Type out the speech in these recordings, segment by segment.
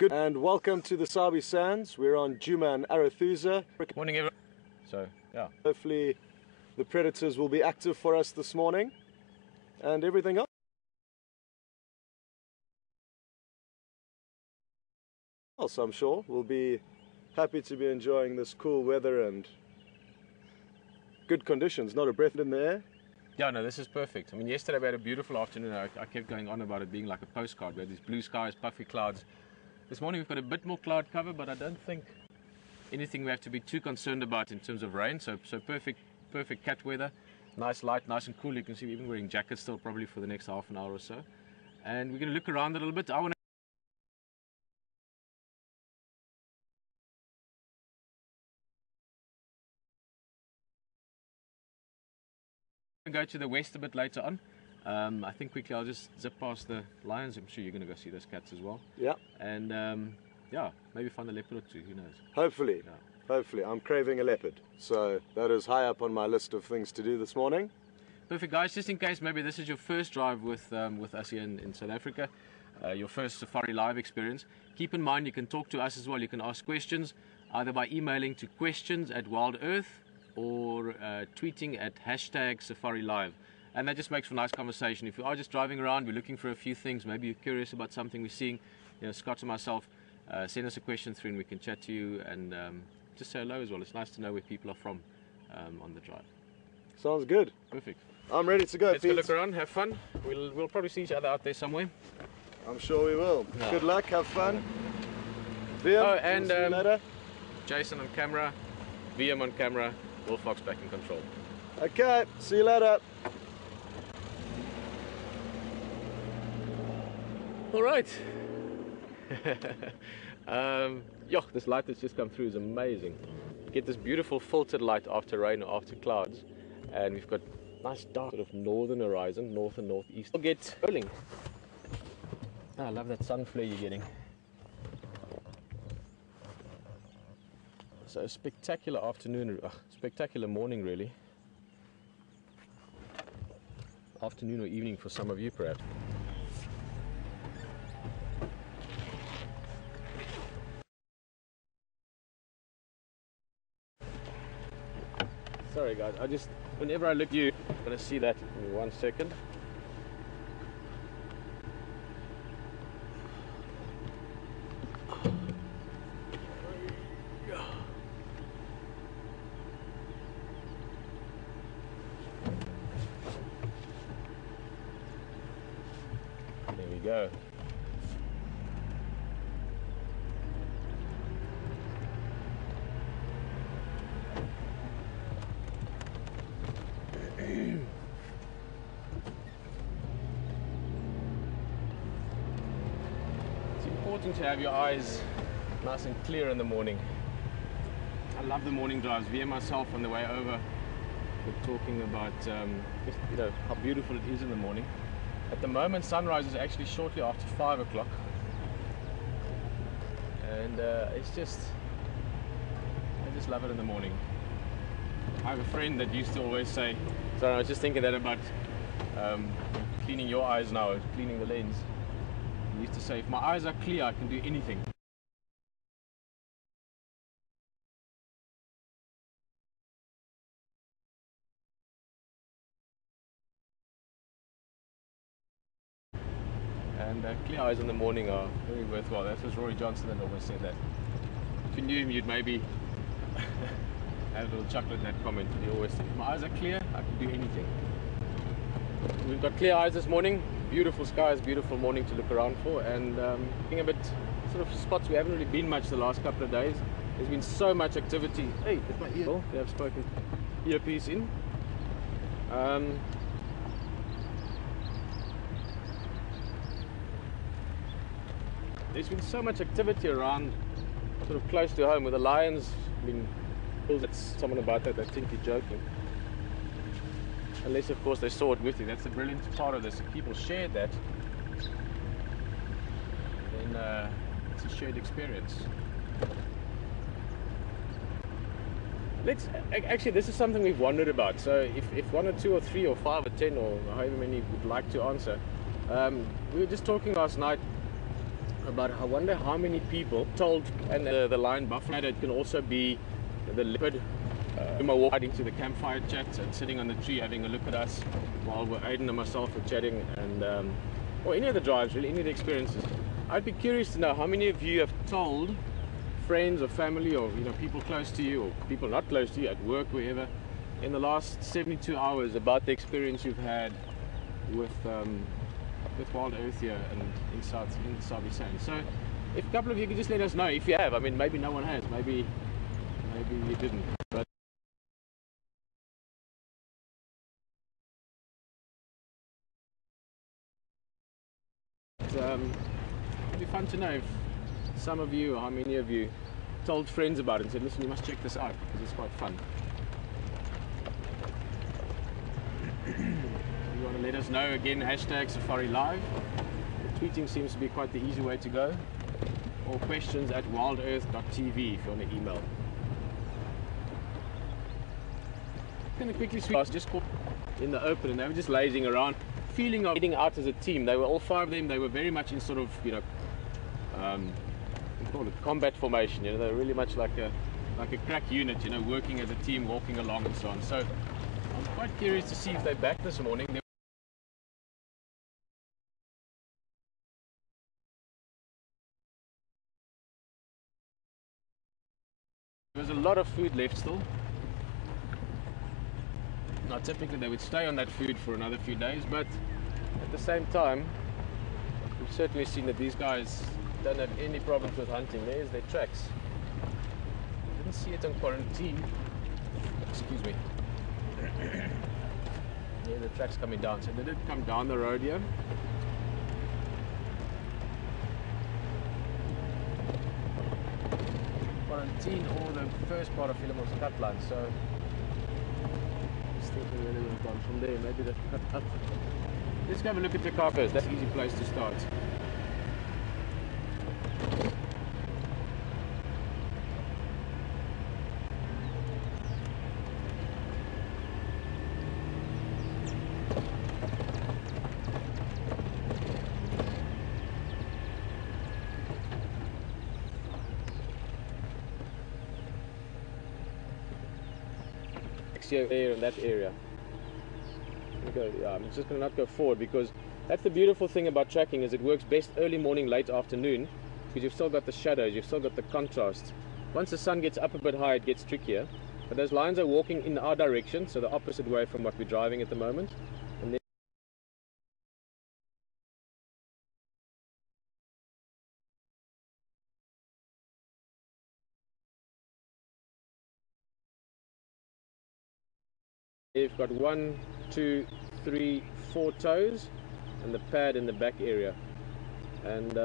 Good and welcome to the Sabi Sands. We're on Djuma and Arathusa. Morning everyone. So, yeah. Hopefully the predators will be active for us this morning and everything else, I'm sure. We'll be happy to be enjoying this cool weather and good conditions, not a breath in the air. Yeah, no, this is perfect. I mean, yesterday we had a beautiful afternoon. I kept going on about it being like a postcard. We had these blue skies, puffy clouds. This morning we've got a bit more cloud cover, but I don't think anything we have to be too concerned about in terms of rain. So perfect cat weather. Nice light, nice and cool. You can see we're even wearing jackets still probably for the next half an hour or so. And we're going to look around a little bit. I want to go to the west a bit later on. I think quickly I'll just zip past the lions. I'm sure you're going to go see those cats as well. Yeah. And yeah, maybe find a leopard or two, who knows. Hopefully. Yeah. Hopefully. I'm craving a leopard. So that is high up on my list of things to do this morning. Perfect, guys. Just in case maybe this is your first drive with us here in South Africa, your first Safari Live experience, keep in mind you can talk to us as well. You can ask questions either by emailing to questions@WildEarth or tweeting at #SafariLive. And that just makes for nice conversation. If you are just driving around, we're looking for a few things, maybe you're curious about something we're seeing, you know, Scott and myself, send us a question through and we can chat to you and just say hello as well. It's nice to know where people are from on the drive. Sounds good. Perfect. I'm ready to go, Let's Pete. go look around, have fun. We'll probably see each other out there somewhere. I'm sure we will. Yeah. Good luck, have fun. VM, Oh, and see you later. Jason on camera, VM on camera, Will Fox back in control. Okay, see you later. All right. Yeah, this light that's just come through is amazing. You get this beautiful filtered light after rain or after clouds, and we've got nice dark sort of northern horizon, north and northeast. We'll get rolling. Oh, I love that sun flare you're getting. So a spectacular afternoon, spectacular morning really. Afternoon or evening for some of you perhaps. Sorry guys, whenever I look at you, I'm going to see that in 1 second. There we go. It's important to have your eyes nice and clear in the morning. I love the morning drives. Via myself on the way over, we're talking about just, you know, how beautiful it is in the morning. At the moment, sunrise is actually shortly after 5 o'clock, and I just love it in the morning. I have a friend that used to always say, sorry, I was just thinking that about cleaning your eyes now, cleaning the lens. He used to say, if my eyes are clear, I can do anything. And clear eyes in the morning are very worthwhile. That was Roy Johnson that always said that. If you knew him, you'd maybe have a little chuckle at that comment. He always said, if my eyes are clear, I can do anything. We've got clear eyes this morning, beautiful skies, beautiful morning to look around for, and looking a bit sort of spots we haven't really been much the last couple of days. There's been so much activity. Hey, that's my ear. They have spoken earpiece in. There's been so much activity around sort of close to home with the lions. I mean, it's someone about that, I think you're joking. Unless of course they saw it with you. That's the brilliant part of this. If people shared that, then it's a shared experience. Actually, this is something we've wondered about. So if 1 or 2 or 3 or 5 or 10 or however many would like to answer, we were just talking last night about, I wonder how many people told, and the lion buffalo, it can also be the leopard. Djuma walking to the campfire chats and sitting on the tree having a look at us while Aiden and myself are chatting, and or any of the drives, really, any of the experiences. I'd be curious to know how many of you have told friends or family, or people close to you, or people not close to you, at work, wherever, in the last 72 hours about the experience you've had with Wild Earth here and in Southeast Sand. So if a couple of you could just let us know if you have. I mean, maybe no one has, maybe you didn't, but it'd be fun to know if some of you, or how many of you, told friends about it and said, listen, you must check this out because it's quite fun. You want to let us know, again, hashtag Safari Live. Tweeting seems to be quite the easy way to go. Or questions at WildEarthTV if you want to email. I'm going to quickly switch. Just caught in the open, and they were just lazing around, feeling of heading out as a team. They were all 5 of them. They were very much in sort of, we call it combat formation. They were really much like a crack unit, working as a team, walking along and so on. So I'm quite curious to see if they're back this morning. There was a lot of food left still. Now typically they would stay on that food for another few days, but at the same time we've certainly seen that these guys don't have any problems with hunting. There's their tracks. Didn't see it on quarantine. Excuse me. Yeah, the tracks coming down. So they did come down the road here. Quarantine, or the first part of film was cut line, so just thinking where they would have gone from there. Maybe they've cut up. Let's go have a look at the car first. That's an easy place to start. There in that area. I'm just going to not go forward, because that's the beautiful thing about tracking, is it works best early morning, late afternoon, because you've still got the shadows, you've still got the contrast. Once the sun gets up a bit high, it gets trickier. But those lions are walking in our direction, so the opposite way from what we're driving at the moment. And then you've got 1, 2, 3, 4 toes, and the pad in the back area. And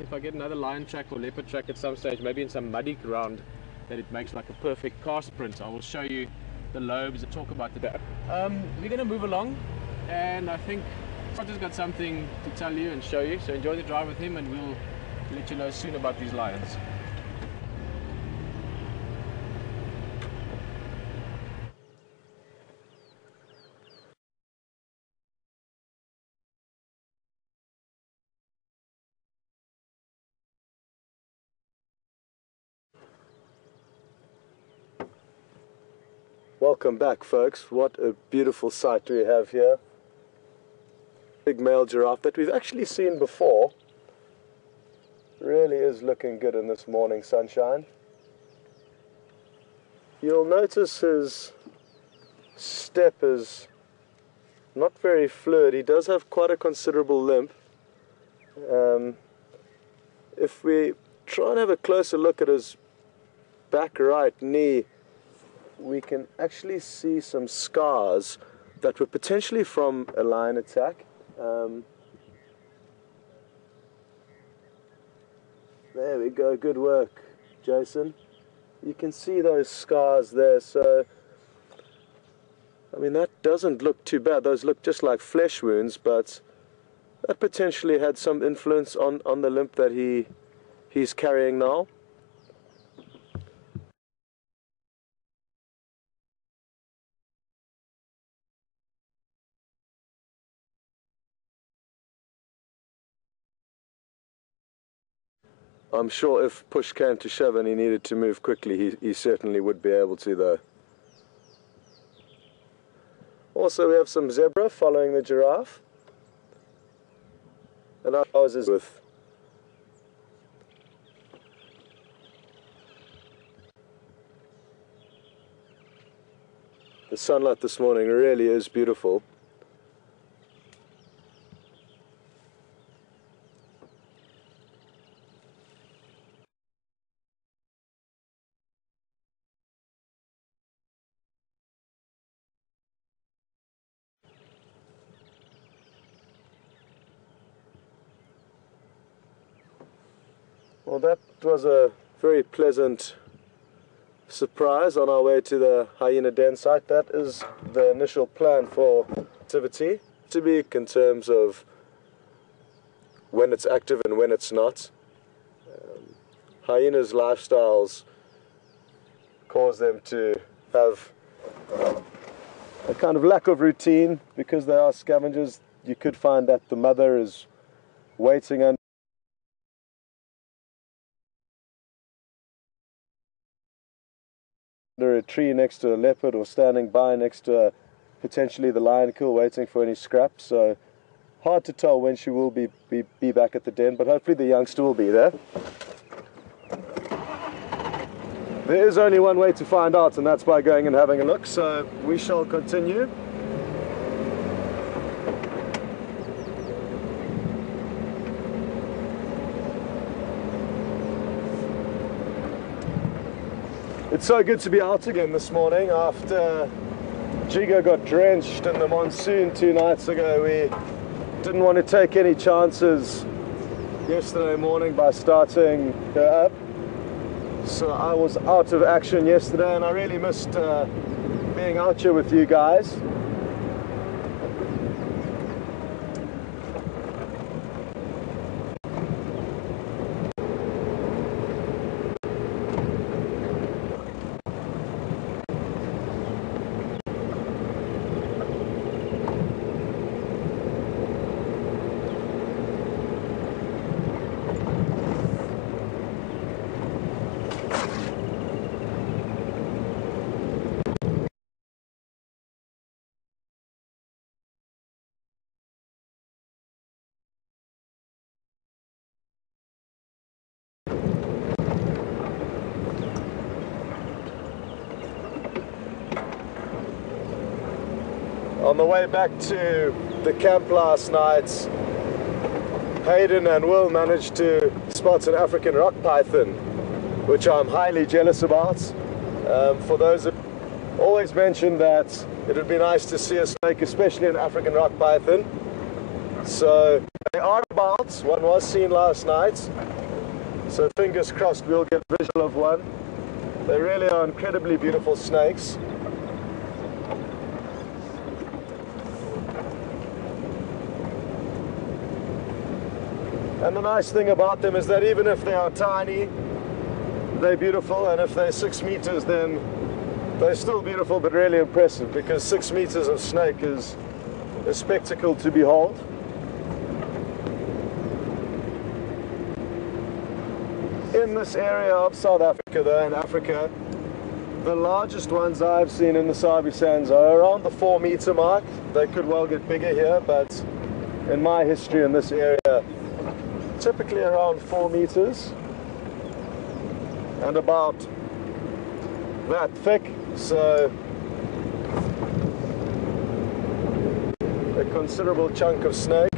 if I get another lion track or leopard track at some stage, maybe in some muddy ground, that it makes like a perfect cast print, I will show you the lobes and talk about the back. We're going to move along, and I think I've just got something to tell you and show you, so enjoy the drive with him, and we'll let you know soon about these lions. Welcome back, folks. What a beautiful sight we have here. Big male giraffe that we've actually seen before. Really is looking good in this morning sunshine. You'll notice his step is not very fluid. He does have quite a considerable limp. If we try and have a closer look at his back right knee, we can actually see some scars that were potentially from a lion attack. There we go, good work, Jason. You can see those scars there, so I mean that doesn't look too bad. Those look just like flesh wounds, but that potentially had some influence on the limp that he's carrying now. I'm sure if push came to shove and he needed to move quickly, he certainly would be able to, though. Also, we have some zebra following the giraffe. And ours is with. The sunlight this morning really is beautiful. Well, that was a very pleasant surprise on our way to the hyena den site. That is the initial plan for activity, to be in terms of when it's active and when it's not. Hyenas' lifestyles cause them to have a kind of lack of routine because they are scavengers. You could find that the mother is waiting under a tree next to a leopard, or standing by next to potentially the lion kill, waiting for any scraps. So hard to tell when she will be back at the den, but hopefully the youngster will be there. There is only one way to find out, and that's by going and having a look, so we shall continue. It's so good to be out again this morning after Jiga got drenched in the monsoon 2 nights ago. We didn't want to take any chances yesterday morning by starting her up. So I was out of action yesterday, and I really missed being out here with you guys. On the way back to the camp last night, Hayden and Will managed to spot an African rock python, which I'm highly jealous about. For those that always mention that it would be nice to see a snake, especially an African rock python. So they are about, one was seen last night, so fingers crossed we'll get a visual of one. They really are incredibly beautiful snakes. And the nice thing about them is that even if they are tiny, they're beautiful, and if they're 6 meters, then they're still beautiful but really impressive, because 6 meters of snake is a spectacle to behold. In this area of South Africa, though, in Africa, the largest ones I've seen in the Sabi Sands are around the 4 meter mark. They could well get bigger here, but in my history in this area, typically around 4 meters and about that thick, so a considerable chunk of snake.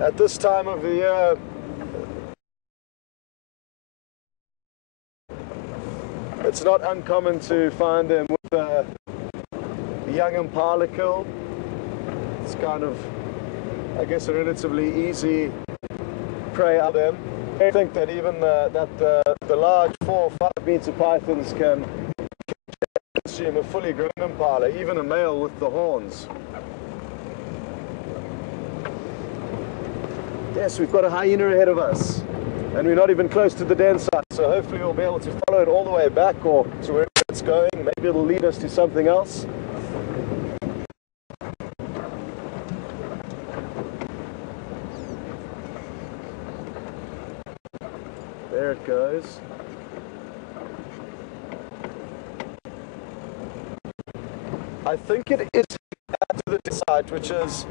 At this time of the year, it's not uncommon to find them with a young impala kill. It's kind of, I guess, a relatively easy prey of them. I think that even the large 4 or 5 meter pythons can consume a fully grown impala, even a male with the horns. Yes, we've got a hyena ahead of us, and we're not even close to the den site, so hopefully we'll be able to follow it all the way back or to wherever it's going. Maybe it'll lead us to something else. There it goes. I think it is to the site, which is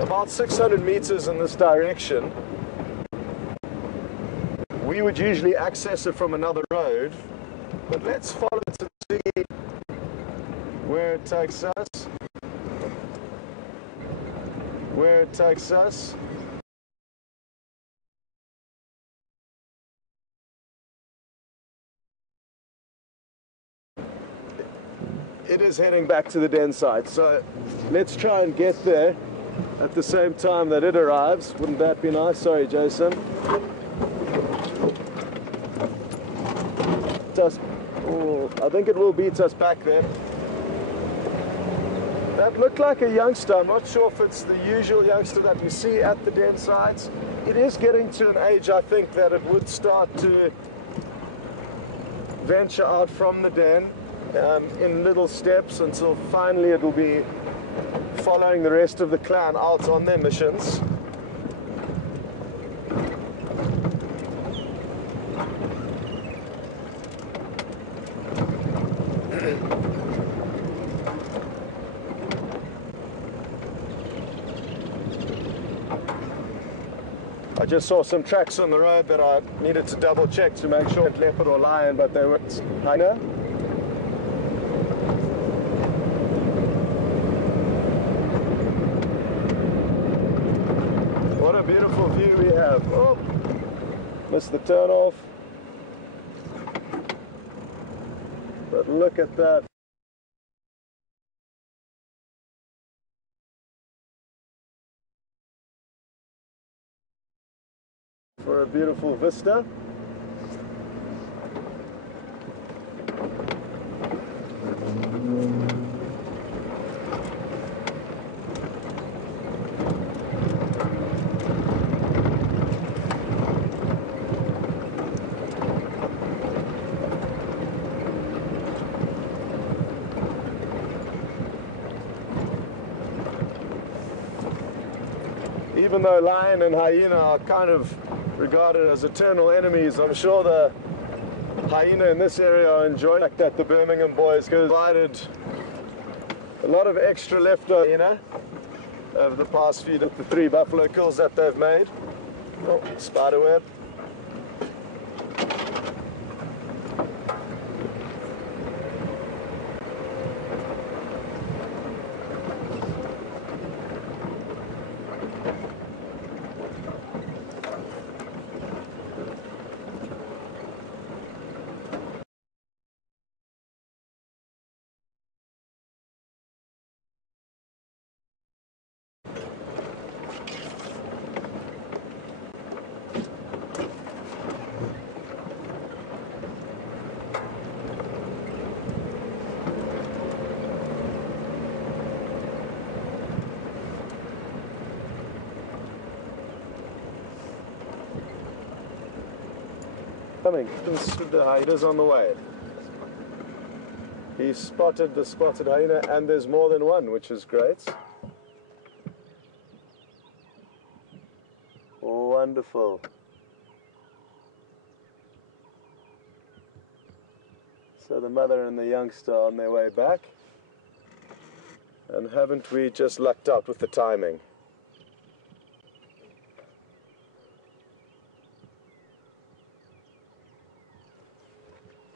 about 600 meters in this direction. We would usually access it from another road, but let's follow it to see where it takes us. Where it takes us. It is heading back to the den site, so let's try and get there at the same time that it arrives. Wouldn't that be nice? Sorry, Jason. Oh, I think it will beat us back there. That looked like a youngster. I'm not sure if it's the usual youngster that we see at the den sites. It is getting to an age, I think, that it would start to venture out from the den in little steps until finally it will be following the rest of the clan out on their missions. I just saw some tracks on the road that I needed to double check to make sure it's leopard or lion, but they weren't. Hyena. What a beautiful view we have. Oh, missed the turn off. But look at that. For a beautiful vista. Even though lion and hyena are kind of regarded as eternal enemies, I'm sure the hyena in this area are enjoying the fact that the Birmingham boys provided a lot of extra leftover hyena over the past few days, the 3 buffalo kills that they've made. Oh, spider web. Coming, the hyena's on the way. He spotted the spotted hyena, and there's more than one, which is great. Wonderful. So the mother and the youngster are on their way back. And haven't we just lucked out with the timing?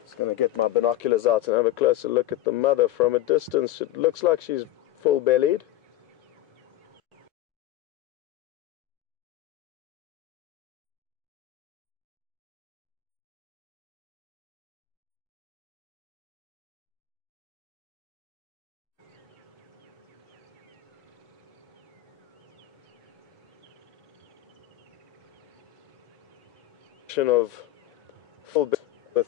Just going to get my binoculars out and have a closer look at the mother from a distance. It looks like she's full-bellied. Of full with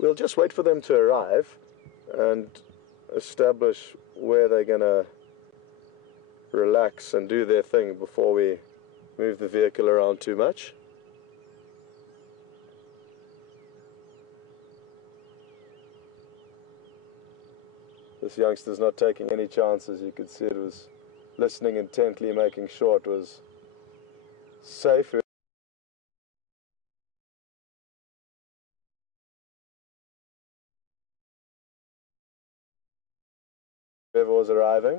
we'll just wait for them to arrive and establish where they're going to relax and do their thing before we move the vehicle around too much. This youngster's not taking any chances. You could see it was listening intently, making sure it was safe. Whoever was arriving.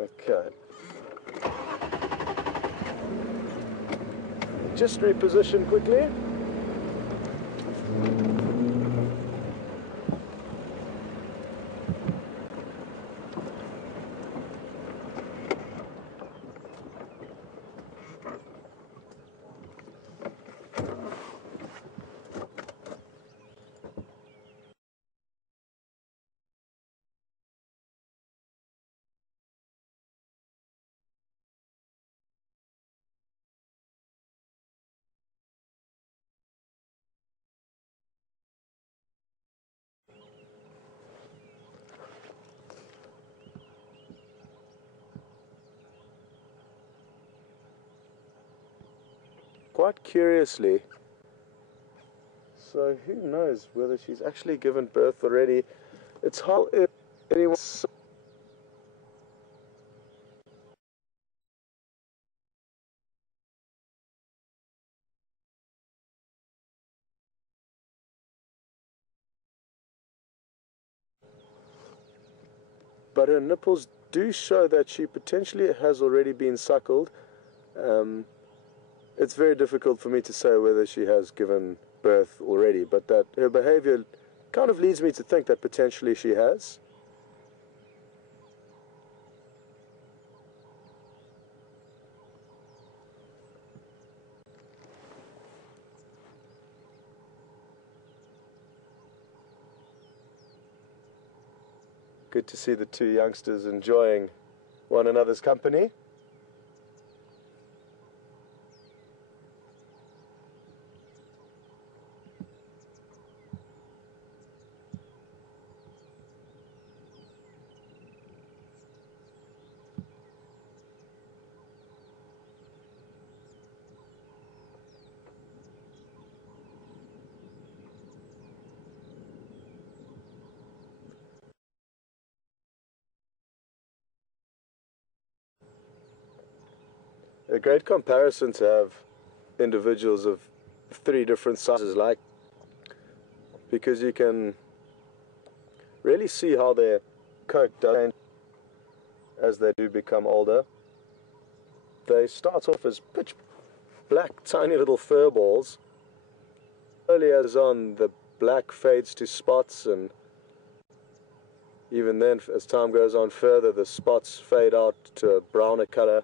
Okay. Just reposition quickly. Quite curiously, so who knows whether she's actually given birth already. It's hard if anyone. But her nipples do show that she potentially has already been suckled. It's very difficult for me to say whether she has given birth already, but that her behavior kind of leads me to think that potentially she has. Good to see the two youngsters enjoying one another's company. A great comparison to have individuals of three different sizes like, because you can really see how their coat does change as they do become older. They start off as pitch black, tiny little fur balls. Slowly as on, the black fades to spots, and even then, as time goes on further, the spots fade out to a browner color.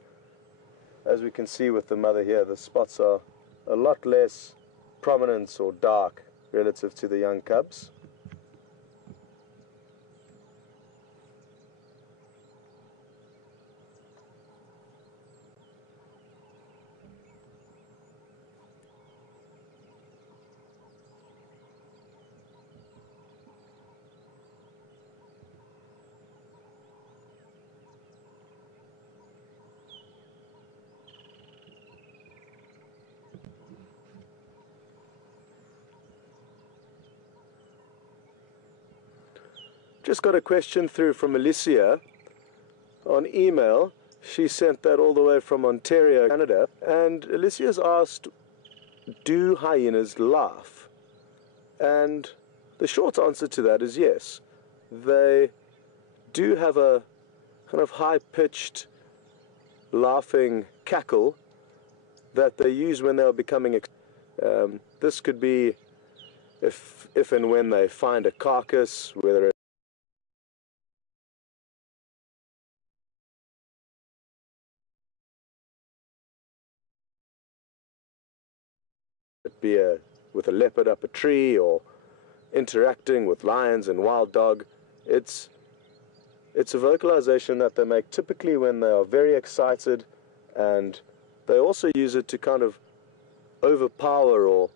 As we can see with the mother here, the spots are a lot less prominent or dark relative to the young cubs. Just got a question through from Alicia on email. She sent that all the way from Ontario, Canada. And Alicia's asked, do hyenas laugh? And the short answer to that is yes. They do have a kind of high-pitched laughing cackle that they use when they are becoming this could be if and when they find a carcass, whether it be with a leopard up a tree or interacting with lions and wild dog. It's a vocalization that they make typically when they are very excited, and they also use it to kind of overpower or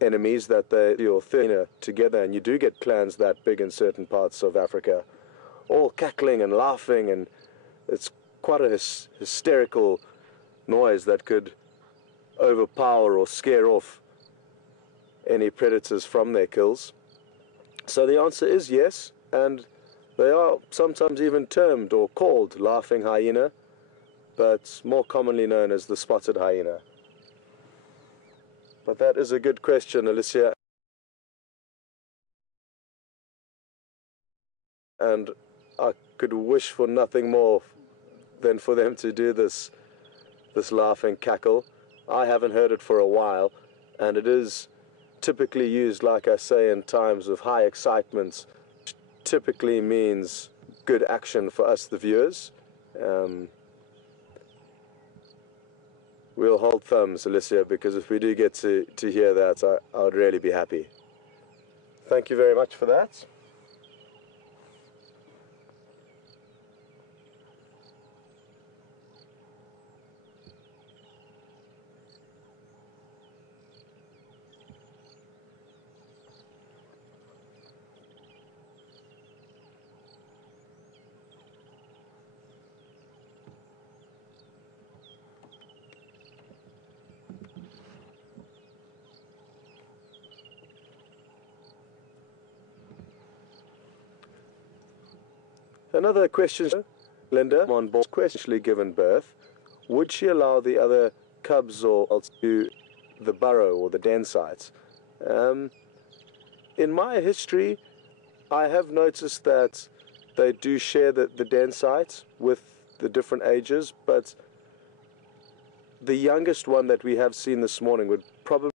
enemies that you're together, and you do get clans that big in certain parts of Africa. all cackling and laughing, and it's quite a hysterical noise that could overpower or scare off any predators from their kills. So the answer is yes, and they are sometimes even termed or called laughing hyena, but more commonly known as the spotted hyena. But that is a good question, Alicia. And I could wish for nothing more than for them to do this laughing cackle. I haven't heard it for a while, and it is typically used, like I say, in times of high excitement, which typically means good action for us, the viewers. We'll hold thumbs, Alicia, because if we do get to hear that, I would really be happy. Thank you very much for that. Another question, Linda, on board, actually given birth, would she allow the other cubs or to the burrow or the den sites? In my history, I have noticed that they do share the den sites with the different ages, but the youngest one that we have seen this morning would probably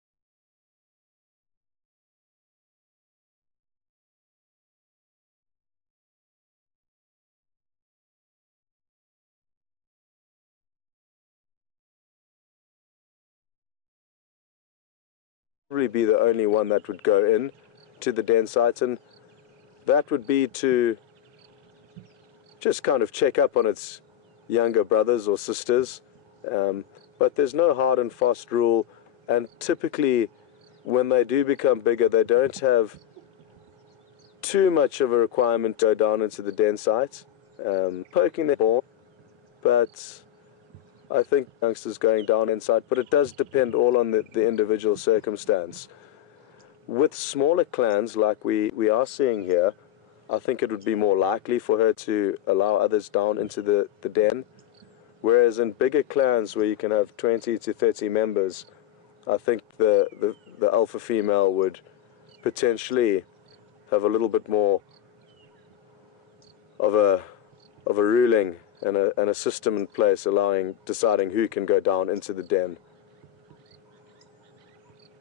be the only one that would go in to the den sites, and that would be to just kind of check up on its younger brothers or sisters. But there's no hard and fast rule, and typically when they do become bigger, they don't have too much of a requirement to go down into the den sites, poking their ball, but I think youngsters going down inside, but it does depend all on the individual circumstance. With smaller clans like we are seeing here, I think it would be more likely for her to allow others down into the den, whereas in bigger clans where you can have 20 to 30 members, I think the alpha female would potentially have a little bit more of a ruling and a system in place deciding who can go down into the den.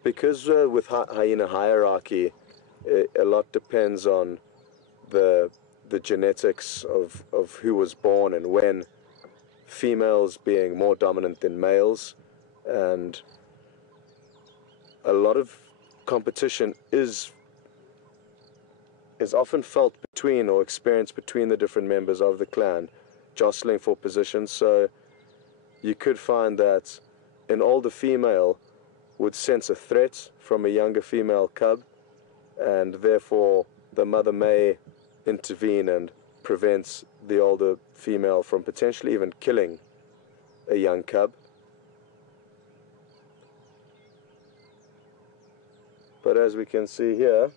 Because with hyena hierarchy, a lot depends on the genetics of who was born and when, females being more dominant than males, and a lot of competition is often felt between or experienced between the different members of the clan, jostling for positions. So you could find that an older female would sense a threat from a younger female cub, and therefore the mother may intervene and prevent the older female from potentially even killing a young cub. But as we can see here,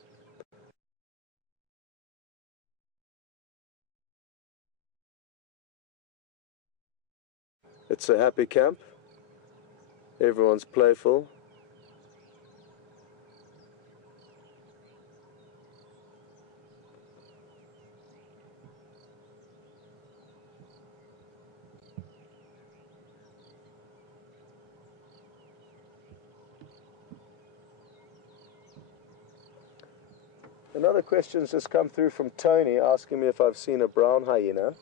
it's a happy camp. Everyone's playful. Another question's just come through from Tony asking me if I've seen a brown hyena.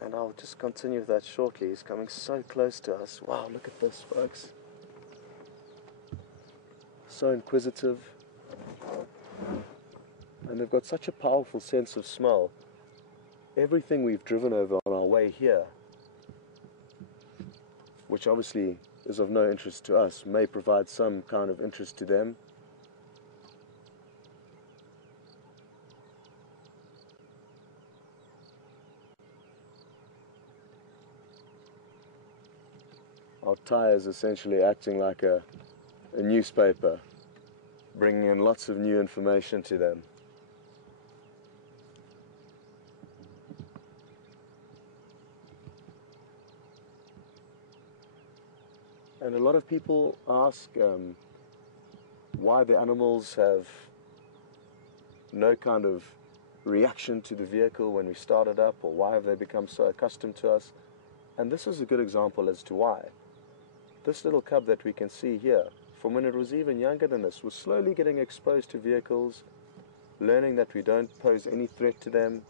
And I'll just continue with that shortly. He's coming so close to us. Wow, look at this, folks. So inquisitive. And they've got such a powerful sense of smell. Everything we've driven over on our way here, which obviously is of no interest to us, may provide some kind of interest to them. our tires essentially acting like a newspaper, bringing in lots of new information to them. And a lot of people ask why the animals have no kind of reaction to the vehicle when we start it up, or why have they become so accustomed to us. And this is a good example as to why. This little cub that we can see here, from when it was even younger than this, was slowly getting exposed to vehicles, learning that we don't pose any threat to them.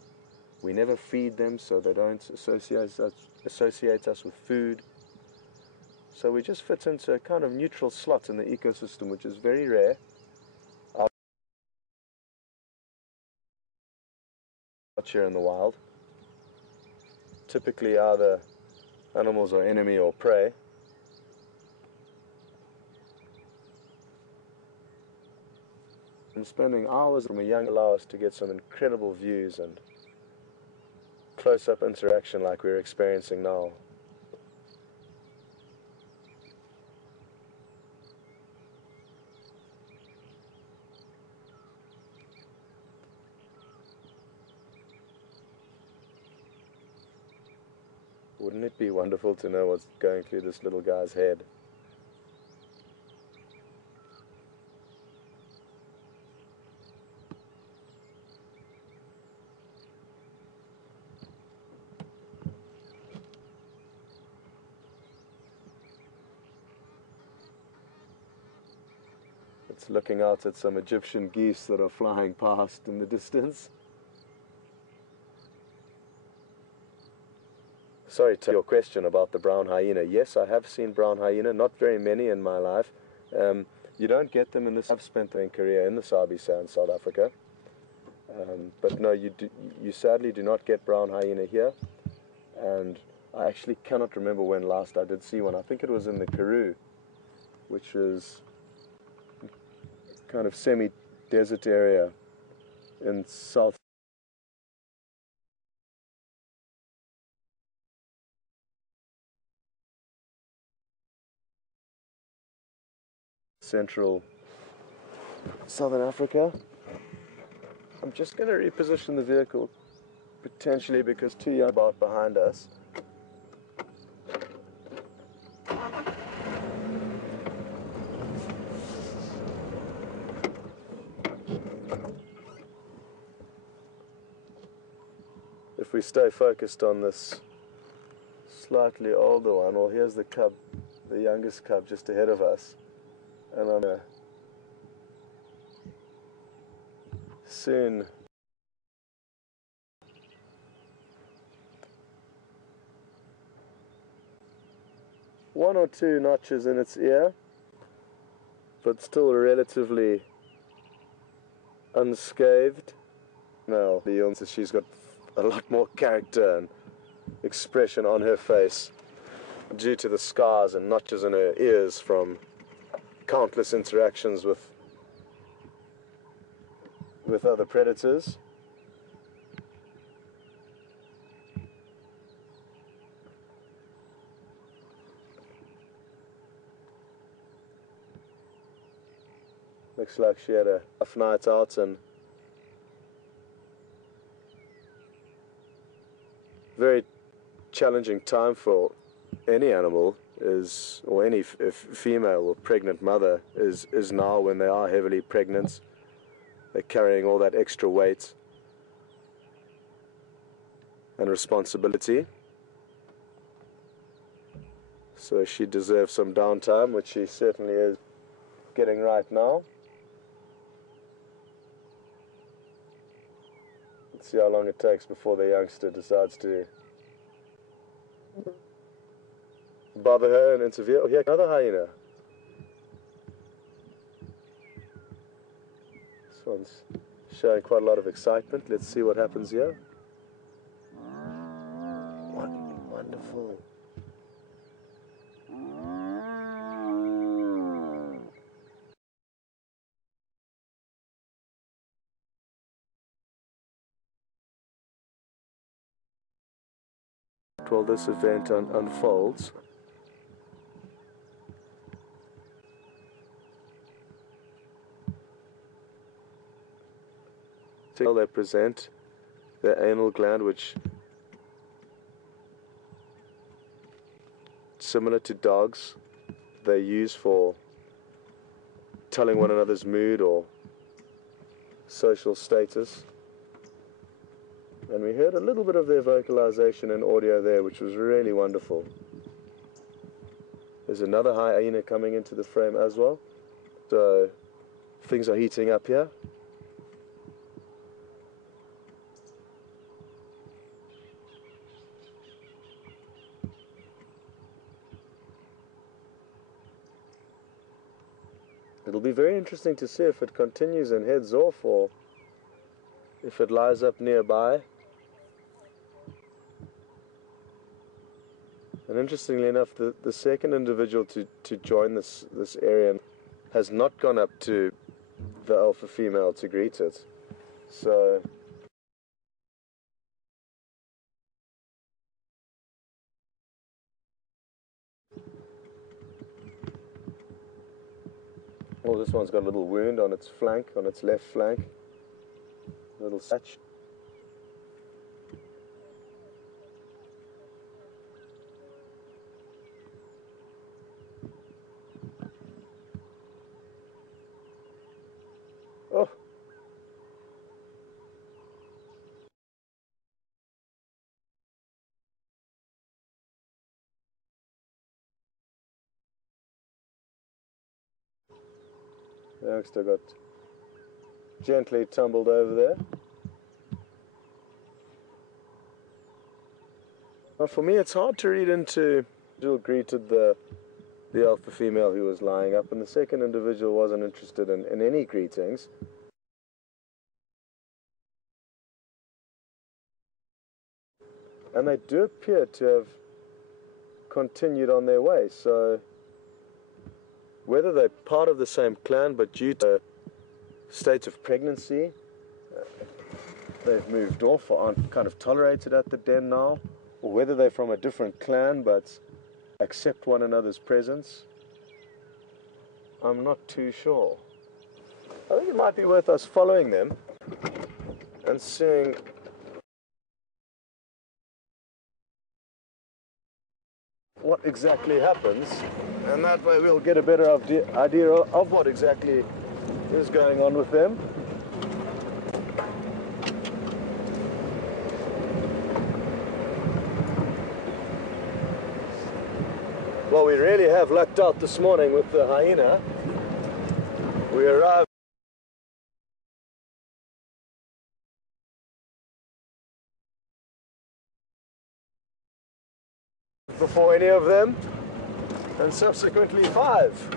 We never feed them, so they don't associate us with food. So we just fit into a kind of neutral slot in the ecosystem, which is very rare. Out here in the wild, typically either animals are enemy or prey. And spending hours from a young allow us to get some incredible views and close-up interaction like we're experiencing now. Wouldn't it be wonderful to know what's going through this little guy's head? It's looking out at some Egyptian geese that are flying past in the distance. Sorry to your question about the brown hyena. Yes, I have seen brown hyena, not very many in my life. You don't get them in this. I've spent them in Korea, in the Sabi Sand, South Africa. But no, you sadly do not get brown hyena here. And I actually cannot remember when last I did see one. I think it was in the Karoo, which is kind of semi-desert area in South Central Southern Africa. I'm just going to reposition the vehicle, potentially because two young about behind us. If we stay focused on this slightly older one, well, here's the cub, the youngest cub just ahead of us. And I'm soon one or two notches in its ear, but still relatively unscathed. Now, she's got a lot more character and expression on her face due to the scars and notches in her ears from countless interactions with other predators. Looks like she had a rough night out, and very challenging time for any animal is, or any female or pregnant mother is now when they are heavily pregnant. They're carrying all that extra weight and responsibility. So she deserves some downtime, which she certainly is getting right now. Let's see how long it takes before the youngster decides to bother her and interfere. Oh, here, another hyena. This one's showing quite a lot of excitement. Let's see what happens here. Wonderful. While this event unfolds, They present their anal gland, which, similar to dogs, they use for telling one another's mood or social status. And we heard a little bit of their vocalization and audio there, which was really wonderful. There's another hyena coming into the frame as well. So things are heating up here. It'll be very interesting to see if it continues and heads off or if it lies up nearby. And interestingly enough, the second individual to join this area has not gone up to the alpha female to greet it. So oh, this one's got a little wound on its flank, on its left flank. A little scratch. Oh. The youngster got gently tumbled over there. Well, for me, it's hard to read into. Jill greeted the alpha female who was lying up, and the second individual wasn't interested in any greetings. And they do appear to have continued on their way, so whether they're part of the same clan, but due to states of pregnancy, they've moved off or aren't kind of tolerated at the den now, or whether they're from a different clan but accept one another's presence, I'm not too sure. I think it might be worth us following them and seeing what exactly happens, and that way we'll get a better idea of what exactly is going on with them. Well, we really have lucked out this morning with the hyena. We arrived before any of them, and subsequently 5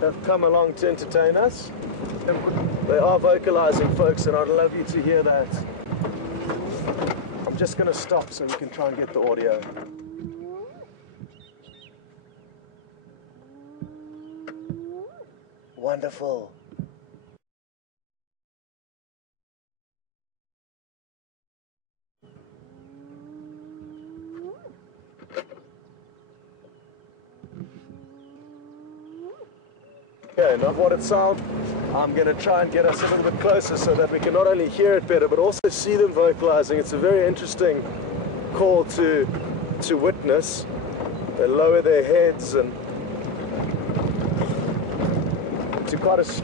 have come along to entertain us. They are vocalizing, folks, and I'd love you to hear that. I'm just going to stop so we can try and get the audio. Wonderful. Okay, not what it sounds. I'm going to try and get us a little bit closer so that we can not only hear it better, but also see them vocalizing. It's a very interesting call to witness. They lower their heads and to quite a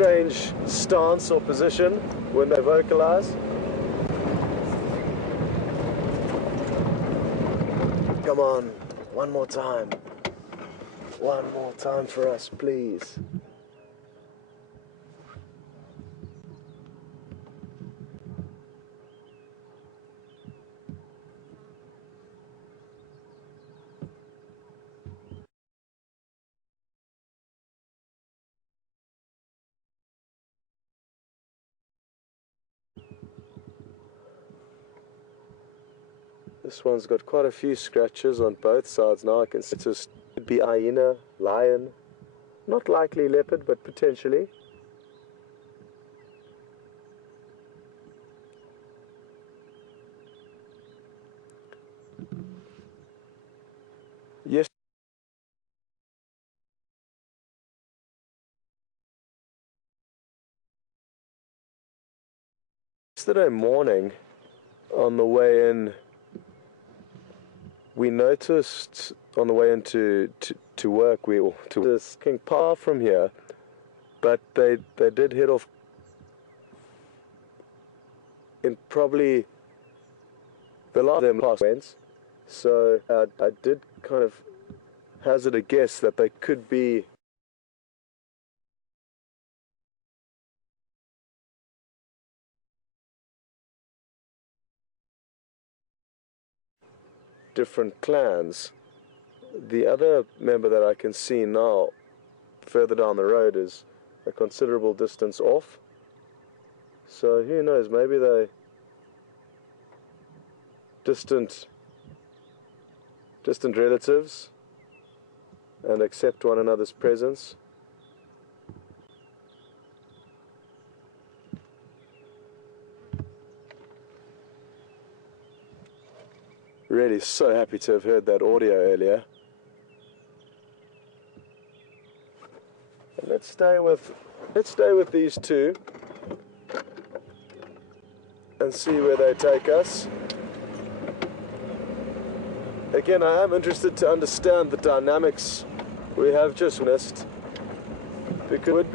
strange stance or position when they vocalize. Come on, one more time. One more time for us, please. This one's got quite a few scratches on both sides now. I can see it could be hyena, lion, not likely leopard, but potentially. Yes. yesterday morning on the way in, we noticed on the way into to work, to this King Par from here, but they did head off in probably the last of them past went. So I did kind of hazard a guess that they could be different clans. The other member that I can see now further down the road is a considerable distance off. So who knows, maybe they distant relatives and accept one another's presence. Really so happy to have heard that audio earlier. And let's stay with these two and see where they take us. Again, I am interested to understand the dynamics we have just witnessed, because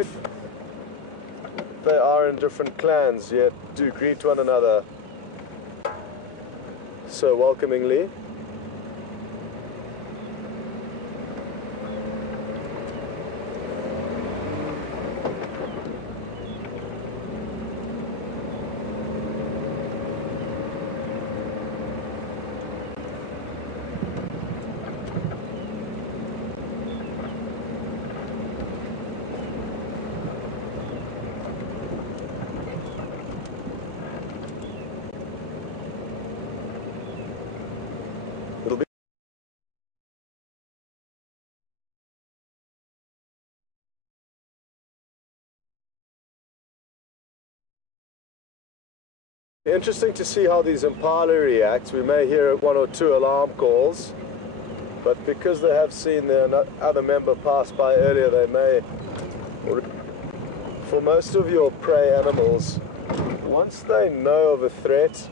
they are in different clans yet do greet one another so welcomingly. It'll be interesting to see how these impala react. We may hear one or two alarm calls, but because they have seen their other member pass by earlier, they may. For most of your prey animals, once they know of a threat,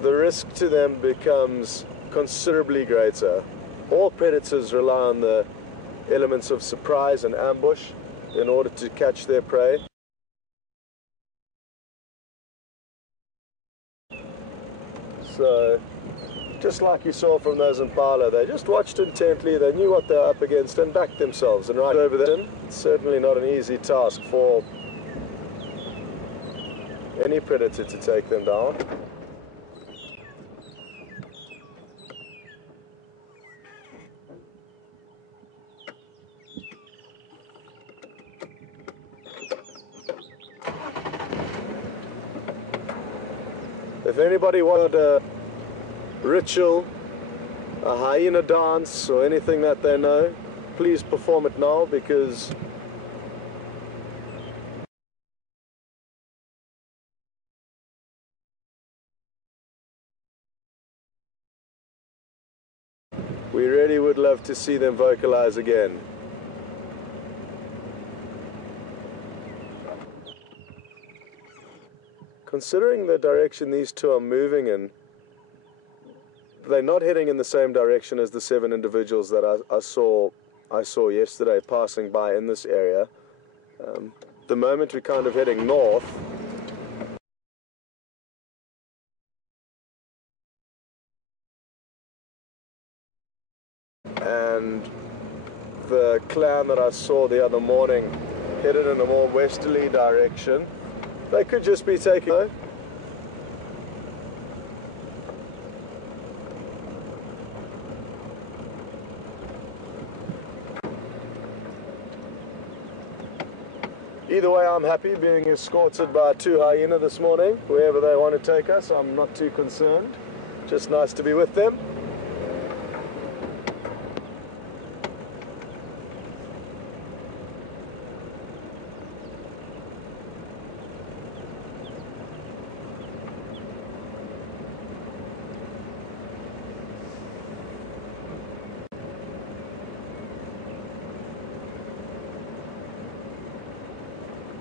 the risk to them becomes considerably greater. All predators rely on the elements of surprise and ambush in order to catch their prey. So, just like you saw from those impala, they just watched intently, they knew what they were up against and backed themselves. And right over there, it's certainly not an easy task for any predator to take them down. If anybody wanted a ritual, a hyena dance, or anything that they know, please perform it now, because we really would love to see them vocalize again. Considering the direction these two are moving in, they're not heading in the same direction as the 7 individuals that I saw yesterday passing by in this area. The moment we're kind of heading north, and the clan that I saw the other morning headed in a more westerly direction. They could just be taking. Either way, I'm happy being escorted by 2 hyena this morning. Wherever they want to take us, I'm not too concerned. Just nice to be with them.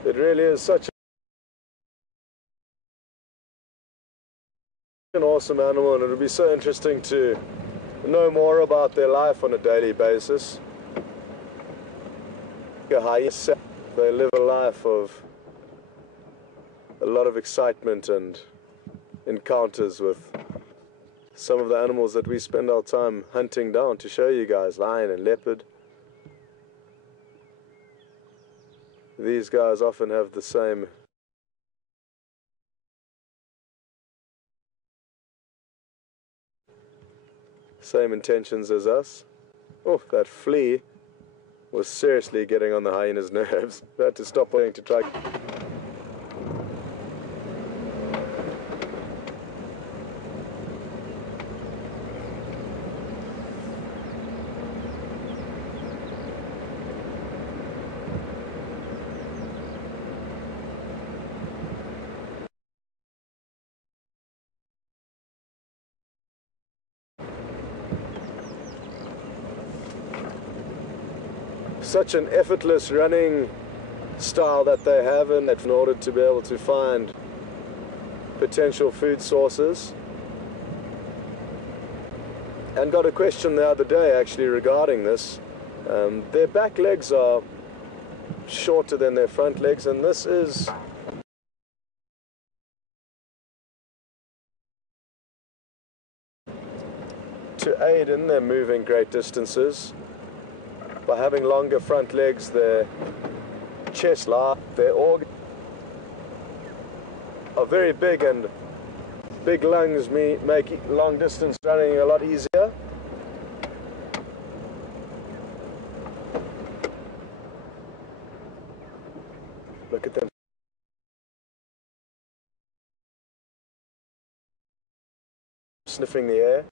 It really is such awesome animal, and it would be so interesting to know more about their life on a daily basis. They live a life of a lot of excitement and encounters with some of the animals that we spend our time hunting down to show you guys, lion and leopard. These guys often have the same intentions as us. Oh, that flea was seriously getting on the hyena's nerves. I had to stop wanting to try. Such an effortless running style that they have, and in order to be able to find potential food sources. And got a question the other day actually regarding this. Their back legs are shorter than their front legs, and this is to aid in their moving great distances. By having longer front legs, their chest, their organs are very big, and big lungs make long distance running a lot easier. Look at them sniffing the air.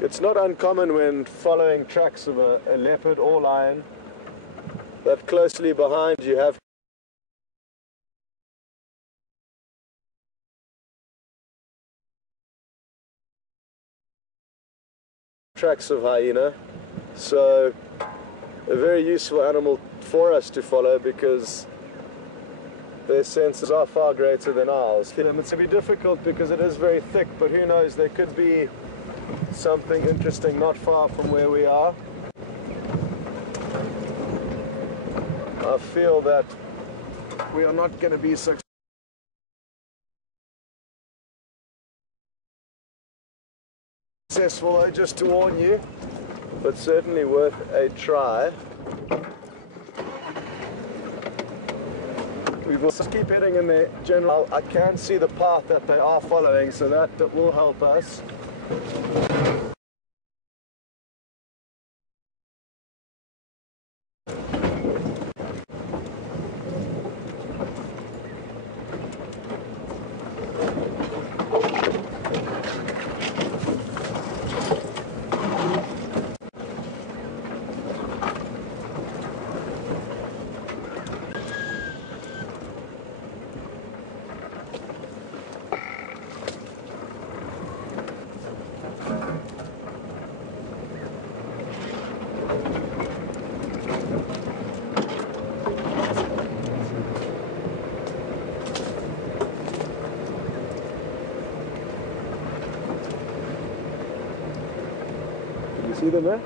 It's not uncommon when following tracks of a leopard or lion that closely behind you have tracks of hyena. So a very useful animal for us to follow because their senses are far greater than ours. It's going to be difficult because it is very thick, but who knows, there could be something interesting not far from where we are. I feel that we are not going to be successful, just to warn you, but certainly worth a try. We will just keep heading in the general. I can see the path that they are following, so that will help us. See them there?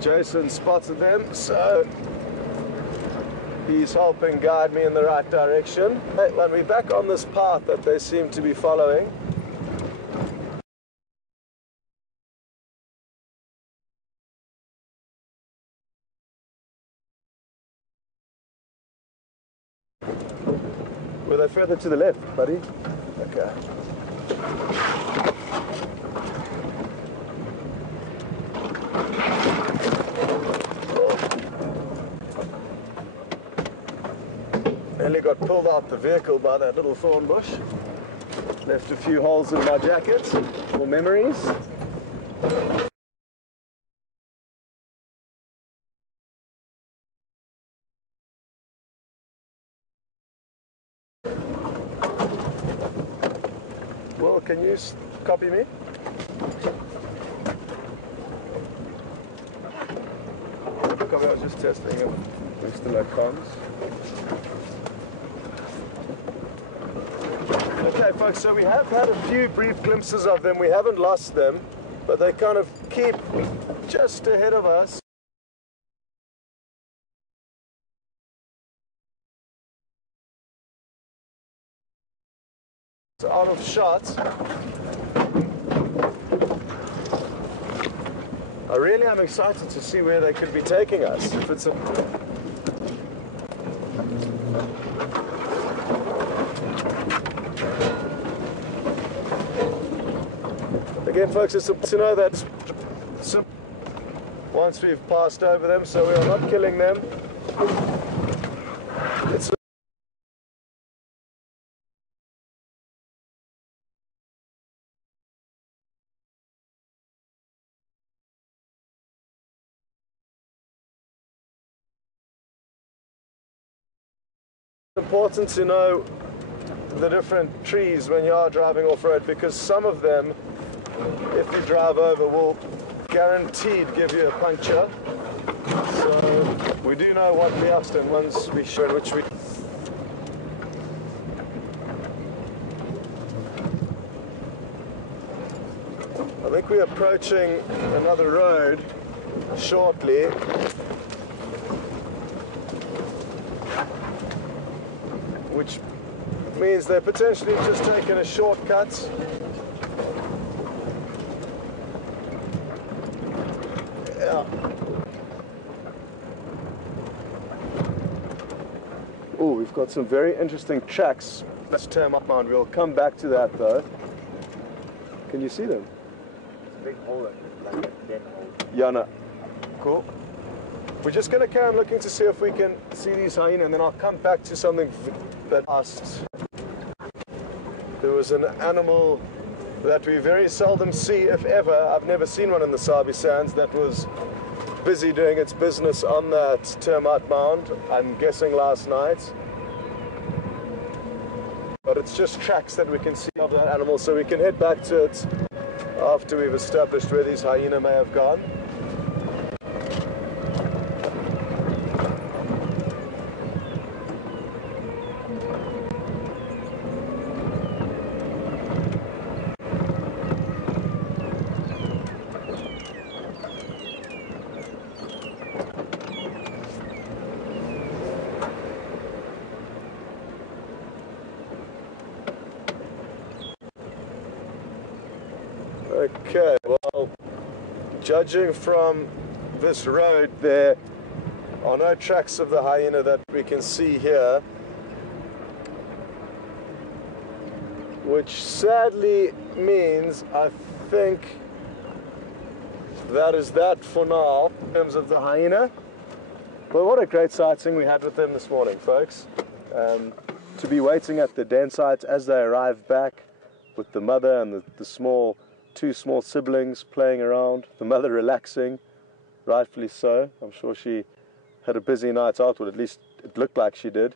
Jason spotted them, so he's helping guide me in the right direction. When we're back on this path that they seem to be following, were they further to the left, buddy? Okay. Nearly got pulled out the vehicle by that little thorn bush. Left a few holes in my jacket for memories. you copy me? Copy, I was just testing him. We still have comms. Okay, folks, so we have had a few brief glimpses of them. We haven't lost them, but they kind of keep just ahead of us. It's out of shot. I really am excited to see where they could be taking us. If it's Again, folks, it's to know that once we've passed over them, so we are not killing them. It's important to know the different trees when you are driving off-road, because some of them, if you drive over, will guaranteed give you a puncture. So we do know what we asked, and once we show which we... I think we're approaching another road shortly. Which means they're potentially just taking a shortcut. Yeah. Oh, we've got some very interesting tracks. Let's turn up, man. We'll come back to that though. Can you see them? It's a big hole, like a dead hole. Yeah, no. Cool. We're just going to carry on looking to see if we can see these hyena, and then I'll come back to something that asked. There was an animal that we very seldom see, if ever. I've never seen one in the Sabi Sands that was busy doing its business on that termite mound, I'm guessing last night. But it's just tracks that we can see of that animal, so we can head back to it after we've established where these hyena may have gone. Okay, well, judging from this road, there are no tracks of the hyena that we can see here, which sadly means I think that is that for now in terms of the hyena. But what a great sighting we had with them this morning, folks. To be waiting at the den site as they arrive back with the mother and the two small siblings playing around, the mother relaxing, rightfully so. I'm sure she had a busy night out, or at least it looked like she did.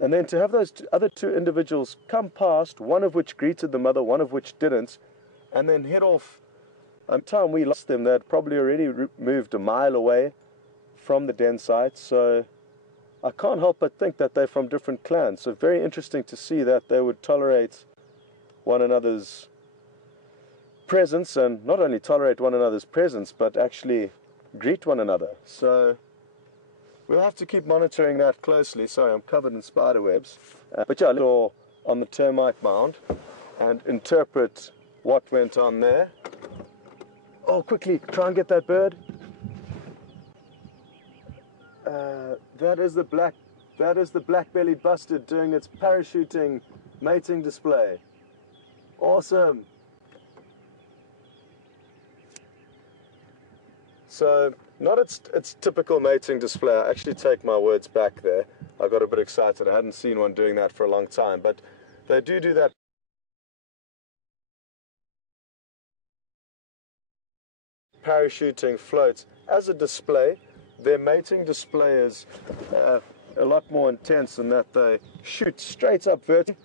And then to have those other two individuals come past, one of which greeted the mother, one of which didn't, and then head off. By the time we lost them, they'd probably already moved a mile away from the den site, so I can't help but think that they're from different clans. So very interesting to see that they would tolerate one another's presence, and not only tolerate one another's presence, but actually greet one another. So we'll have to keep monitoring that closely. Sorry, I'm covered in spider webs. But yeah, look on the termite mound and interpret what went on there. Oh, quickly, try and get that bird. That is the black-bellied bustard doing its parachuting mating display. Awesome. So, not its typical mating display. I actually take my words back there. I got a bit excited. I hadn't seen one doing that for a long time, but they do that. Parachuting floats as a display. Their mating display is a lot more intense in that they shoot straight up vertically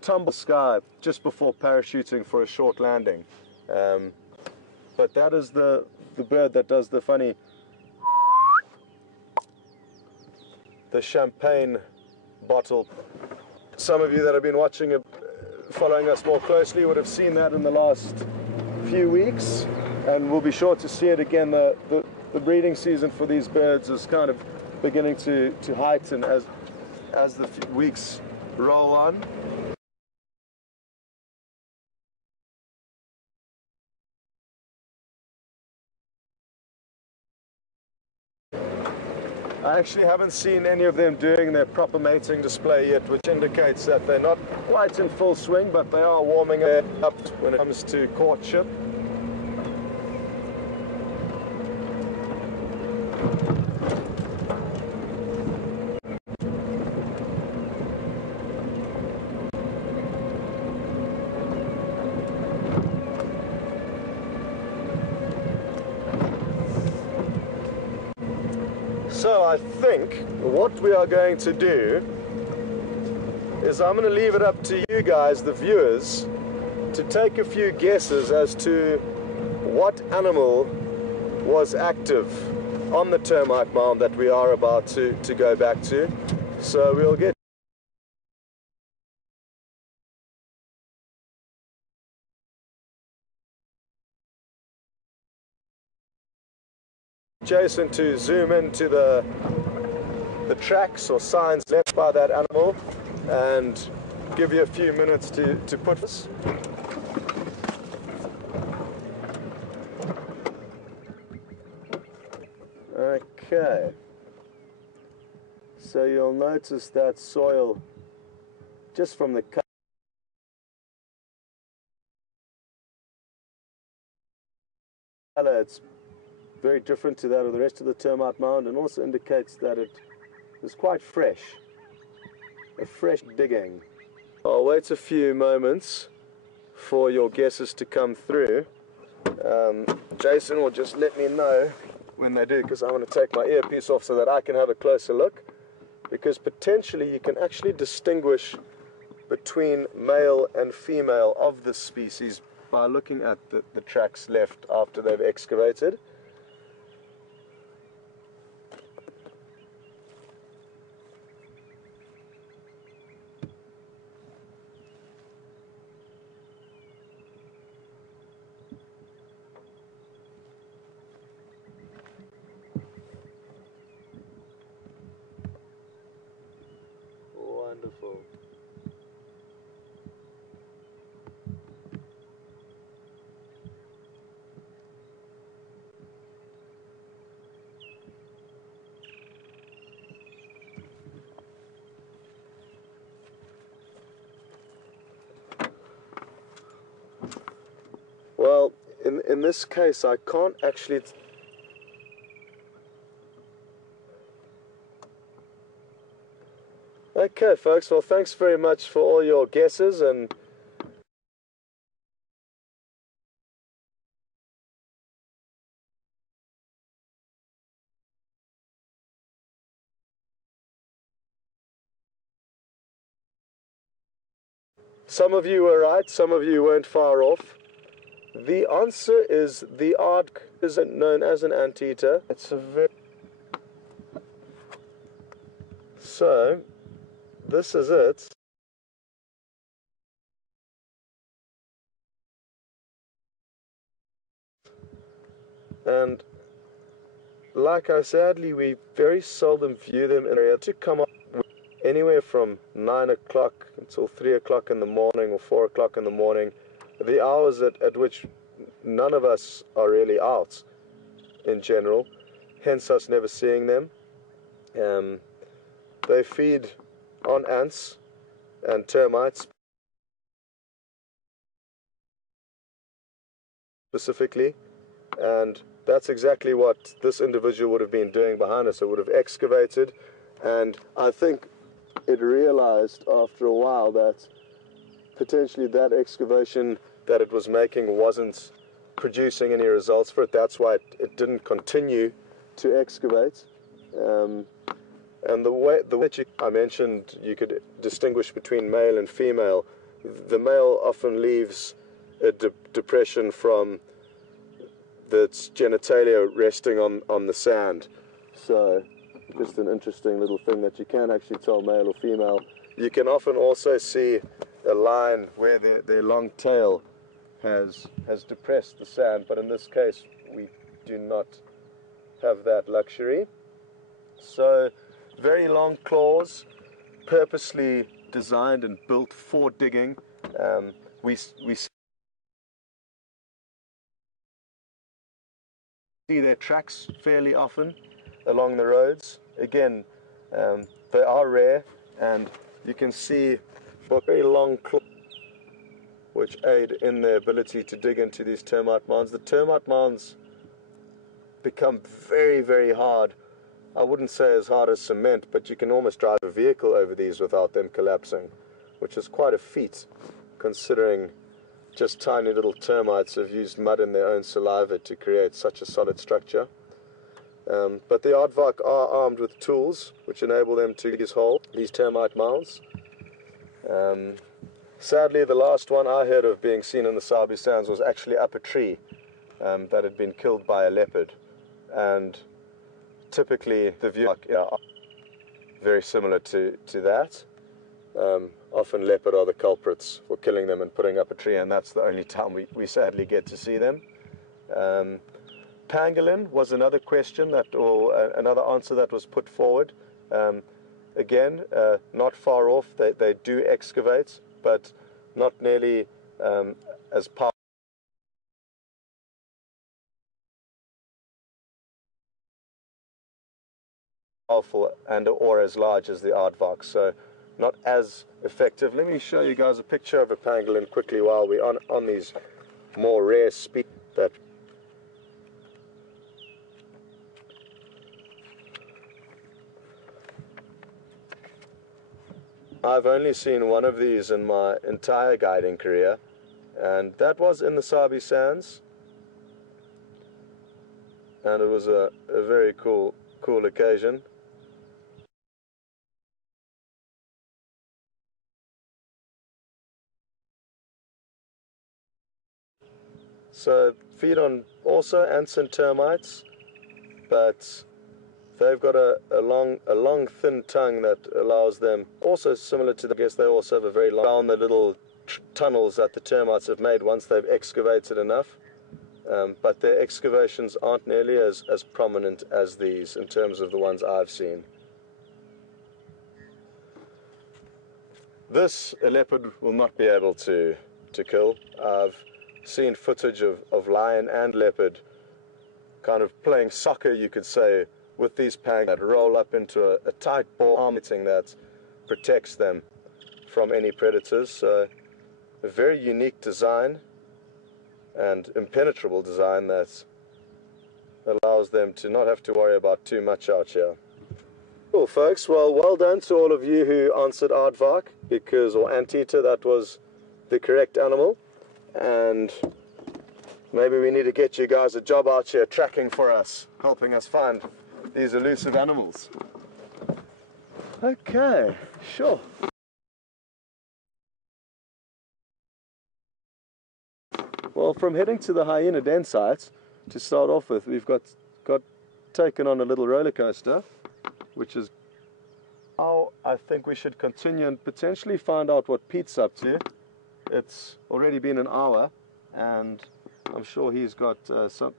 tumble sky just before parachuting for a short landing. But that is the bird that does the funny, the champagne bottle. Some of you that have been watching it, following us more closely, would have seen that in the last few weeks, and we'll be sure to see it again. The breeding season for these birds is kind of beginning to heighten as the weeks roll on. I actually haven't seen any of them doing their proper mating display yet, which indicates that they're not quite in full swing, but they are warming up when it comes to courtship. So I think what we are going to do is I'm going to leave it up to you guys, the viewers, to take a few guesses as to what animal was active on the termite mound that we are about to go back to. So we'll get Jason to zoom into the tracks or signs left by that animal and give you a few minutes to put this. Okay, so you'll notice that soil just from the color, it's very different to that of the rest of the termite mound, and also indicates that it is quite fresh, a fresh digging. I'll wait a few moments for your guesses to come through. Jason will just let me know when they do, because I want to take my earpiece off so that I can have a closer look, because potentially you can actually distinguish between male and female of this species by looking at the tracks left after they've excavated. Wonderful. Well, in this case, I can't actually... Okay, folks, well, thanks very much for all your guesses, and some of you were right, some of you weren't far off. The answer is the aardk isn't known as an anteater. It's a very... So, this is it. And like I said, we very seldom view them in area to come up anywhere from 9 o'clock until 3 o'clock in the morning or 4 o'clock in the morning, the hours at which none of us are really out in general, hence us never seeing them. They feed on ants and termites specifically, and that's exactly what this individual would have been doing behind us. It would have excavated, and I think it realized after a while that potentially that excavation that it was making wasn't producing any results for it. That's why it didn't continue to excavate. And the way that I mentioned, you could distinguish between male and female. the male often leaves a depression from its genitalia resting on the sand. So just an interesting little thing that you can actually tell male or female. You can often also see a line where their long tail has depressed the sand, but in this case we do not have that luxury. So very long claws, purposely designed and built for digging. We see their tracks fairly often along the roads. Again, they are rare, and you can see very long claws which aid in their ability to dig into these termite mounds. The termite mounds become very, very hard. I wouldn't say as hard as cement, but you can almost drive a vehicle over these without them collapsing, which is quite a feat considering just tiny little termites have used mud in their own saliva to create such a solid structure. But the aardvark are armed with tools which enable them to dig these termite mounds. Sadly, the last one I heard of being seen in the Sabi Sands was actually up a tree that had been killed by a leopard. And typically the view are very similar to that. Often leopard are the culprits for killing them and putting up a tree, and that's the only time we sadly get to see them. Pangolin was another question or another answer that was put forward. Again, not far off. They do excavate, but not nearly as powerful and or as large as the aardvark, so not as effective. Let me show you guys a picture of a pangolin quickly while we're on these more rare species that I've only seen one of these in my entire guiding career, and that was in the Sabi Sands, and it was a very cool occasion. So feed on also ants and termites, but they've got a long thin tongue that allows them, also similar to I guess they also have a very long, down the little tunnels that the termites have made once they've excavated enough. But their excavations aren't nearly as prominent as these in terms of the ones I've seen. This a leopard will not be able to kill. I've seen footage of lion and leopard kind of playing soccer, you could say, with these pangolins that roll up into a tight ball arming that protects them from any predators. So a very unique design and impenetrable design that allows them to not have to worry about too much out here. Cool, folks. Well done to all of you who answered aardvark, or anteater, that was the correct animal. And maybe we need to get you guys a job out here tracking for us, helping us find these elusive animals. Okay, sure. Well, from heading to the hyena den site, to start off with, we've got taken on a little roller coaster, which is how I think we should continue and potentially find out what Pete's up to. It's already been an hour, and I'm sure he's got some.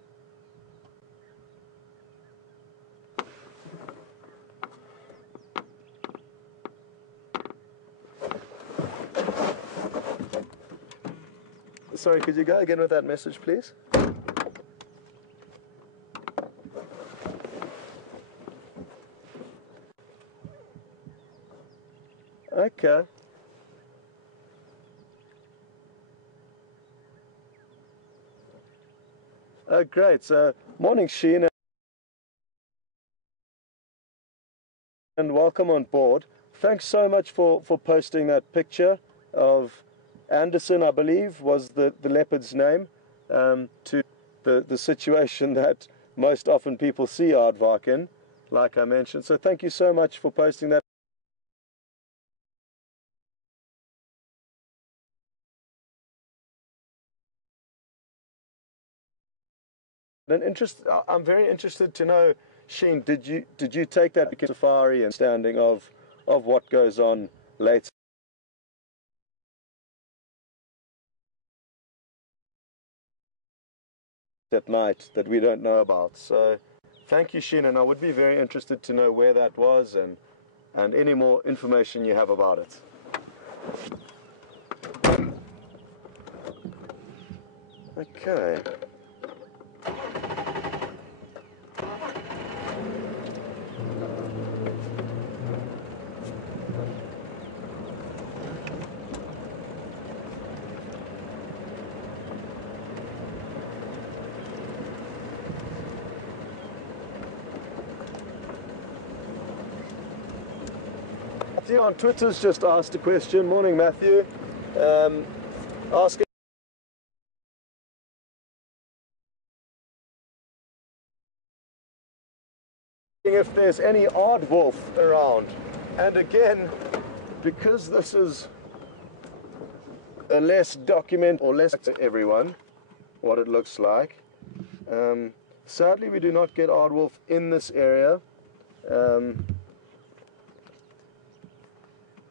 Sorry, could you go again with that message, please? Okay. Oh, great. So, morning, Sheen, and welcome on board. Thanks so much for posting that picture of Anderson, I believe, was the leopard's name, to the situation that most often people see aardvark in, like I mentioned. So thank you so much for posting that. I'm very interested to know, Sheen, did you take that safari and understanding of what goes on late at night that we don't know about? So thank you, Sheen, and I would be very interested to know where that was and any more information you have about it. Okay. Matthew on Twitter's just asked a question. Morning, Matthew. Asking if there's any aardwolf around. And again, because this is a less to everyone what it looks like, sadly we do not get aardwolf in this area.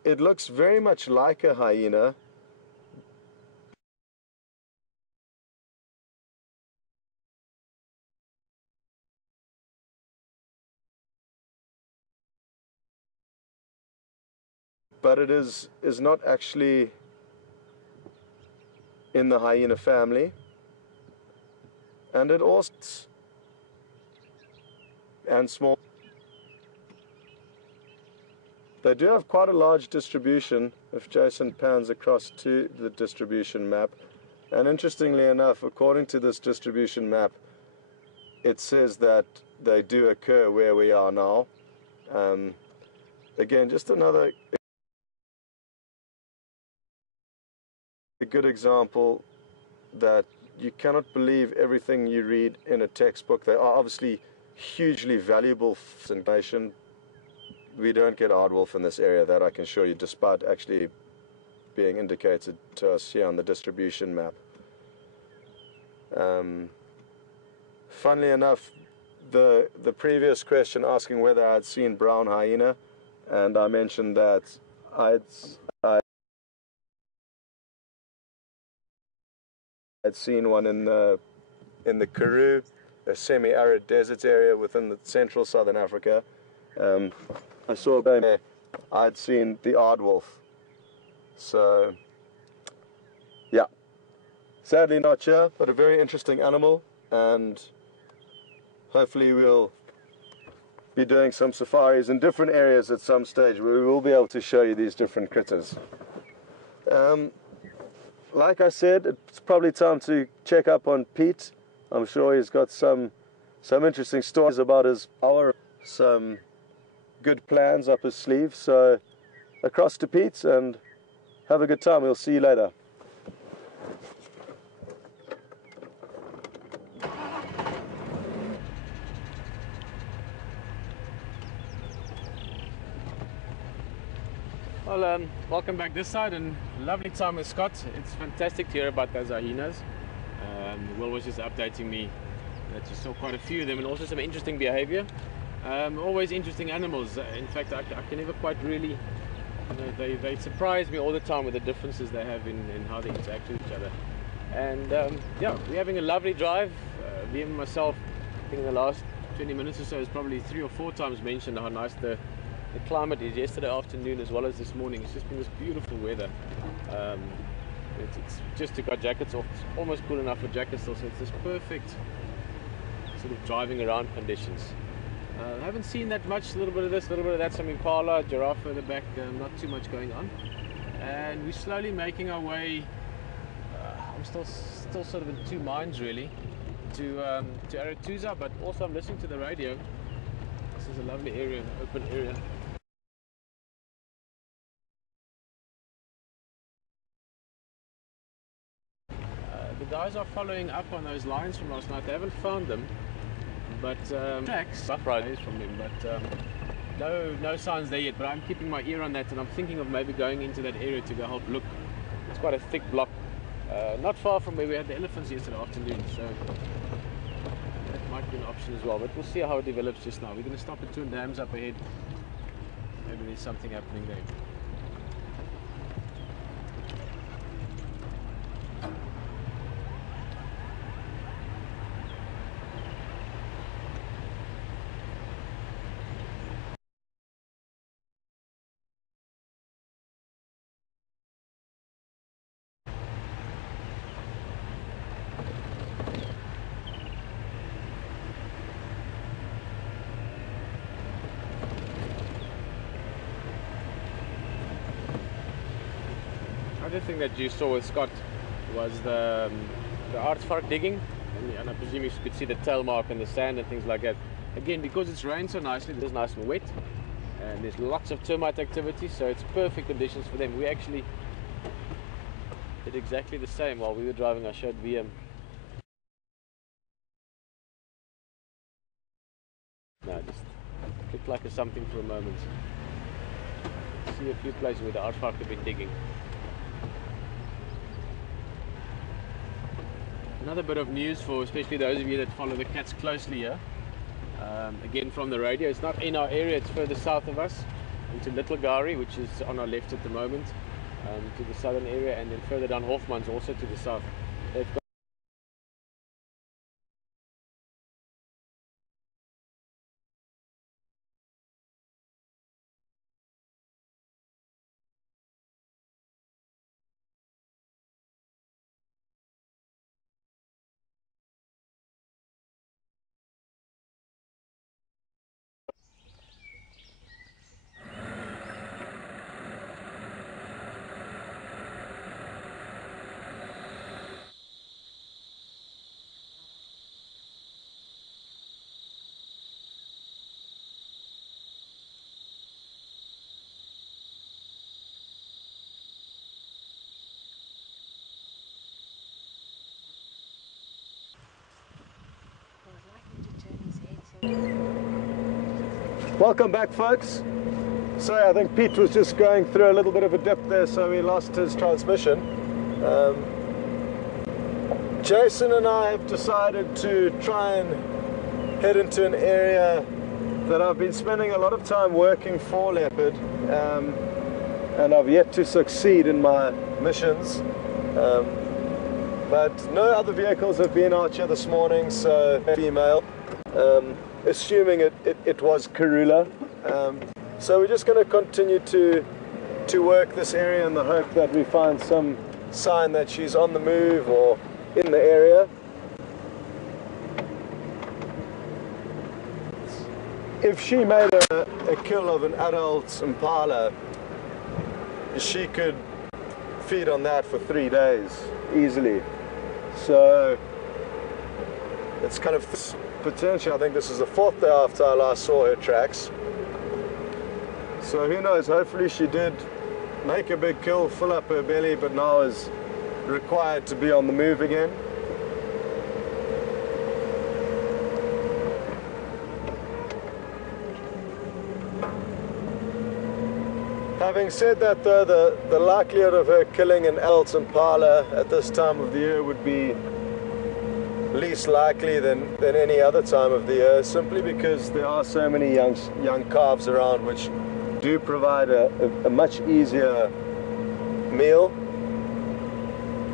It looks very much like a hyena, but it is not actually in the hyena family, and it also and small. They do have quite a large distribution if Jason pans across to the distribution map, and interestingly enough, according to this distribution map, it says that they do occur where we are now. Again, just another a good example that you cannot believe everything you read in a textbook. They are obviously hugely valuable information. We don't get aardwolf in this area, that I can assure you, despite actually being indicated to us here on the distribution map. Funnily enough, the previous question asking whether I'd seen brown hyena, and I mentioned that I'd seen one in the Karoo, a semi-arid desert area within the central southern Africa. I saw there, I'd seen the aardwolf. So, yeah, sadly not here, but a very interesting animal, and hopefully we'll be doing some safaris in different areas at some stage where we will be able to show you these different critters. Like I said, it's probably time to check up on Pete. I'm sure he's got some interesting stories about his power, some good plans up his sleeve. So across to Pete and have a good time. We'll see you later. Well, welcome back this side, and lovely time with Scott. It's fantastic to hear about those hyenas. Will was just updating me that you saw quite a few of them, and also some interesting behavior. Always interesting animals. In fact, I can never quite really, they surprise me all the time with the differences they have in how they interact with each other. And yeah, we're having a lovely drive. Liam and myself, I think in the last 20 minutes or so, has probably 3 or 4 times mentioned how nice the climate is. Yesterday afternoon as well as this morning, it's just been this beautiful weather. It's just got jackets off. It's almost cool enough for jackets still, so it's this perfect sort of driving around conditions. I haven't seen that much. A little bit of this, a little bit of that, some impala, giraffe further back, not too much going on. And we're slowly making our way, I'm still sort of in two minds really, to Arathusa, but also I'm listening to the radio. This is a lovely area, an open area. The guys are following up on those lines from last night. They haven't found them, but tracks rough riders from them, but no signs there yet. But I'm keeping my ear on that, and I'm thinking of maybe going into that area to go help look. It's quite a thick block, not far from where we had the elephants yesterday afternoon. So might be an option as well, but we'll see how it develops just now. We're going to stop at 2 dams up ahead. Maybe there's something happening there. Another thing that you saw with Scott was the aardvark digging, and I presume you could see the tail mark and the sand and things like that. Again, because it's rained so nicely, it's nice and wet, and there's lots of termite activity, so it's perfect conditions for them. We actually did exactly the same while we were driving. I showed VM. No, just looked like a something for a moment. See a few places where the aardvark have been digging. Another bit of news for especially those of you that follow the cats closely here. Again from the radio, it's not in our area, it's further south of us into Little Gari, which is on our left at the moment, to the southern area, and then further down Hofmans also to the south. They've got Welcome back, folks. Sorry, I think Pete was just going through a little bit of a dip there, so he lost his transmission. Jason and I have decided to try and head into an area that I've been spending a lot of time working for leopard, and I've yet to succeed in my missions. But no other vehicles have been out here this morning, so female. Assuming it was Karula. So we're just going to continue to work this area in the hope that we find some sign that she's on the move or in the area. If she made a kill of an adult impala, she could feed on that for 3 days easily. So it's kind of potentially, I think this is the 4th day after I last saw her tracks. So who knows, hopefully she did make a big kill, fill up her belly, but now is required to be on the move again. Having said that though, the likelihood of her killing an adult impala at this time of the year would be least likely than any other time of the year, simply because there are so many young calves around which do provide a much easier meal.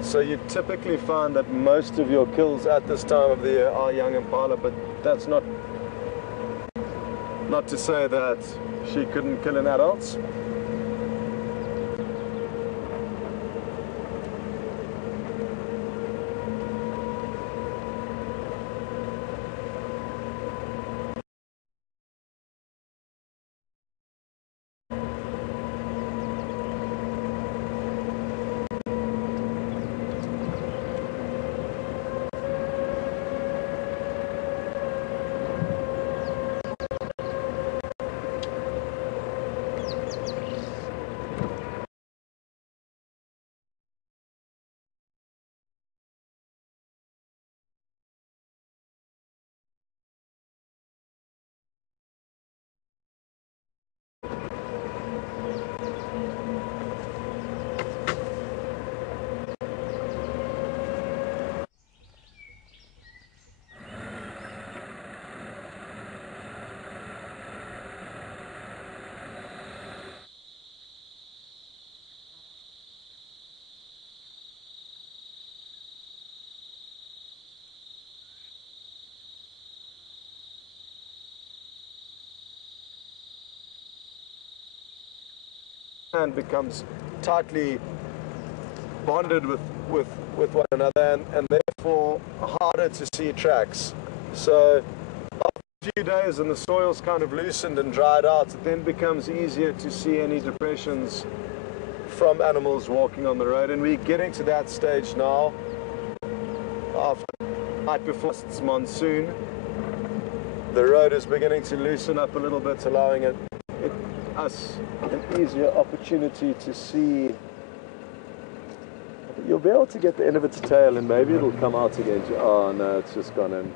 So you typically find that most of your kills at this time of the year are young impala, but that's not to say that she couldn't kill an adult. and becomes tightly bonded with one another, and therefore harder to see tracks. So after a few days and the soil's kind of loosened and dried out, it then becomes easier to see any depressions from animals walking on the road, and we're getting to that stage now. Right before it's monsoon, the road is beginning to loosen up a little bit, allowing us an easier opportunity to see. You'll be able to get the end of its tail, and maybe it'll come out again. Oh no, it's just gone in.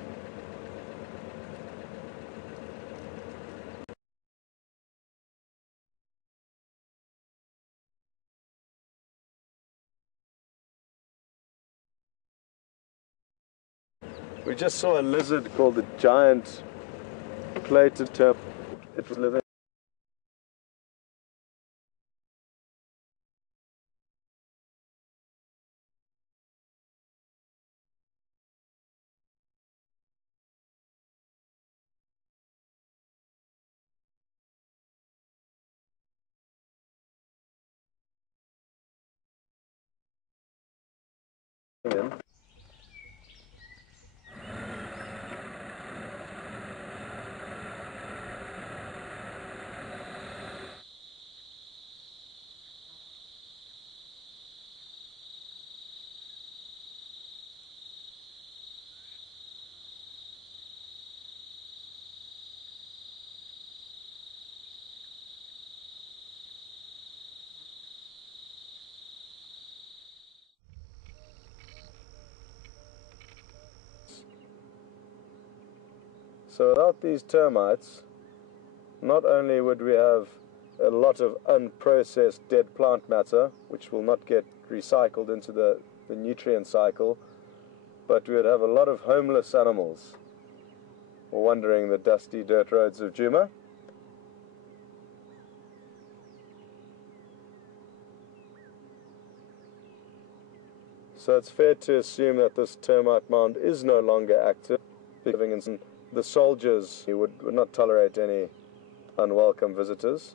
We just saw a lizard called the giant plated terp. It was living. In. So without these termites, not only would we have a lot of unprocessed dead plant matter, which will not get recycled into the nutrient cycle, but we would have a lot of homeless animals wandering the dusty dirt roads of Djuma. So it's fair to assume that this termite mound is no longer active. Living in the soldiers would not tolerate any unwelcome visitors.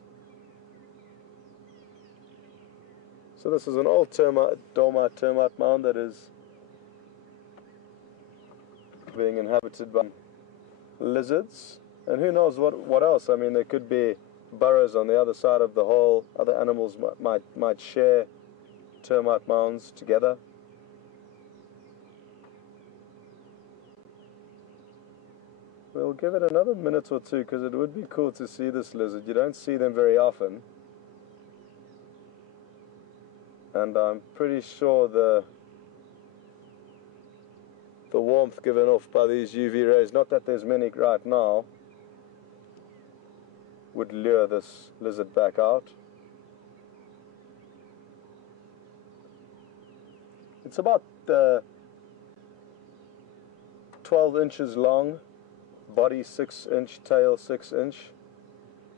So this is an old dormite termite mound that is being inhabited by lizards, and who knows what else. I mean, there could be burrows on the other side of the hole. Other animals might share termite mounds together. We'll give it another minute or two, because it would be cool to see this lizard. You don't see them very often. And I'm pretty sure the warmth given off by these UV rays, not that there's many right now, would lure this lizard back out. It's about 12 inches long. Body 6 inch, tail 6 inch,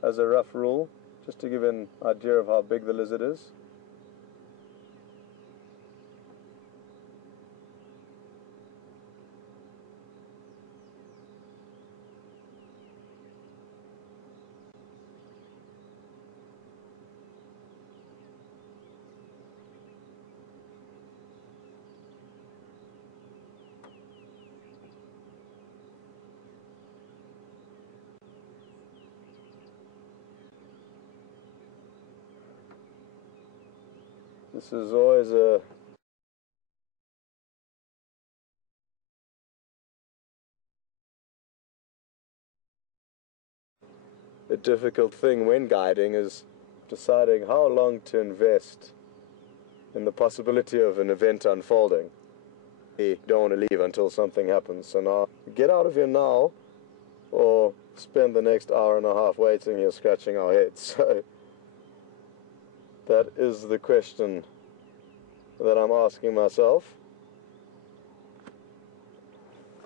as a rough rule, just to give an idea of how big the lizard is. This is always a difficult thing when guiding, is deciding how long to invest in the possibility of an event unfolding. You don't want to leave until something happens. So now, get out of here now, or spend the next hour and a half waiting here scratching our heads. So that is the question that I'm asking myself.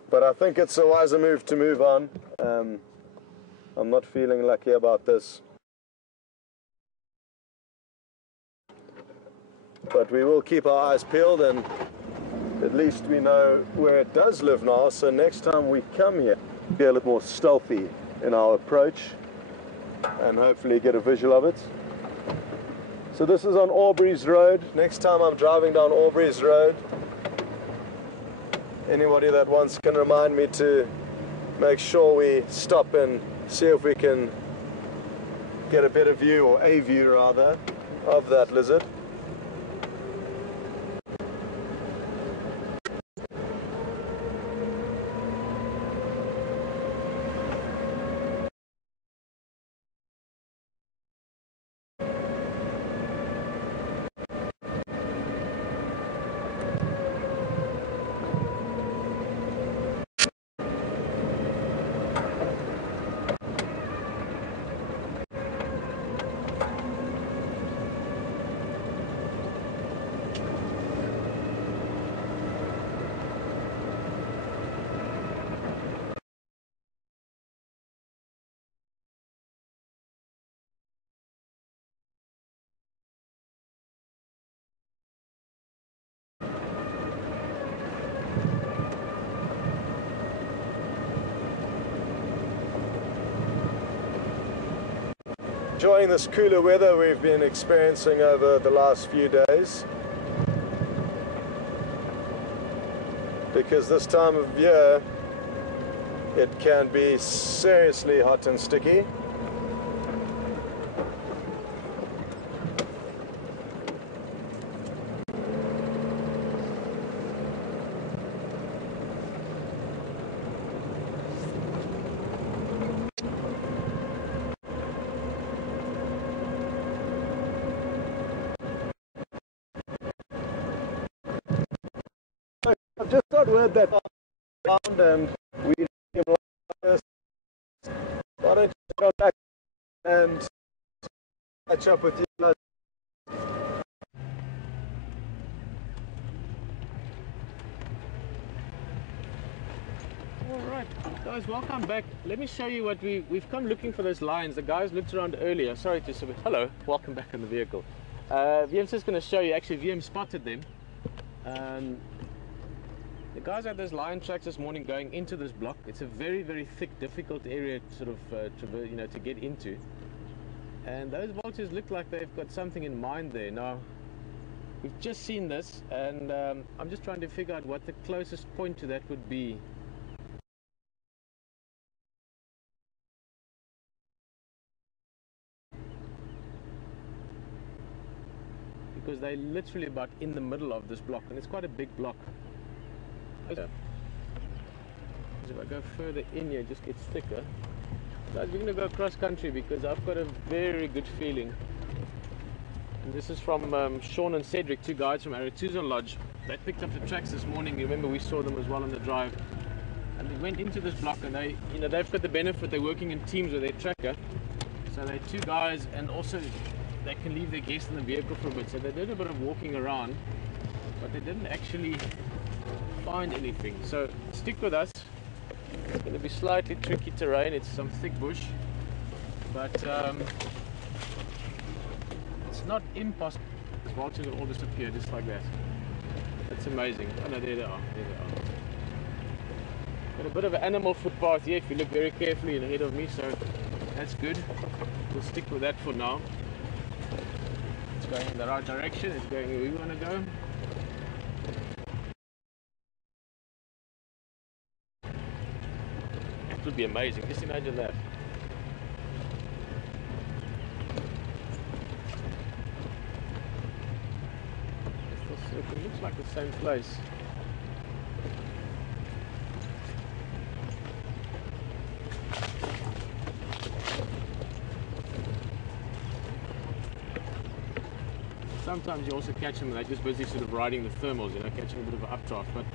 But I think it's a wiser move to move on. I'm not feeling lucky about this. But we will keep our eyes peeled, and at least we know where it does live now. So next time we come here, be a little more stealthy in our approach and hopefully get a visual of it. So So this is on Aubrey's Road. Next time I'm driving down Aubrey's Road, anybody that wants can remind me to make sure we stop and see if we can get a better view, or a view rather, of that lizard. Enjoying this cooler weather we've been experiencing over the last few days, because this time of year it can be seriously hot and sticky. I've just got word that I found, and we why don't you go back and catch up with you guys. Alright, guys, welcome back. Let me show you what we've come looking for those lions. The guys looked around earlier. Sorry to say, hello, welcome back in the vehicle. VM's just going to show you, actually VM spotted them. The guys had those lion tracks this morning going into this block. It's a very, very thick, difficult area to sort of to get into. And those vultures look like they've got something in mind there. Now, we've just seen this, and I'm just trying to figure out what the closest point to that would be. Because they're literally about in the middle of this block, and it's quite a big block. So if I go further in here, it just gets thicker. Guys, we're going to go cross country because I've got a very good feeling. And this is from Sean and Cedric, two guys from Arathusa Lodge. They picked up the tracks this morning. You remember we saw them as well on the drive. And they went into this block, and they've got the benefit, they're working in teams with their tracker. So they're two guys, and also they can leave their guests in the vehicle for a bit. So they did a bit of walking around, but they didn't actually find anything. So stick with us. It's going to be slightly tricky terrain. It's some thick bush, but it's not impossible. The vultures will all disappear just like that. That's amazing. Oh no, there they are. There they are. Got a bit of an animal footpath here if you look very carefully ahead of me, so that's good. We'll stick with that for now. It's going in the right direction. It's going where we want to go. It would be amazing. Just imagine that. It looks like the same place. Sometimes you also catch them and they're just busy sort of riding the thermals, you know, catching a bit of an updraft. But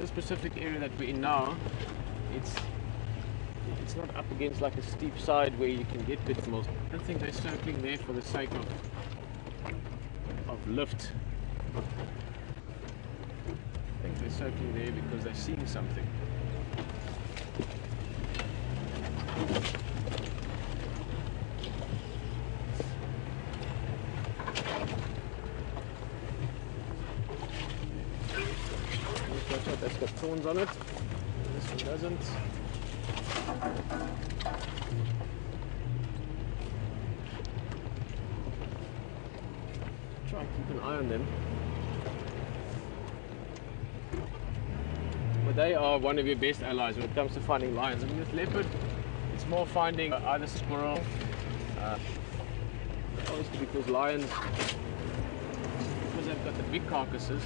this specific area that we're in now, it's not up against like a steep side where you can get good thermals. I don't think they're circling there for the sake of lift. I think they're circling there because they're seeing something. That's got thorns on it. This one doesn't. try and keep an eye on them. But they are one of your best allies when it comes to finding lions. I mean, with leopard, it's more finding either squirrel, obviously because lions, because they've got the big carcasses,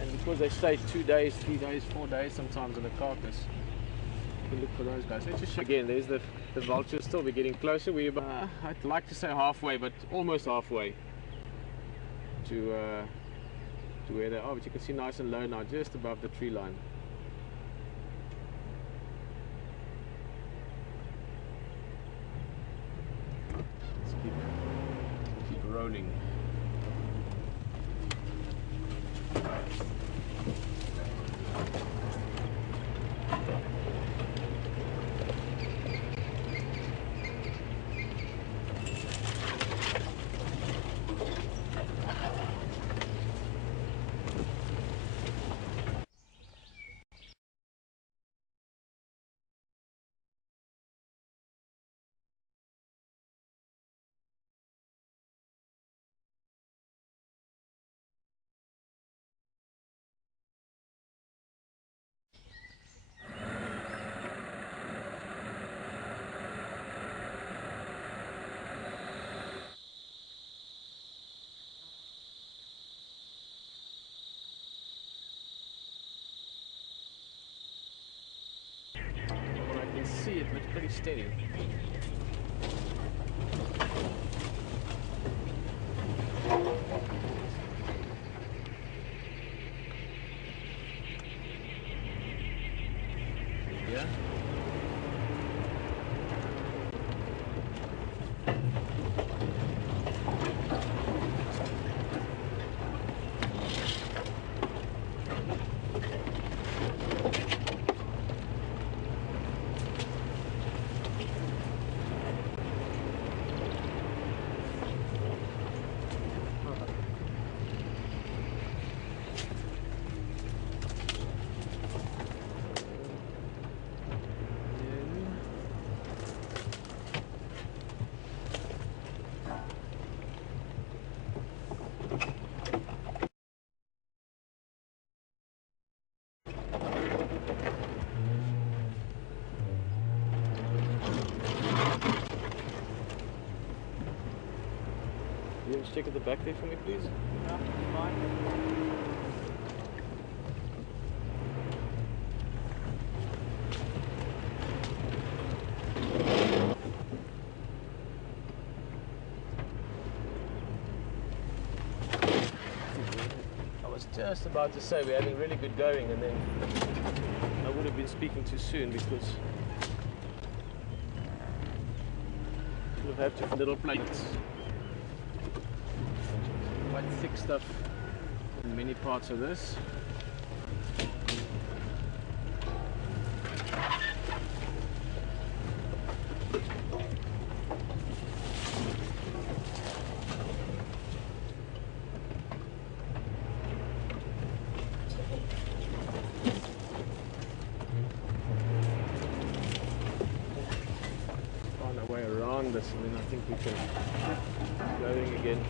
and because they stay 2 days, 3 days, 4 days sometimes in a carcass, you can look for those guys. Let's just show again, there's the vultures still. We're getting closer. We're about, I'd like to say halfway, but almost halfway to where they are. But you can see nice and low now, just above the tree line. Let's keep rolling. See, it looks pretty steady. Yeah. You just check at the back there for me, please? Yeah, fine. I was just about to say we're having really good going, and then I would have been speaking too soon because we'll have different little plates. Quite thick stuff in many parts of this. Find our way around this, and then I think we can keep going again.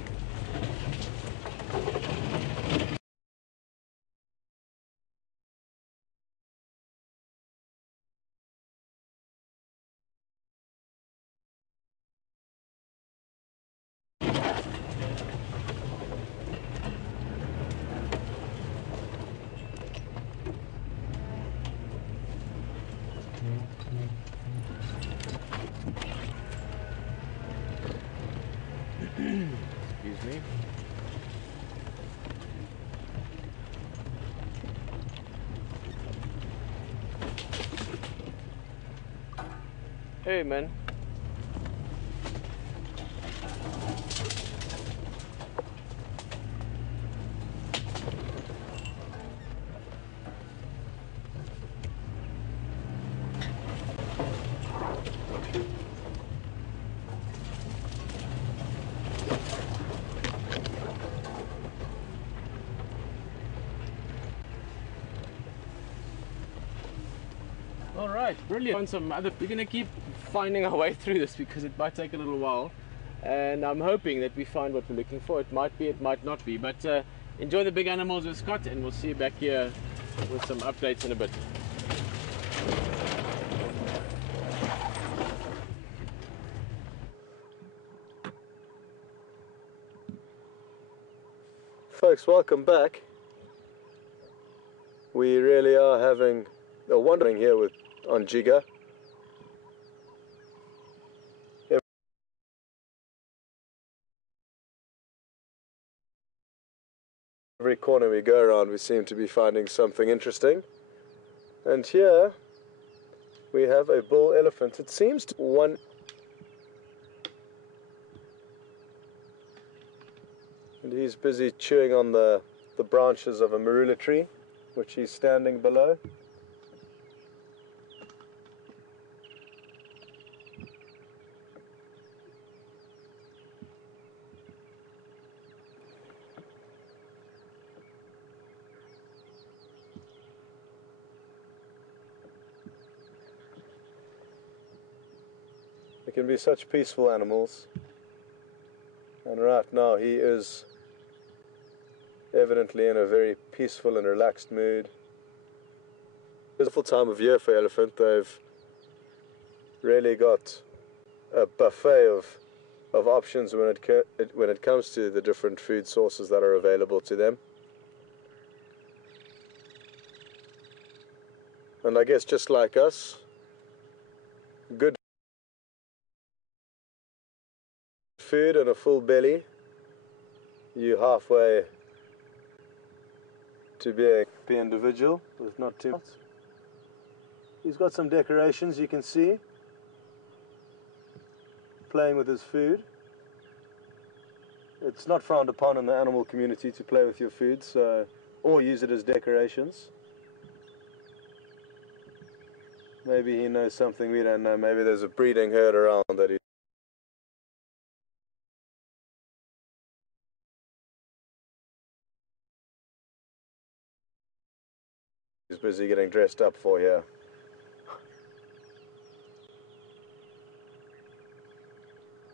Excuse me. Hey, man. Right, brilliant. On some other, we're going to keep finding our way through this because it might take a little while, and I'm hoping that we find what we're looking for. It might be, it might not be, but enjoy the big animals with Scott, and we'll see you back here with some updates in a bit. Folks, welcome back. We really are having a wandering here on Djuma. Every corner we go around, we seem to be finding something interesting. And here we have a bull elephant. It seems to one. And he's busy chewing on the branches of a marula tree, which he's standing below. They can be such peaceful animals. And right now he is evidently in a very peaceful and relaxed mood. Beautiful time of year for elephant. They've really got a buffet of options when it comes to the different food sources that are available to them. And I guess just like us, good food and a full belly, you halfway to be individual with not too much. He's got some decorations, you can see, playing with his food. It's not frowned upon in the animal community to play with your food, so, or use it as decorations. Maybe he knows something we don't know. Maybe there's a breeding herd around that he's busy getting dressed up for here.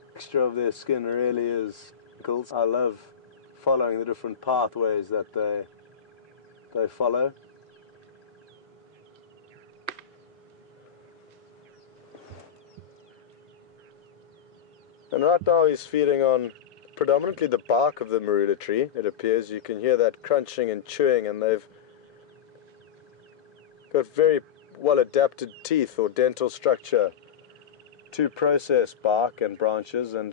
The texture of their skin really is cool. I love following the different pathways that they follow. And right now he's feeding on predominantly the bark of the marula tree, it appears. You can hear that crunching and chewing, and they've got very well adapted teeth or dental structure to process bark and branches. And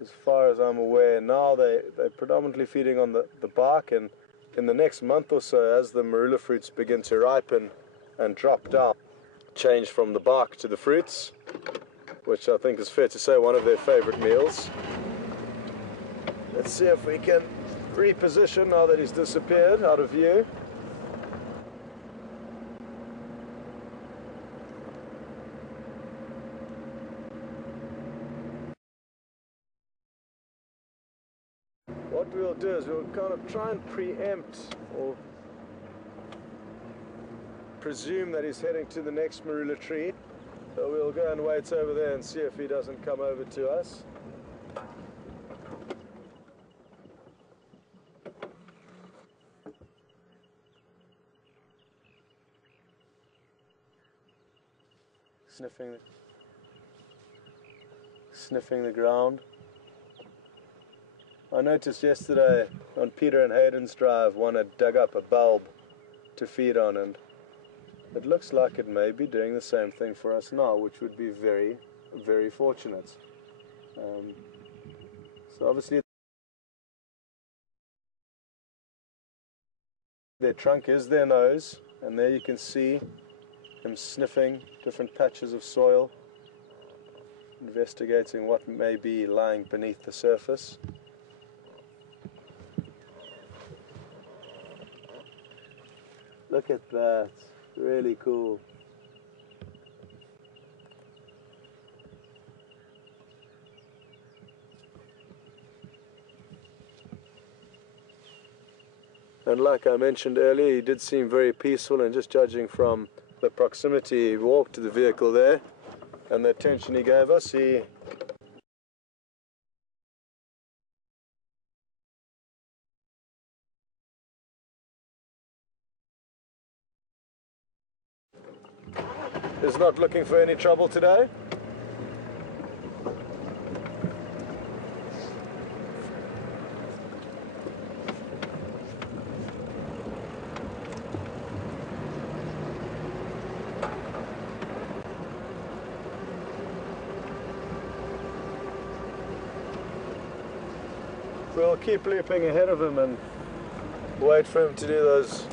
as far as I'm aware now, they're predominantly feeding on the bark, and in the next month or so, as the marula fruits begin to ripen and drop down, change from the bark to the fruits, which I think is fair to say one of their favorite meals. Let's see if we can reposition now that he's disappeared out of view. What we'll do is we'll kind of try and preempt or presume that he's heading to the next marula tree. So we'll go and wait over there and see if he doesn't come over to us. Sniffing the ground. I noticed yesterday on Peter and Hayden's drive, one had dug up a bulb to feed on, and it looks like it may be doing the same thing for us now, which would be very, very fortunate. So obviously their trunk is their nose, and there you can see him sniffing different patches of soil, investigating what may be lying beneath the surface. Look at that, really cool. And like I mentioned earlier, he did seem very peaceful, and just judging from the proximity he walked to the vehicle there and the attention he gave us, he is not looking for any trouble today. We'll keep looping ahead of him and wait for him to do those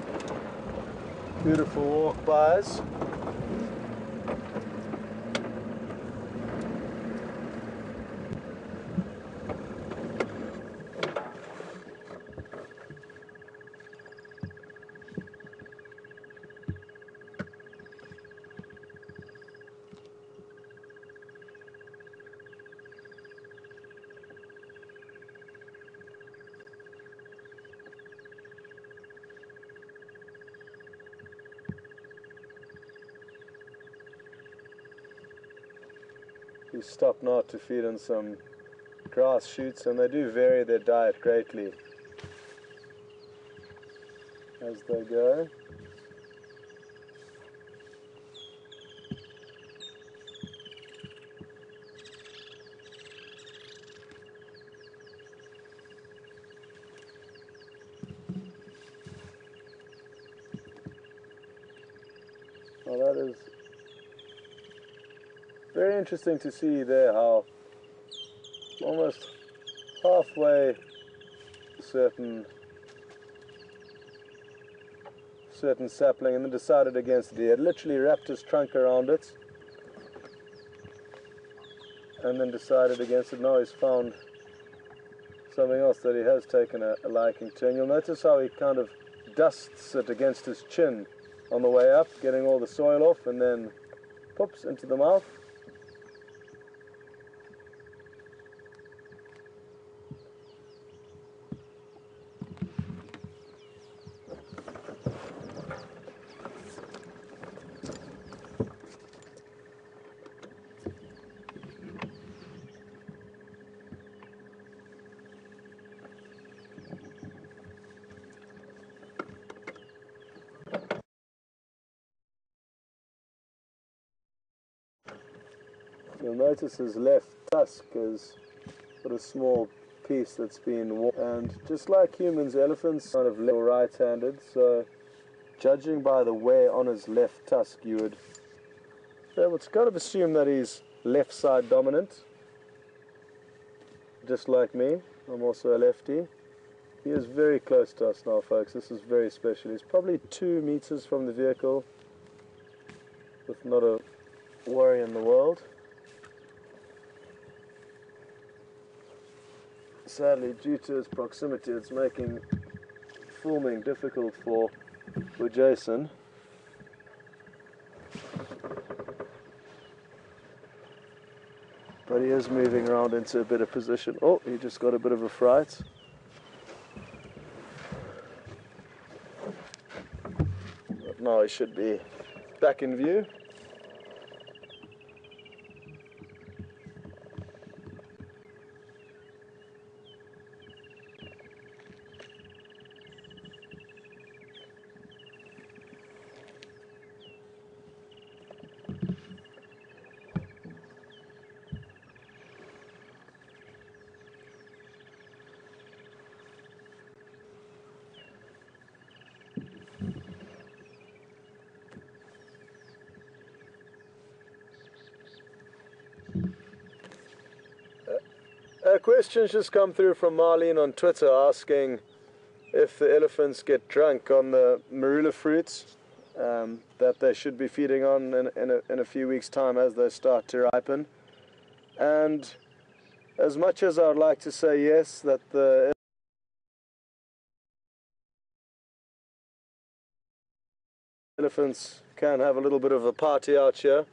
beautiful walk-bys. We stop now to feed on some grass shoots, and they do vary their diet greatly as they go. Well, that is very interesting to see there how almost halfway certain sapling and then decided against it. He had literally wrapped his trunk around it and then decided against it. Now he's found something else that he has taken a liking to, and you'll notice how he kind of dusts it against his chin on the way up, getting all the soil off, and then poops into the mouth. You'll notice his left tusk has got a small piece that's been worn, and just like humans, elephants kind of left or right-handed, so judging by the wear on his left tusk, you would be able to kind of assume that he's left side dominant, just like me. I'm also a lefty. He is very close to us now, folks. This is very special. He's probably 2 meters from the vehicle with not a worry in the world. Sadly, due to his proximity, it's making filming difficult for Jason. But he is moving around into a better position. Oh, he just got a bit of a fright. But now he should be back in view. A question's just come through from Marlene on Twitter asking if the elephants get drunk on the marula fruits that they should be feeding on in a few weeks' time as they start to ripen. And as much as I would like to say yes, that the elephants can have a little bit of a party out here,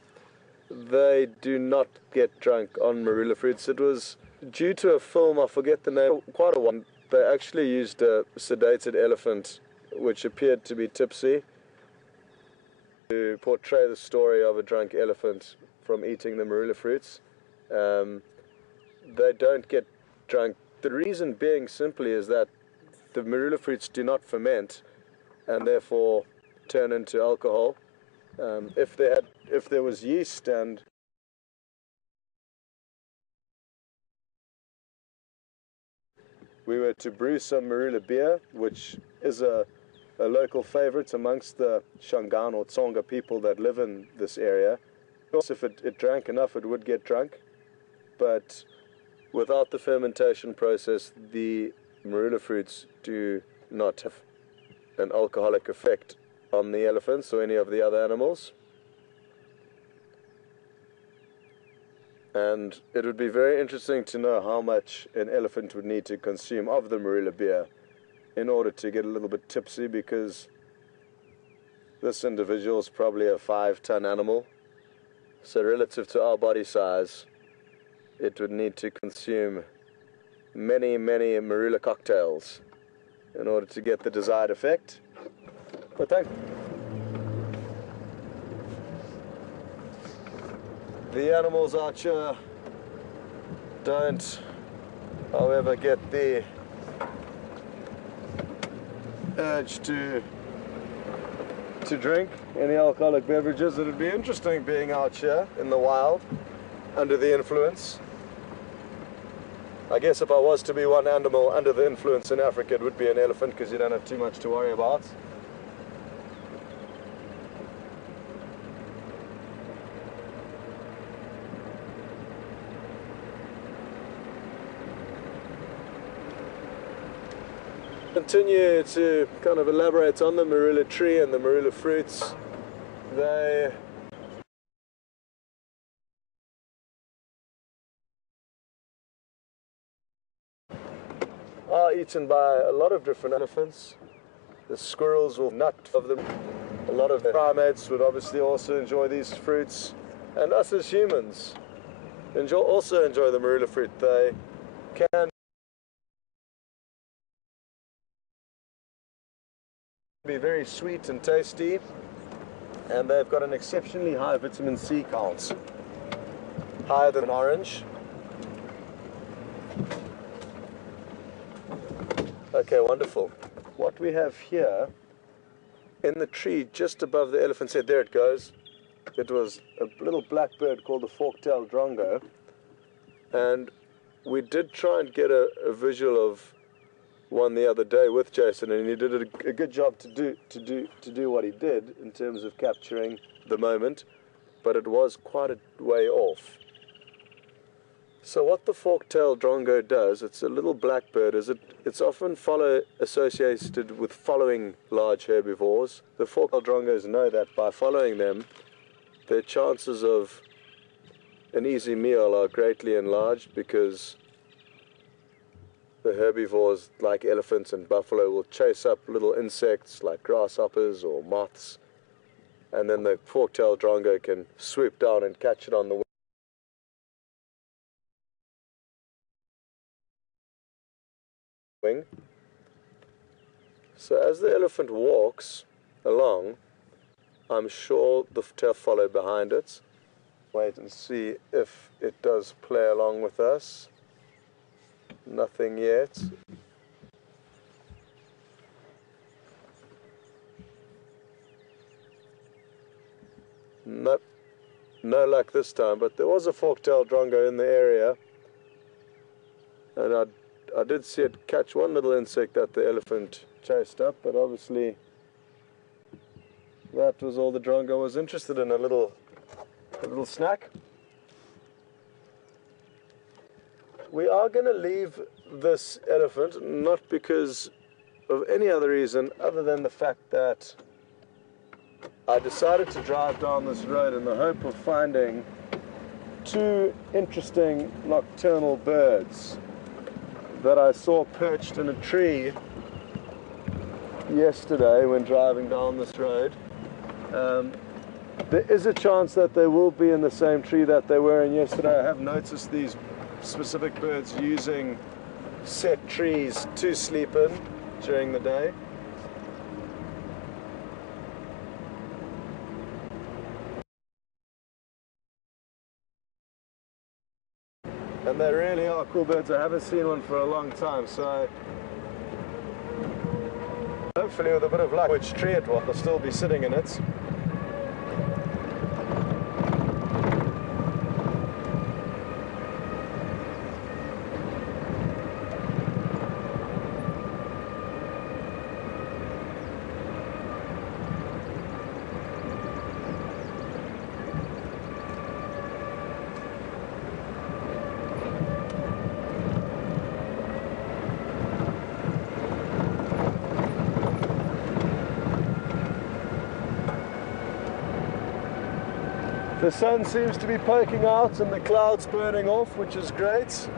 they do not get drunk on marula fruits. It was due to a film, I forget the name, quite a one. They actually used a sedated elephant which appeared to be tipsy. to portray the story of a drunk elephant from eating the marula fruits. They don't get drunk. The reason being simply is that the marula fruits do not ferment and therefore turn into alcohol. If there was yeast and we were to brew some marula beer, which is a local favorite amongst the Shangaan or Tsonga people that live in this area. Of course, if it drank enough, it would get drunk, but without the fermentation process, the marula fruits do not have an alcoholic effect on the elephants or any of the other animals. And it would be very interesting to know how much an elephant would need to consume of the marula beer in order to get a little bit tipsy, because this individual is probably a 5-ton animal. So relative to our body size, it would need to consume many, many marula cocktails in order to get the desired effect. But the animals out here don't, however, get the urge to drink any alcoholic beverages. It would be interesting being out here in the wild under the influence. I guess if I was to be one animal under the influence in Africa, it would be an elephant, because you don't have too much to worry about. Continue to kind of elaborate on the marula tree and the marula fruits. They are eaten by a lot of different elephants. The squirrels will nut of them. A lot of the primates would obviously also enjoy these fruits, and us as humans also enjoy the marula fruit. They can be very sweet and tasty, and they've got an exceptionally high vitamin C count, higher than orange. Okay, wonderful. What we have here in the tree just above the elephant's head, there it goes. It was a little black bird called the fork-tailed drongo, and we did try and get a visual of one the other day with Jason, and he did a good job to do what he did in terms of capturing the moment, but it was quite a way off. So what the fork-tailed drongo does, it's a little black bird, it's often associated with following large herbivores. The fork-tailed drongos know that by following them, their chances of an easy meal are greatly enlarged, because the herbivores, like elephants and buffalo, will chase up little insects like grasshoppers or moths, and then the fork-tailed drongo can swoop down and catch it on the wing. So as the elephant walks along, I'm sure the tail follow behind it. Wait and see if it does play along with us. Nothing yet. Nope. No luck this time, but there was a fork-tailed drongo in the area, and I did see it catch one little insect that the elephant chased up, but obviously that was all the drongo was interested in, a little snack. We are going to leave this elephant, not because of any other reason other than the fact that I decided to drive down this road in the hope of finding two interesting nocturnal birds that I saw perched in a tree yesterday when driving down this road. There is a chance that they will be in the same tree that they were in yesterday. I have noticed these specific birds using set trees to sleep in during the day. cool birds. I haven't seen one for a long time, so hopefully with a bit of luck, which tree it will, I'll still be sitting in it. The sun seems to be poking out and the clouds burning off, which is great.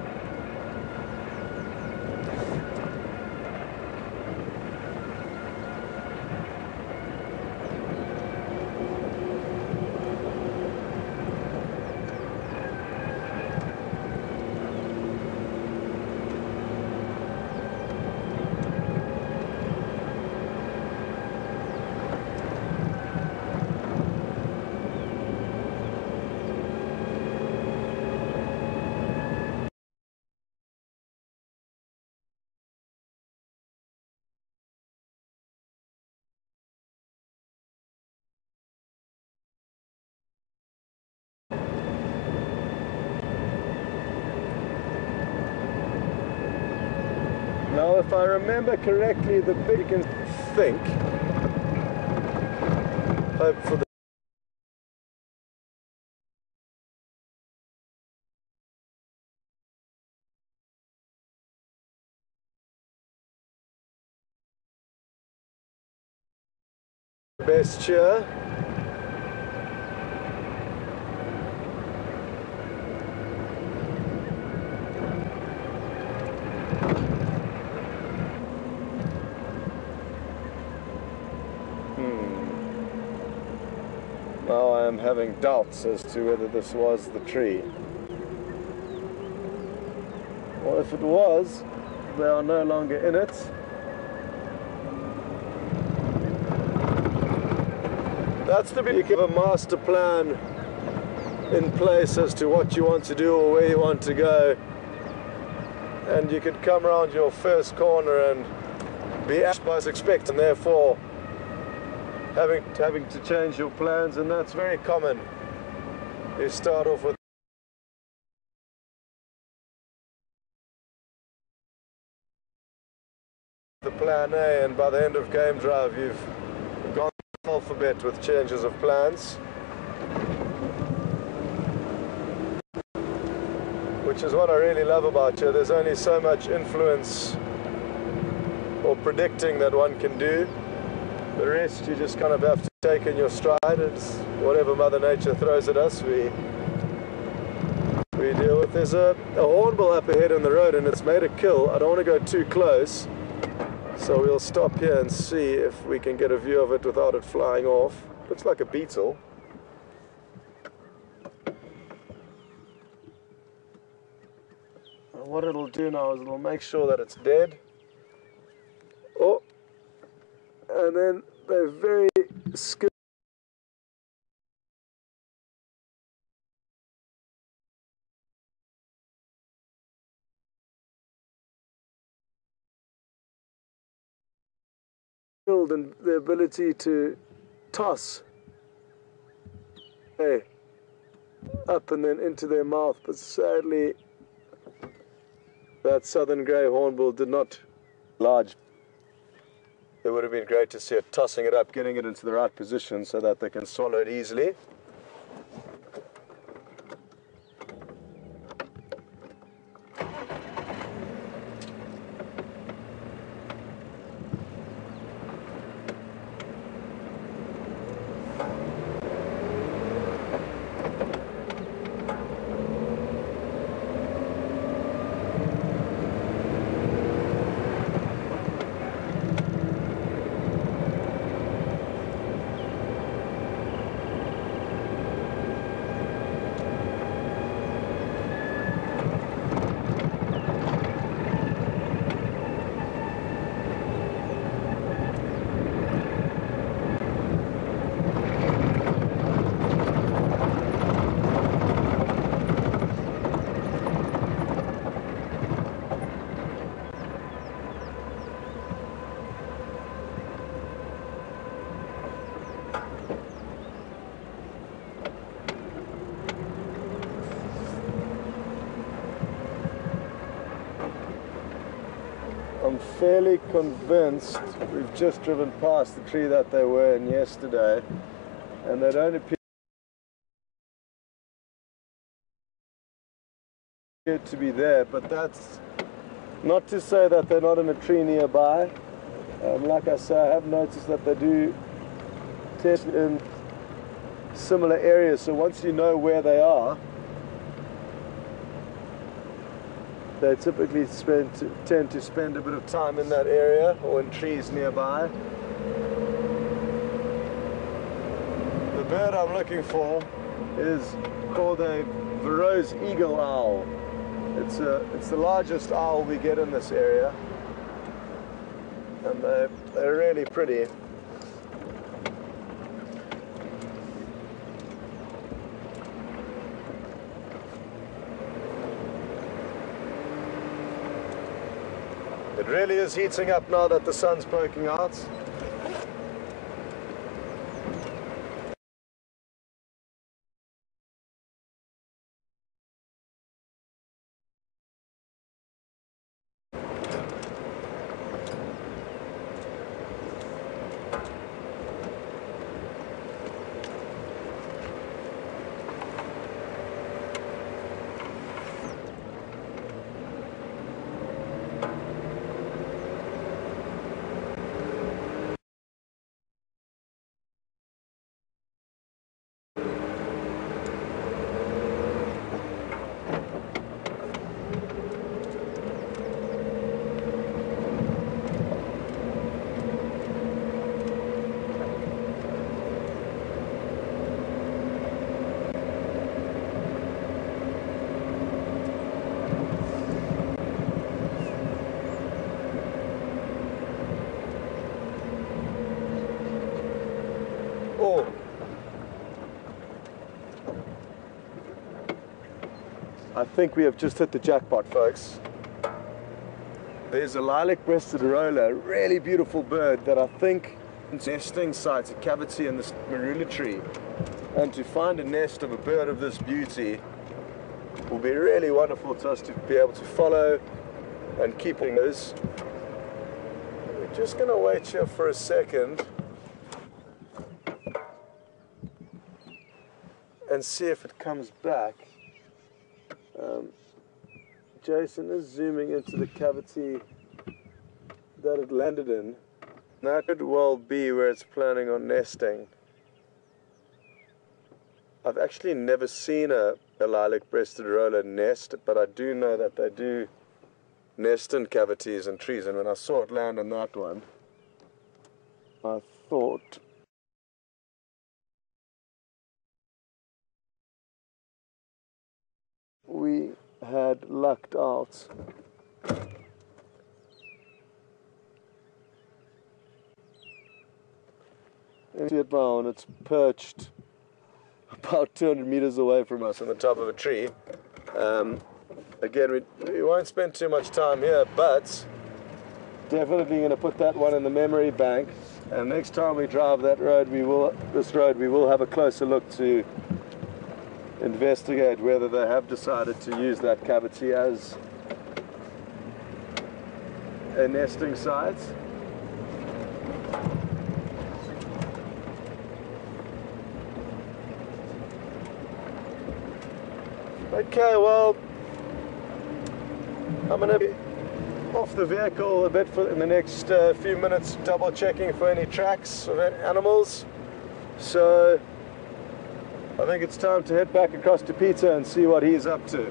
Now, if I remember correctly, the big can think, hope for the best cheer. Now I am having doubts as to whether this was the tree. Or if it was, they are no longer in it. That's the beauty of a master plan in place as to what you want to do or where you want to go. And you could come around your first corner and be as expected, and therefore having to change your plans, and that's very common. You start off with the plan A, and by the end of game drive you've gone the alphabet with changes of plans, which is what I really love about you. There's only so much influence or predicting that one can do. The rest you just kind of have to take in your stride. It's whatever Mother Nature throws at us, we deal with. There's a hornbill up ahead in the road and it's made a kill. I don't want to go too close, so we'll stop here and see if we can get a view of it without it flying off. Looks like a beetle. What it'll do now is it'll make sure that it's dead. Oh, and then they're very skilled in the ability to toss up and then into their mouth, but sadly that southern grey hornbill did not large. It would have been great to see it tossing it up, getting it into the right position so that they can swallow it easily. I'm fairly convinced we've just driven past the tree that they were in yesterday, and they don't appear to be there, but that's not to say that they're not in a tree nearby. Like I say, I have noticed that they do test in similar areas, so once you know where they are, they typically tend to spend a bit of time in that area or in trees nearby. The bird I'm looking for is called a Verreaux's eagle owl. It's the largest owl we get in this area, and they're really pretty. It really is heating up now that the sun's poking out. Oh. I think we have just hit the jackpot, folks. There's a lilac-breasted roller, a really beautiful bird that I think is nesting site, a cavity in this marula tree. And to find a nest of a bird of this beauty will be really wonderful to us to be able to follow and keep those. We're just going to wait here for a second and see if it comes back. Jason is zooming into the cavity that it landed in. That could well be where it's planning on nesting. I've actually never seen a lilac-breasted roller nest, but I do know that they do nest in cavities and trees, and when I saw it land on that one, I thought we had lucked out. You see it now, and it's perched about 200 meters away from us on the top of a tree. Again, we won't spend too much time here, but definitely going to put that one in the memory bank. And next time we drive that road, we will have a closer look to investigate whether they have decided to use that cavity as a nesting site. Okay, well, I'm going to be off the vehicle a bit in the next few minutes, double checking for any tracks of animals. So I think it's time to head back across to Peter and see what he's up to.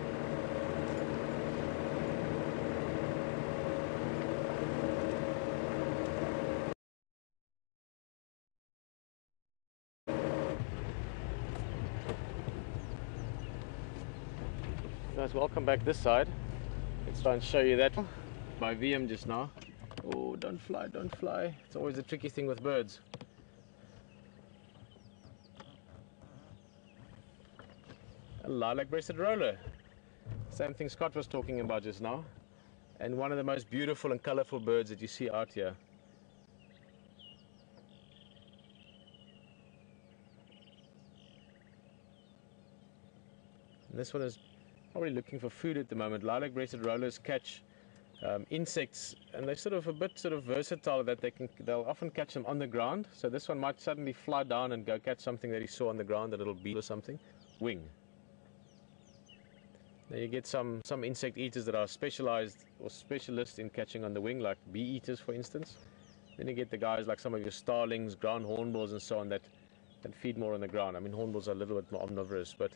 Guys, welcome back this side. Let's try and show you that by VM just now. Oh, don't fly, don't fly. It's always a tricky thing with birds. A lilac-breasted roller. Same thing Scott was talking about just now. And one of the most beautiful and colorful birds that you see out here. And this one is probably looking for food at the moment. Lilac-breasted rollers catch insects, and they're sort of a bit versatile that they'll often catch them on the ground. So this one might suddenly fly down and go catch something that he saw on the ground, a little bee or something. Wing. Now you get some insect eaters that are specialized or specialists in catching on the wing, like bee eaters, for instance. Then you get the guys like some of your starlings, ground hornbills, and so on that feed more on the ground. I mean, hornbills are a little bit more omnivorous, but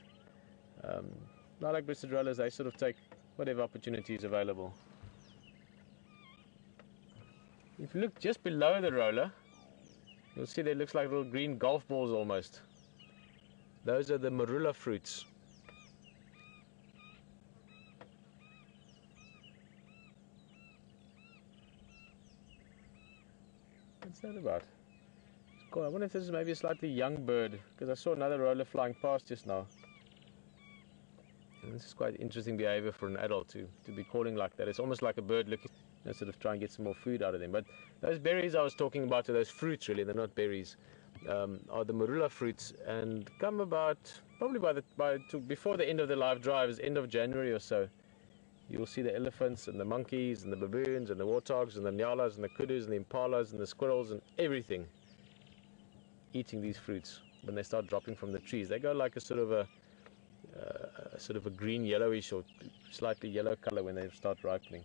lilac-breasted rollers, they sort of take whatever opportunity is available. If you look just below the roller, you'll see there looks like little green golf balls almost. Those are the marula fruits. What's that about? It's cool. I wonder if this is maybe a slightly young bird, because I saw another roller flying past just now. And this is quite interesting behavior for an adult to be calling like that. It's almost like a bird looking, sort of try and get some more food out of them. But those berries I was talking about are those fruits, really. They're not berries. Are the marula fruits, and come about probably before the end of the live drives, end of January or so. You'll see the elephants and the monkeys and the baboons and the warthogs and the nyalas and the kudus and the impalas and the squirrels and everything eating these fruits when they start dropping from the trees. They go like a sort of a green yellowish or slightly yellow color when they start ripening.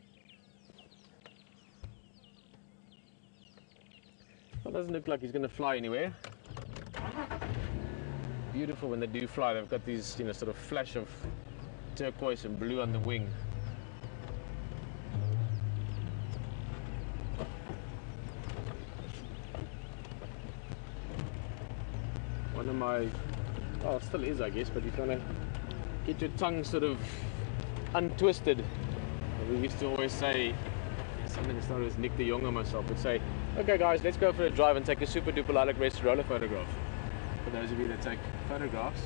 Well, doesn't look like he's going to fly anywhere. Beautiful when they do fly. They've got these, sort of flash of turquoise and blue on the wing. One of my, well, it still is, I guess, but if you want to get your tongue sort of untwisted, we used to always say, something that started with Nick de Jong and myself would say, okay guys, let's go for a drive and take a super duper lilac-breasted roller photograph. For those of you that take photographs,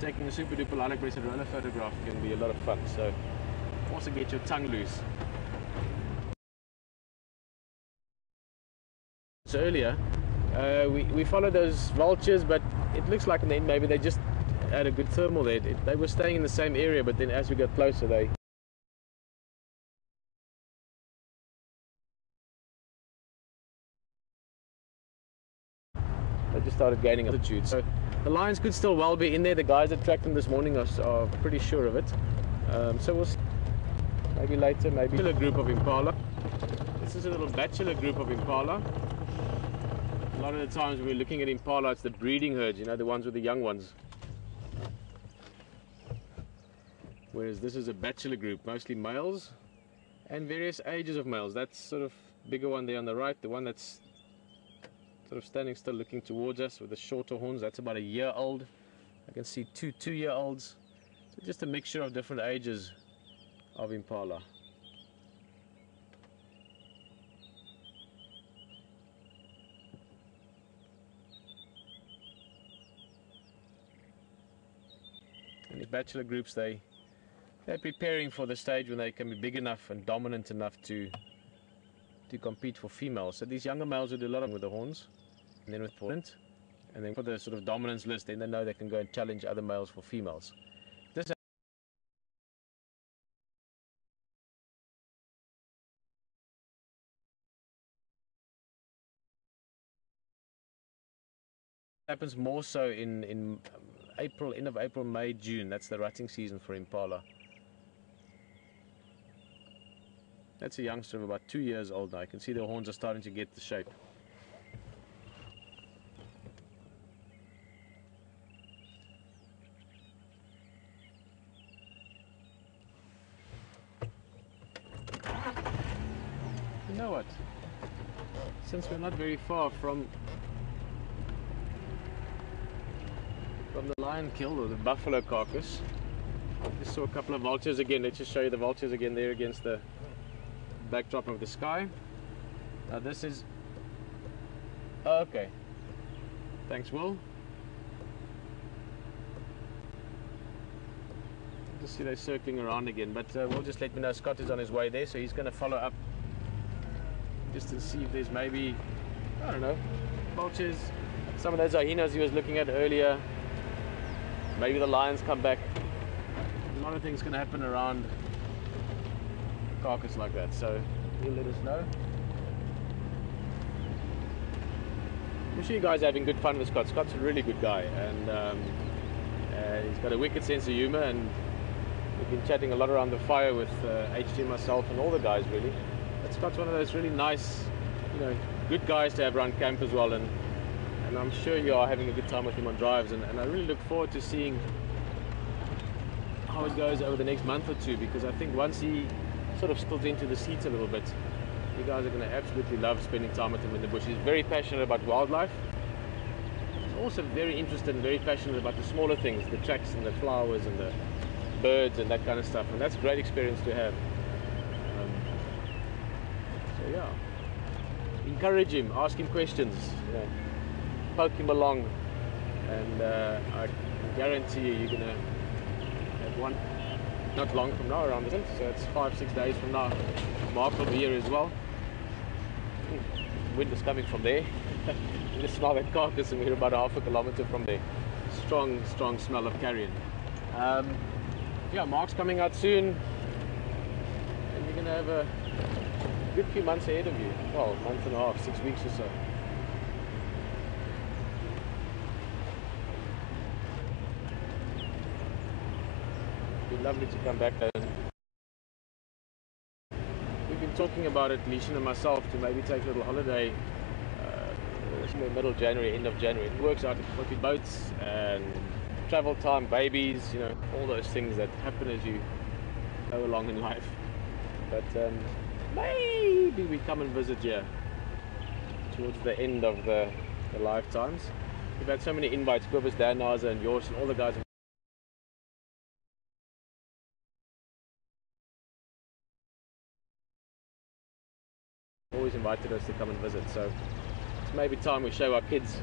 taking a super duper lilac-breasted roller photograph can be a lot of fun, so also get your tongue loose. So earlier, we followed those vultures, but it looks like in the end maybe they just had a good thermal there. They were staying in the same area, but then as we got closer they just started gaining altitude. So the lions could still well be in there. The guys that tracked them this morning are pretty sure of it. So we'll see. Maybe later, maybe a group of impala. This is a little bachelor group of impala. A lot of the times when we're looking at impala, it's the breeding herds, the ones with the young ones. Whereas this is a bachelor group, mostly males and various ages of males. That's sort of bigger one there on the right, the one that's sort of standing still looking towards us with the shorter horns. That's about a year old. I can see two 2-year-olds. So just a mixture of different ages of impala. And these bachelor groups, they're preparing for the stage when they can be big enough and dominant enough to compete for females. So these younger males will do a lot of with the horns, and then with dominant, and then for the sort of dominance list, then they know they can go and challenge other males for females. This happens more so in April, end of April, May, June. That's the rutting season for impala. That's a youngster of about 2 years old now. You can see the horns are starting to get the shape. You know what? Since we're not very far from the lion kill or the buffalo carcass, I just saw a couple of vultures again. Let's just show you the vultures again there against the backdrop of the sky. Now this is okay. Thanks, Will. Just see they're circling around again, but Will just let me know Scott is on his way there, so he's going to follow up just to see if there's maybe, I don't know, vultures, some of those hyenas he was looking at earlier. Maybe the lions come back. A lot of things can happen around carcass like that, so he'll let us know. I'm sure you guys are having good fun with Scott. Scott's a really good guy, and he's got a wicked sense of humour, and we've been chatting a lot around the fire with HG, myself, and all the guys really. But Scott's one of those really nice, you know, good guys to have around camp as well, and I'm sure you are having a good time with him on drives, and I really look forward to seeing how it goes over the next month or two, because I think once he sort of spills into the seats a little bit, you guys are going to absolutely love spending time with him in the bush. He's very passionate about wildlife. He's also very interested and very passionate about the smaller things, the tracks and the flowers and the birds and that kind of stuff, and that's a great experience to have. So yeah, encourage him, ask him questions, you know, poke him along, and I can guarantee you, you're going to have one not long from now around the tent, so it's 5-6 days from now. Mark will be here as well. Wind is coming from there. You can smell that carcass, and we're about 1/2 kilometer from there. Strong smell of carrion. Yeah, Mark's coming out soon, and you're going to have a good few months ahead of you. Well, a month and a half, 6 weeks or so. It'd be lovely to come back there. We've been talking about it, Leishan and myself, to maybe take a little holiday somewhere middle January, end of January. It works out with boats and travel time, babies, you know, all those things that happen as you go along in life. But maybe we come and visit here towards the end of the lifetimes. We've had so many invites, Cobus, Dan, Naza, and yours, and all the guys. Always invited us to come and visit, so it's maybe time we show our kids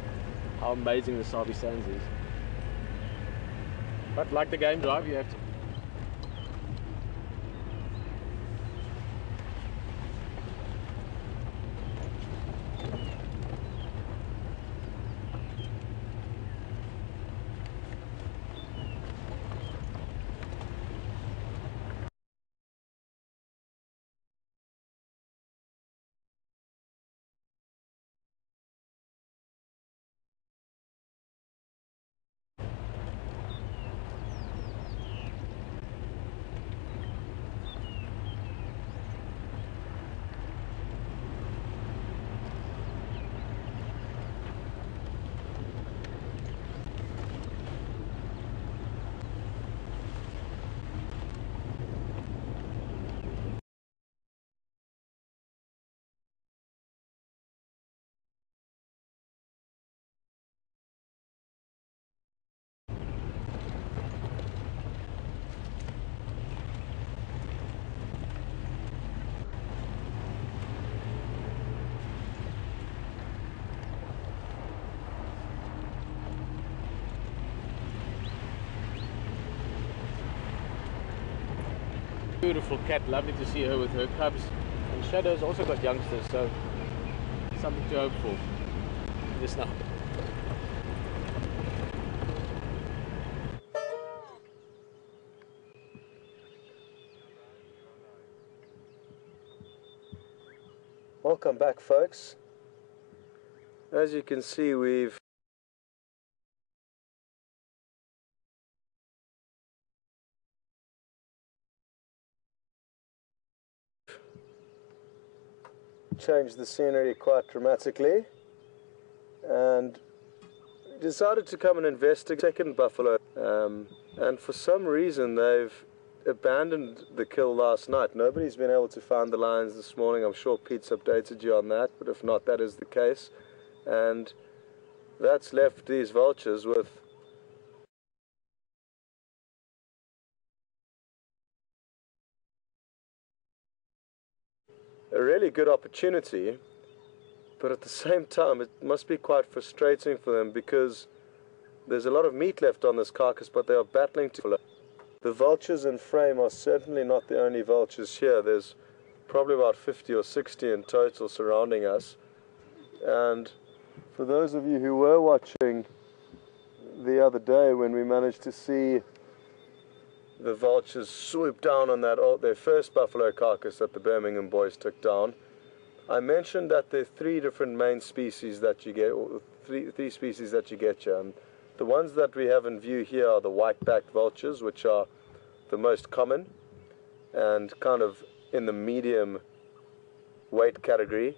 how amazing the Sabi Sands is. But like the game drive, you have to. Beautiful cat, lovely to see her with her cubs. And Shadow's also got youngsters, so something to hope for just now. Welcome back, folks. As you can see, we've changed the scenery quite dramatically and decided to come and investigate the second buffalo, and for some reason they've abandoned the kill last night. Nobody's been able to find the lions this morning. I'm sure Pete's updated you on that, but if not, that is the case, and that's left these vultures with a really good opportunity, but at the same time it must be quite frustrating for them because there's a lot of meat left on this carcass, but they are battling to. The vultures in frame are certainly not the only vultures here. There's probably about 50 or 60 in total surrounding us, and for those of you who were watching the other day when we managed to see the vultures swoop down on that their first buffalo carcass that the Birmingham boys took down. I mentioned that there are three different main species that you get, or three species that you get here. And the ones that we have in view here are the white-backed vultures, which are the most common and kind of in the medium weight category.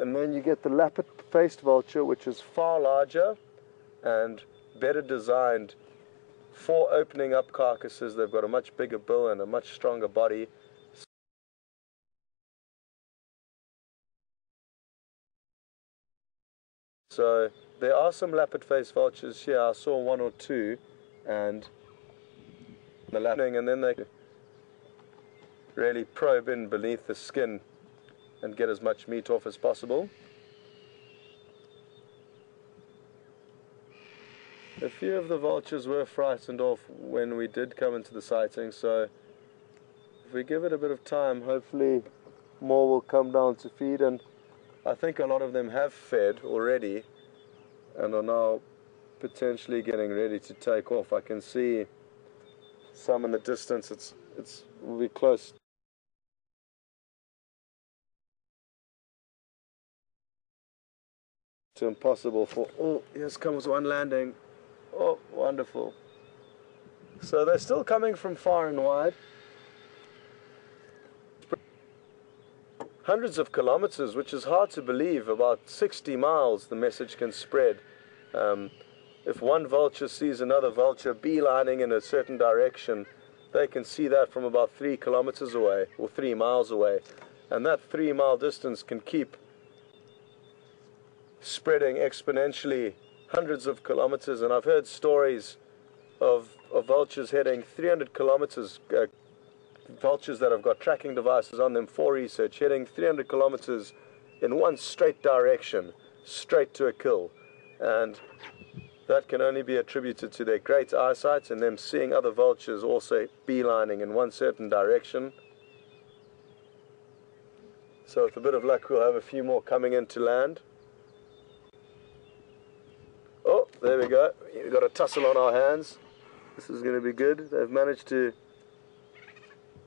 And then you get the lappet-faced vulture, which is far larger and better designed for opening up carcasses. They've got a much bigger bill and a much stronger body. So there are some lappet-faced vultures here. I saw one or two, and the lapping, and then they really probe in beneath the skin and get as much meat off as possible. A few of the vultures were frightened off when we did come into the sighting, so if we give it a bit of time, hopefully more will come down to feed. And I think a lot of them have fed already and are now potentially getting ready to take off. I can see some in the distance. Will be close. To impossible for. Oh, yes, comes one landing. Oh, wonderful. So they're still coming from far and wide. Hundreds of kilometers, which is hard to believe. About 60 miles the message can spread. If one vulture sees another vulture beelining in a certain direction, they can see that from about 3 kilometers away, or 3 miles away. And that 3-mile distance can keep spreading exponentially hundreds of kilometers. And I've heard stories of vultures heading 300 kilometers, vultures that have got tracking devices on them for research, heading 300 kilometers in one straight direction, straight to a kill. And that can only be attributed to their great eyesight and them seeing other vultures also beelining in one certain direction. So with a bit of luck, we'll have a few more coming in to land. Oh, there we go. We've got a tussle on our hands. This is going to be good. They've managed to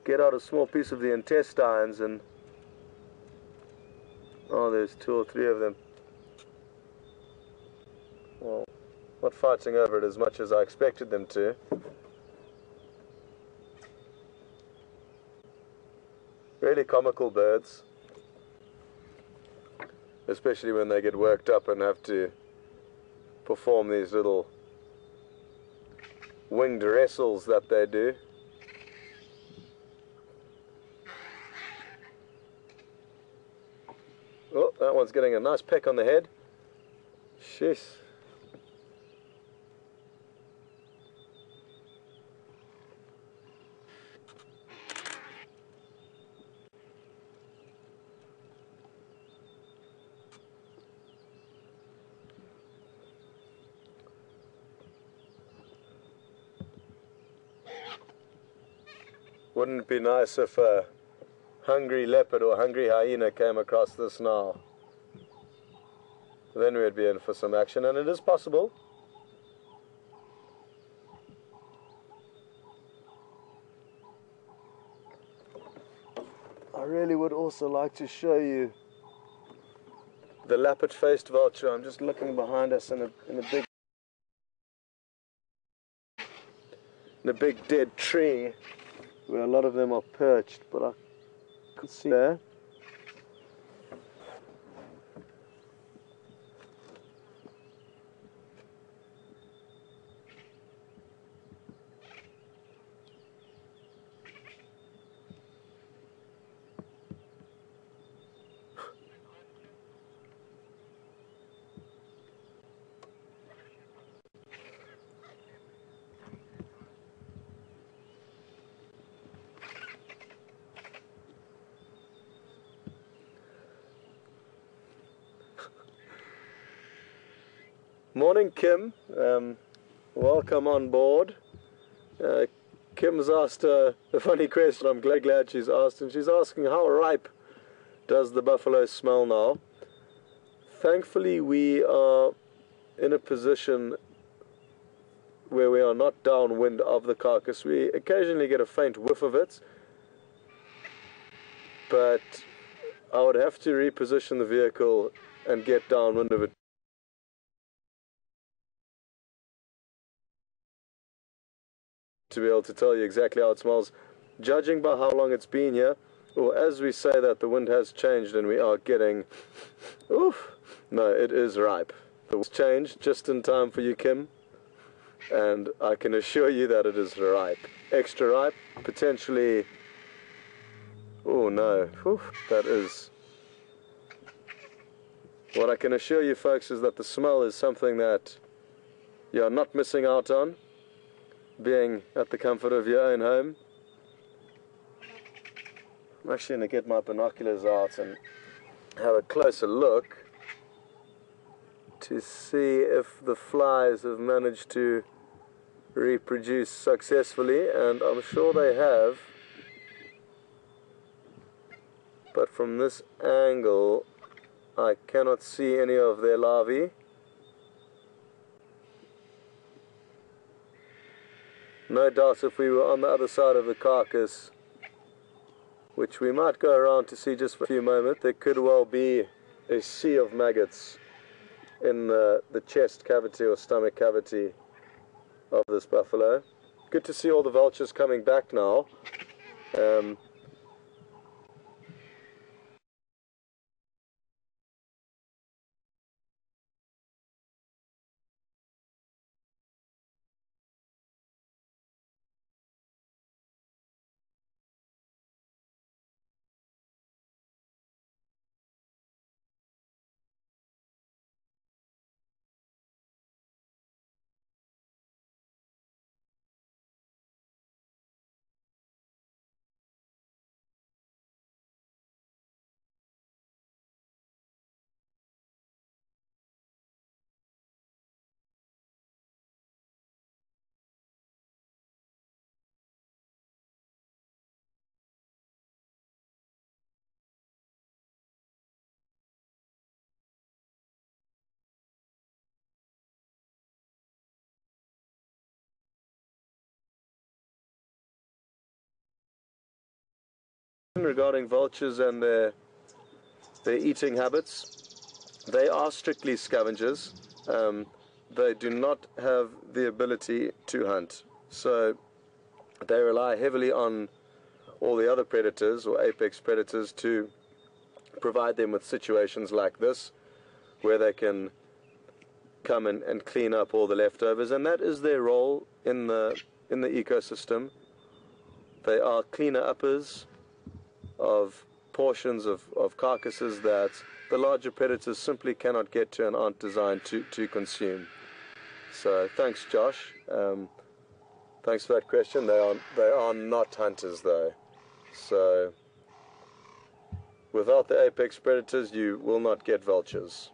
get out a small piece of the intestines, and oh, there's 2 or 3 of them. Well, not fighting over it as much as I expected them to. Really comical birds, especially when they get worked up and have to perform these little winged wrestles that they do. Oh, that one's getting a nice peck on the head. Sheesh. Wouldn't it be nice if a hungry leopard or hungry hyena came across this now? Then we'd be in for some action, and it is possible. I really would also like to show you the lappet-faced vulture. I'm just looking behind us in a big dead tree where a lot of them are perched, but I can see there. Morning, Kim. Welcome on board. Kim's asked a funny question. I'm glad she's asked, and she's asking how ripe does the buffalo smell now. Thankfully, we are in a position where we are not downwind of the carcass. We occasionally get a faint whiff of it, but I would have to reposition the vehicle and get downwind of it to be able to tell you exactly how it smells. Judging by how long it's been here, or as we say that the wind has changed and we are getting, oof, no, it is ripe. The wind's changed just in time for you, Kim, and I can assure you that it is ripe. Extra ripe, potentially, oh no, oof, that is, what I can assure you folks is that the smell is something that you're not missing out on, being at the comfort of your own home. I'm actually going to get my binoculars out and have a closer look to see if the flies have managed to reproduce successfully, and I'm sure they have, but from this angle I cannot see any of their larvae. No doubt if we were on the other side of the carcass, which we might go around to see just for a few moments, there could well be a sea of maggots in the chest cavity or stomach cavity of this buffalo. Good to see all the vultures coming back now. Regarding vultures and their eating habits, they are strictly scavengers. They do not have the ability to hunt, so they rely heavily on all the other predators or apex predators to provide them with situations like this where they can come and clean up all the leftovers, and that is their role in the ecosystem. They are cleaner uppers of portions of carcasses that the larger predators simply cannot get to and aren't designed to consume. So thanks, Josh. Thanks for that question. They are not hunters though. So without the apex predators you will not get vultures.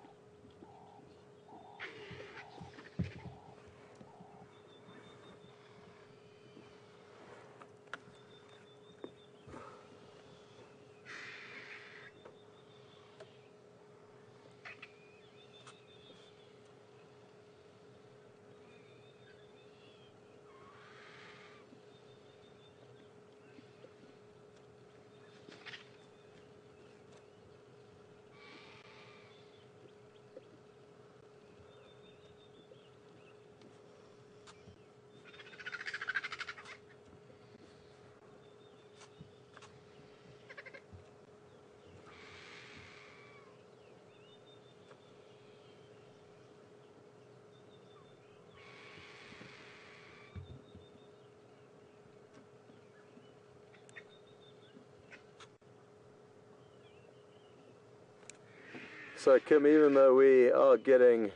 So Kim, even though we are getting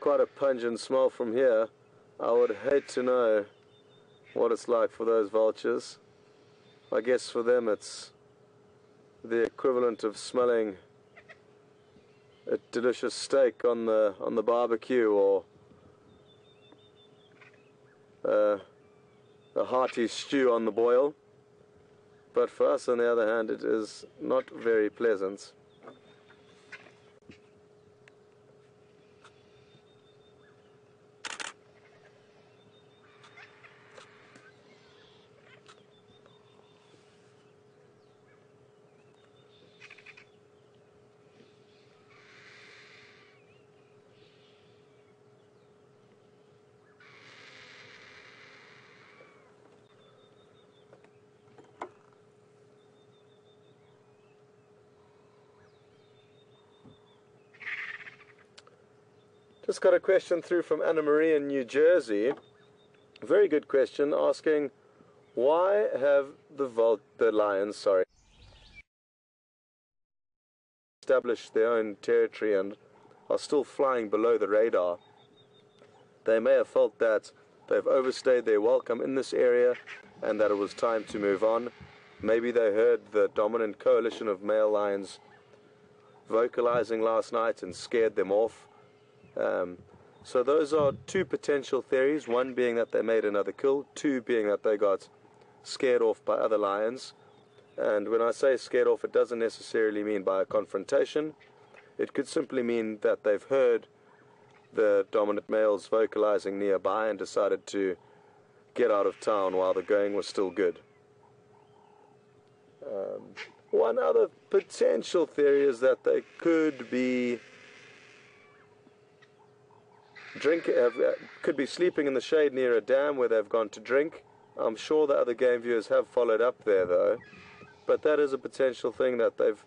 quite a pungent smell from here, I would hate to know what it's like for those vultures. I guess for them it's the equivalent of smelling a delicious steak on the barbecue, or a hearty stew on the boil. But for us, on the other hand, it is not very pleasant. Just got a question through from Anna Marie in New Jersey. Very good question, asking why have the lions, established their own territory and are still flying below the radar. They may have felt that they've overstayed their welcome in this area and that it was time to move on. Maybe they heard the dominant coalition of male lions vocalizing last night and scared them off. So those are two potential theories, one being that they made another kill, two being that they got scared off by other lions. And when I say scared off, it doesn't necessarily mean by a confrontation. It could simply mean that they've heard the dominant males vocalizing nearby and decided to get out of town while the going was still good. One other potential theory is that they could be could be sleeping in the shade near a dam where they've gone to drink. I'm sure the other game viewers have followed up there though, but that is a potential thing, that they've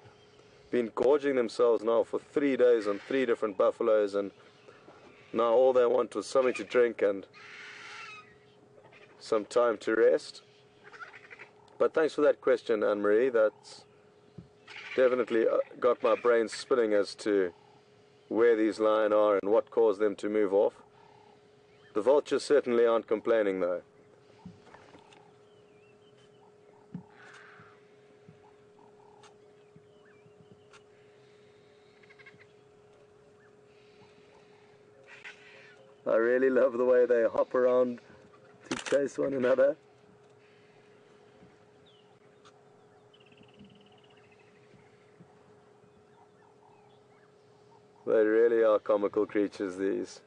been gorging themselves now for 3 days on 3 different buffaloes, and now all they want was something to drink and some time to rest. But thanks for that question, Anne-Marie. That's definitely got my brain spinning as to where these lions are and what caused them to move off. The vultures certainly aren't complaining though. I really love the way they hop around to chase one another. They really are comical creatures, these.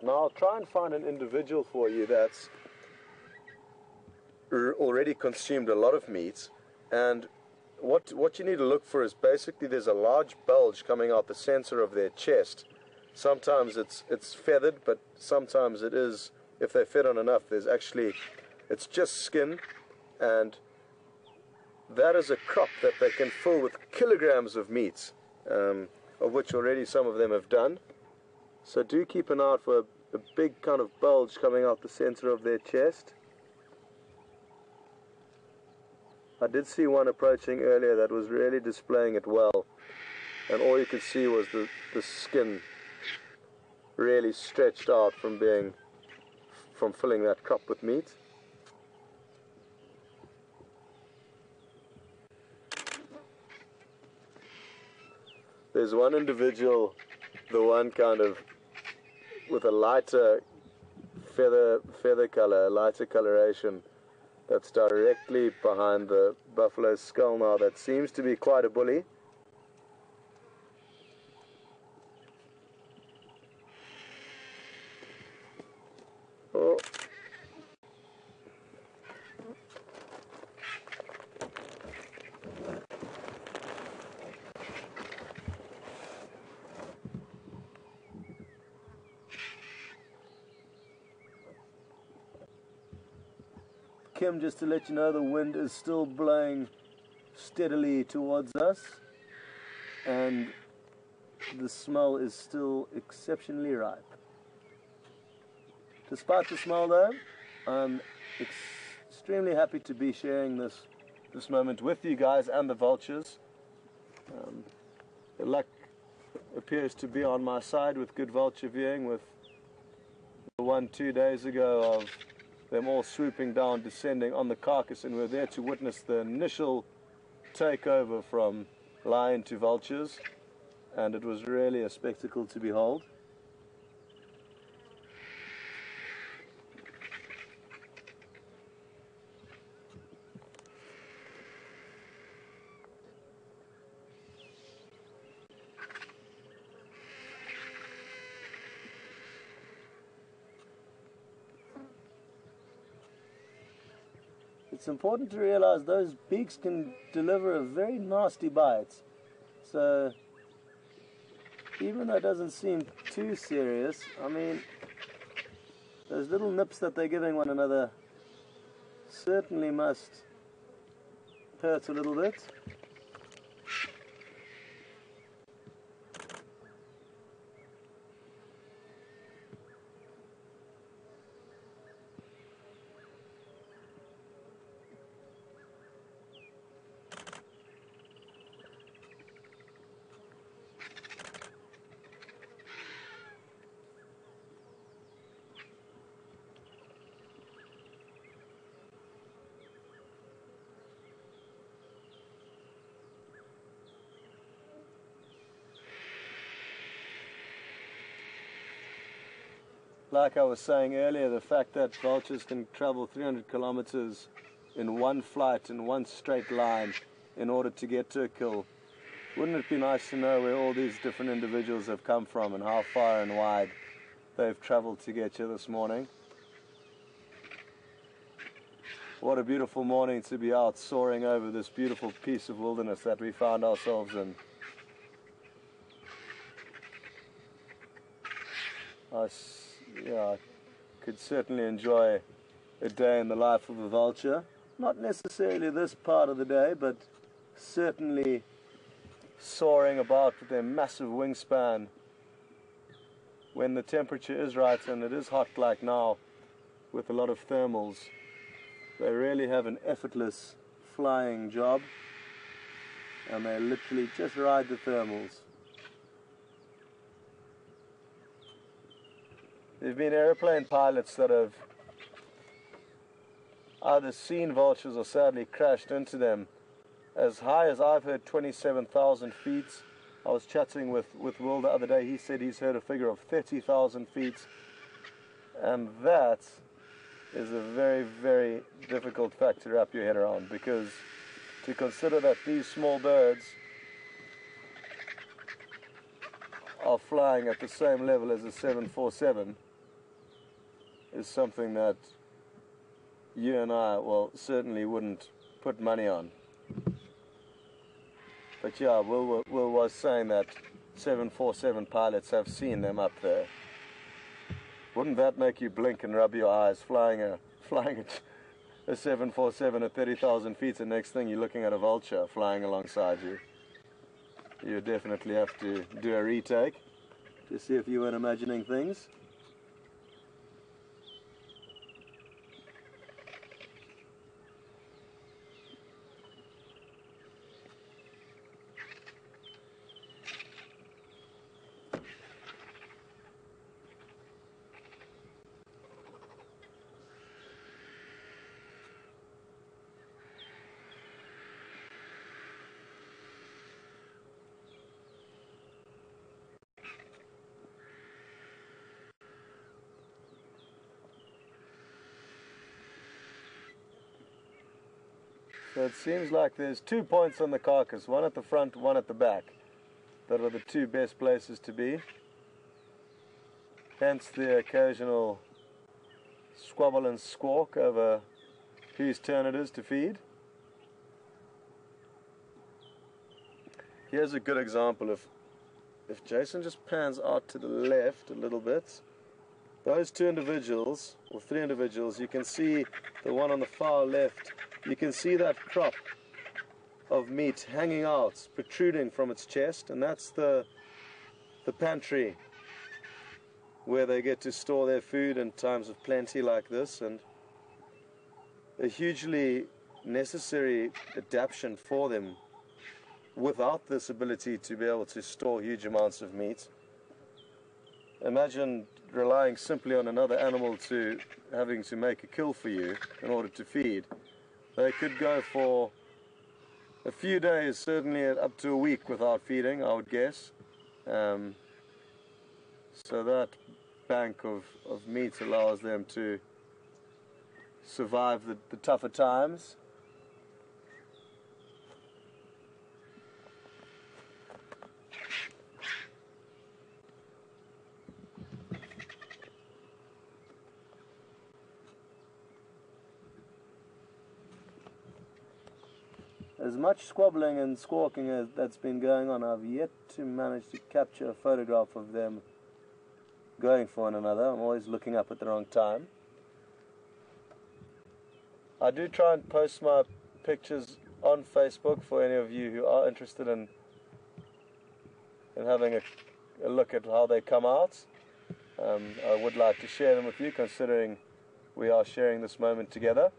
Now I'll try and find an individual for you that's already consumed a lot of meat, and what you need to look for is basically there's a large bulge coming out the center of their chest. Sometimes it's feathered, but sometimes it is, if they're fed on enough, it's just skin, and that is a crop that they can fill with kilograms of meat, of which already some of them have done. So do keep an eye out for a big kind of bulge coming out the center of their chest. I did see one approaching earlier that was really displaying it well, and all you could see was the skin really stretched out from filling that crop with meat. There's one individual, the one kind of with a lighter feather color, a lighter coloration, that's directly behind the buffalo's skull now, that seems to be quite a bully. Oh. Kim, just to let you know, the wind is still blowing steadily towards us, and the smell is still exceptionally ripe. Despite the smell though, I'm extremely happy to be sharing this moment with you guys and the vultures. The luck appears to be on my side with good vulture viewing, with the one 2 days ago of them all swooping down, descending on the carcass, and we're there to witness the initial takeover from lion to vultures, and it was really a spectacle to behold. It's important to realize those beaks can deliver a very nasty bite. So even though it doesn't seem too serious, I mean, those little nips that they're giving one another certainly must hurt a little bit. like I was saying earlier, the fact that vultures can travel 300 kilometers in one flight, in one straight line, in order to get to a kill. Wouldn't it be nice to know where all these different individuals have come from and how far and wide they've traveled to get here this morning? What a beautiful morning to be out soaring over this beautiful piece of wilderness that we found ourselves in. I could certainly enjoy a day in the life of a vulture. Not necessarily this part of the day, but certainly soaring about with their massive wingspan when the temperature is right, and it is hot like now with a lot of thermals. They really have an effortless flying job, and they literally just ride the thermals. There have been airplane pilots that have either seen vultures or sadly crashed into them. As high as I've heard 27,000 feet. I was chatting with Will the other day. He said he's heard a figure of 30,000 feet. And that is a very, very difficult fact to wrap your head around, because to consider that these small birds are flying at the same level as a 747 is something that you and I, well, certainly wouldn't put money on. But yeah, Will was saying that 747 pilots have seen them up there. Wouldn't that make you blink and rub your eyes, flying a 747 at 30,000 feet, and next thing you're looking at a vulture flying alongside you? You definitely have to do a retake to see if you weren't imagining things. So it seems like there's 2 points on the carcass, one at the front, one at the back, that are the two best places to be. Hence the occasional squabble and squawk over whose turn it is to feed. Here's a good example of, if Jason just pans out to the left a little bit, those two individuals, or three individuals, you can see the one on the far left, you can see that crop of meat hanging out, protruding from its chest, and that's the pantry where they get to store their food in times of plenty like this, and a hugely necessary adaptation for them without this ability to be able to store huge amounts of meat. Imagine relying simply on another animal to having to make a kill for you in order to feed. They could go for a few days, certainly up to a week without feeding, I would guess. So that bank of meat allows them to survive the tougher times. As much squabbling and squawking as that's been going on, I've yet to manage to capture a photograph of them going for one another. I'm always looking up at the wrong time. I do try and post my pictures on Facebook for any of you who are interested in having a look at how they come out. I would like to share them with you, considering we are sharing this moment together.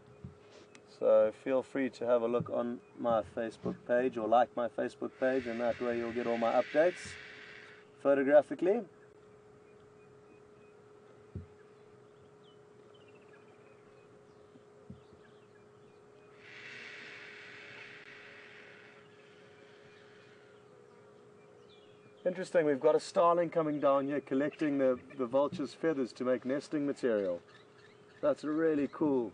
So feel free to have a look on my Facebook page, or like my Facebook page, and that way you'll get all my updates photographically. Interesting, we've got a starling coming down here collecting the vulture's feathers to make nesting material. That's really cool.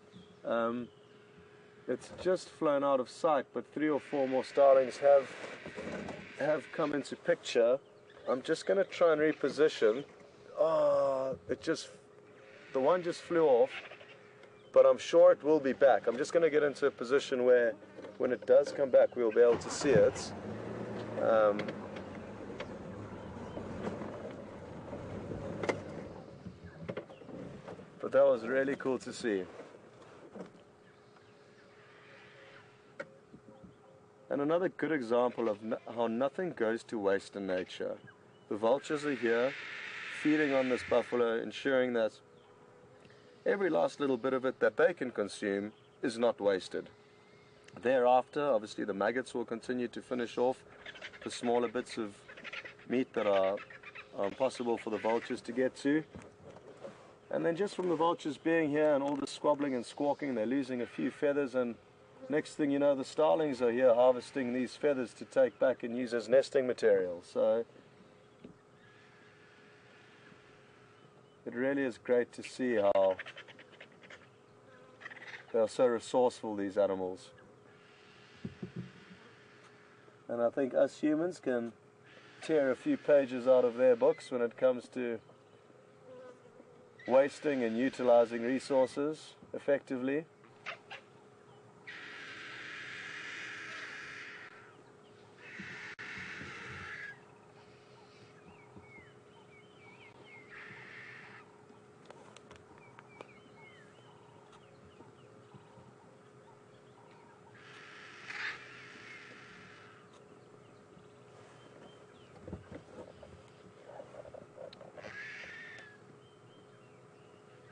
It's just flown out of sight, but 3 or 4 more starlings have come into picture. I'm just going to try and reposition. Oh, the one just flew off, but I'm sure it will be back. I'm just going to get into a position where when it does come back, we'll be able to see it. But that was really cool to see. And another good example of how nothing goes to waste in nature. The vultures are here, feeding on this buffalo, ensuring that every last little bit of it that they can consume is not wasted. Thereafter, obviously, the maggots will continue to finish off the smaller bits of meat that are impossible for the vultures to get to. And then just from the vultures being here and all the squabbling and squawking, they're losing a few feathers, and next thing you know, the starlings are here harvesting these feathers to take back and use as nesting material. So it really is great to see how they are so resourceful, these animals. And I think us humans can tear a few pages out of their books when it comes to wasting and utilizing resources effectively.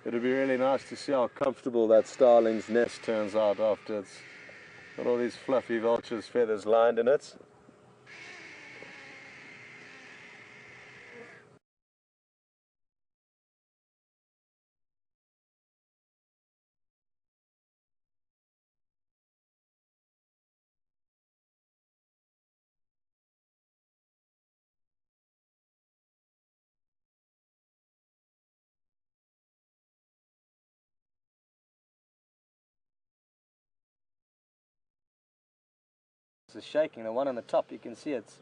It'd be really nice to see how comfortable that starling's nest turns out after it's got all these fluffy vulture's feathers lined in it. It's shaking. The one on the top, you can see it's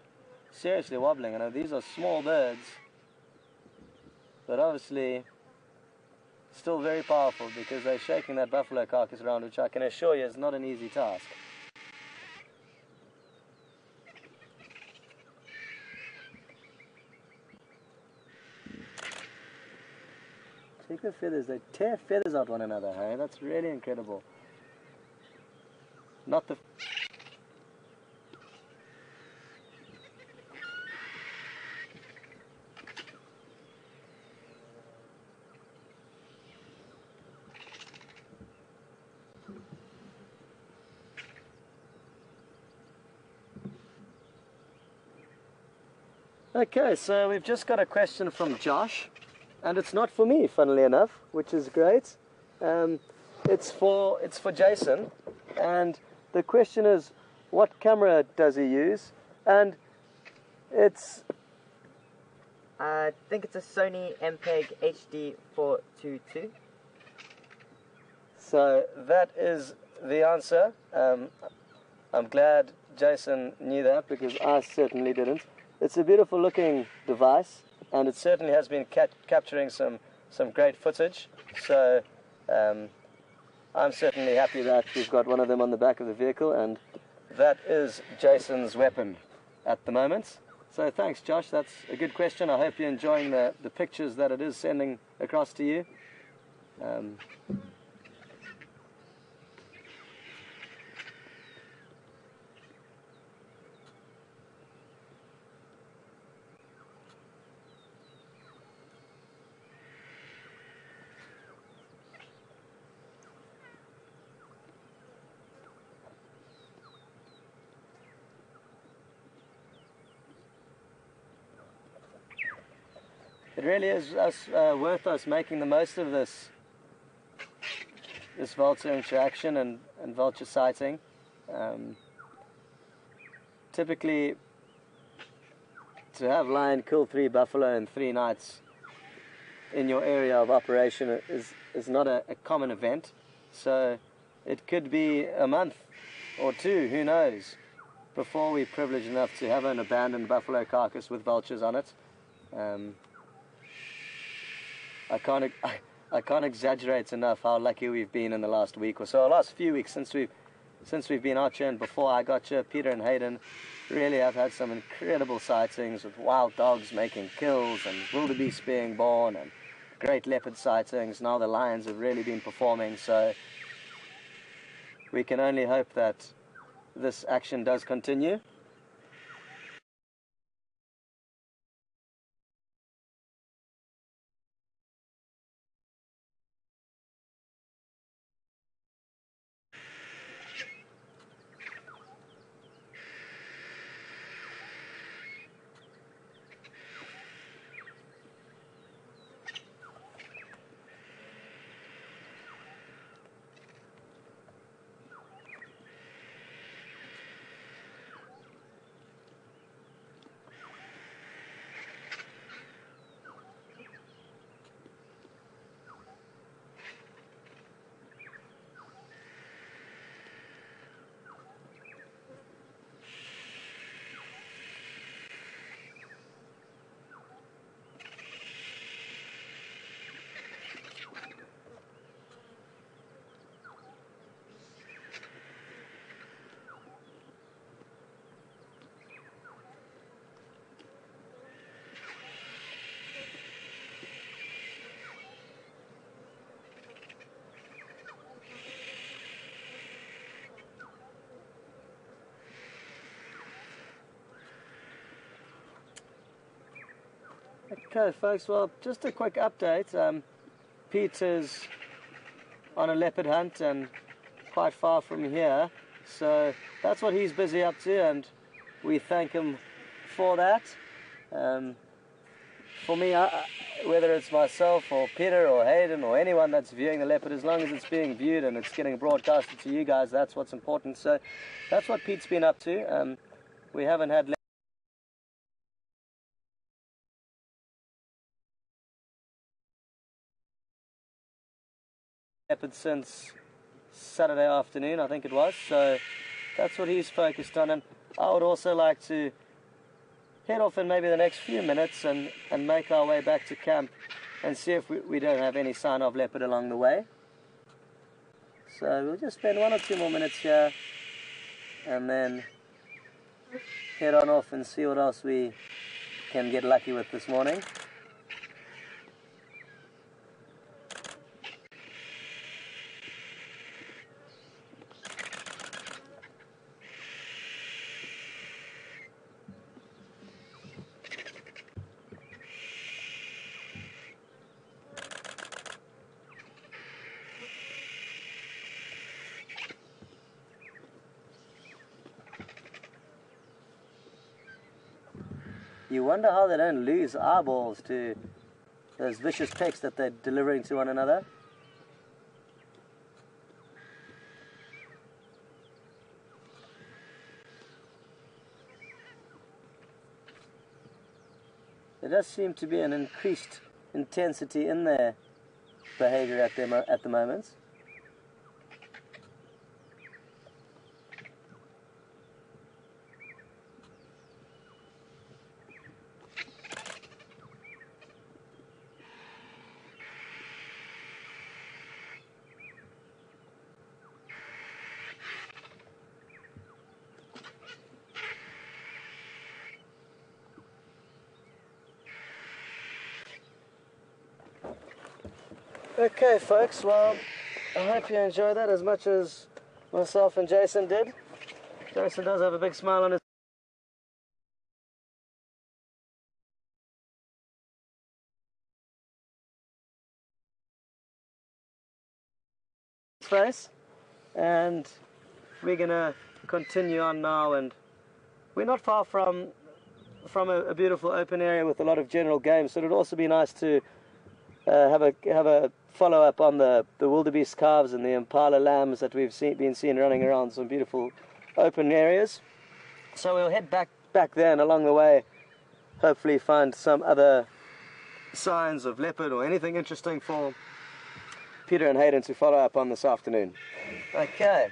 seriously wobbling. I know these are small birds, but obviously still very powerful because they're shaking that buffalo carcass around, which I can assure you is not an easy task. Check the feathers. They tear feathers out one another, hey? That's really incredible. Not the... Okay, so we've just got a question from Josh, and it's not for me, funnily enough, which is great. It's for Jason, and the question is, what camera does he use? And it's... I think it's a Sony MPEG HD 422. So that is the answer. I'm glad Jason knew that because I certainly didn't. It's a beautiful looking device, and it certainly has been capturing some great footage. So I'm certainly happy that we've got one of them on the back of the vehicle, and that is Jason's weapon at the moment. So thanks, Josh. That's a good question. I hope you're enjoying the pictures that it is sending across to you. It really is worth us making the most of this vulture interaction and vulture sighting. Typically to have lion kill 3 buffalo in 3 nights in your area of operation is not a common event. So it could be a month or 2, who knows, before we're privileged enough to have an abandoned buffalo carcass with vultures on it. I can't exaggerate enough how lucky we've been in the last week or so, or last few weeks since we've been out here. And before I got here, Peter and Hayden really have had some incredible sightings with wild dogs making kills and wildebeest being born and great leopard sightings. Now the lions have really been performing, so we can only hope that this action does continue. Okay, folks, well, just a quick update. Pete is on a leopard hunt and quite far from here, so that's what he's busy up to, and we thank him for that. For me, whether it's myself or Peter or Hayden or anyone that's viewing the leopard, as long as it's being viewed and it's getting broadcasted to you guys, that's what's important. So that's what Pete's been up to. We haven't had leopard since Saturday afternoon, I think it was, so that's what he's focused on. And I would also like to head off in maybe the next few minutes and make our way back to camp and see if we don't have any sign of leopard along the way. So we'll just spend 1 or 2 more minutes here and then head on off and see what else we can get lucky with this morning. You wonder how they don't lose eyeballs to those vicious pecks that they're delivering to one another. There does seem to be an increased intensity in their behavior at the moment. Okay, folks, well, I hope you enjoyed that as much as myself and Jason did. Jason does have a big smile on his face, and we're gonna continue on now, and we're not far from a beautiful open area with a lot of general game, so it would also be nice to have a follow-up on the wildebeest calves and the impala lambs that we've been seen running around some beautiful open areas. So we'll head back there, and along the way hopefully find some other signs of leopard or anything interesting for Peter and Hayden to follow up on this afternoon. Okay.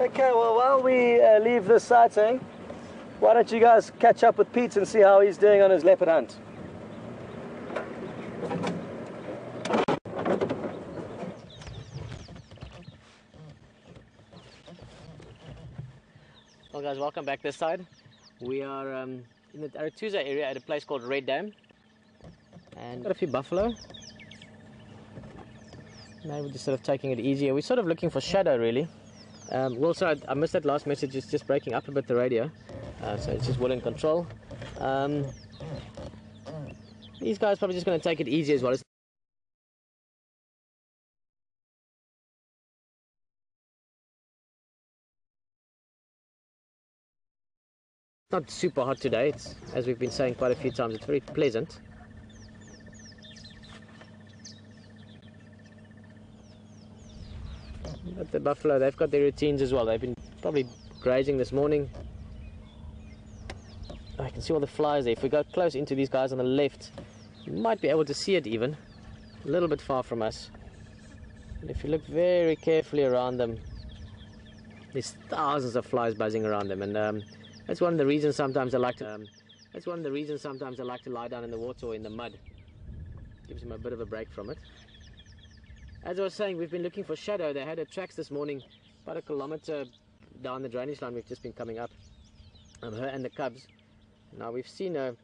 Okay, well, while we leave this sighting, why don't you guys catch up with Pete and see how he's doing on his leopard hunt? Well guys, welcome back this side. We are in the Arathusa area at a place called Red Dam. And got a few buffalo. Maybe we're just sort of taking it easier. We're sort of looking for shadow really. Well, sorry, I missed that last message. It's just breaking up a bit, the radio. So it's just Will in control. These guys probably just going to take it easy as well. It's not super hot today. It's, as we've been saying quite a few times, it's very pleasant. But the buffalo, they've got their routines as well. They've been probably grazing this morning. I can see all the flies there. If we go close into these guys on the left, you might be able to see it even. A little bit far from us. And if you look very carefully around them, there's thousands of flies buzzing around them. And that's one of the reasons sometimes I like to lie down in the water or in the mud. Gives them a bit of a break from it. As I was saying, we've been looking for shadow. They had a tracks this morning, about 1 kilometer down the drainage line. We've just been coming up. Her and the cubs. Now we've seen her.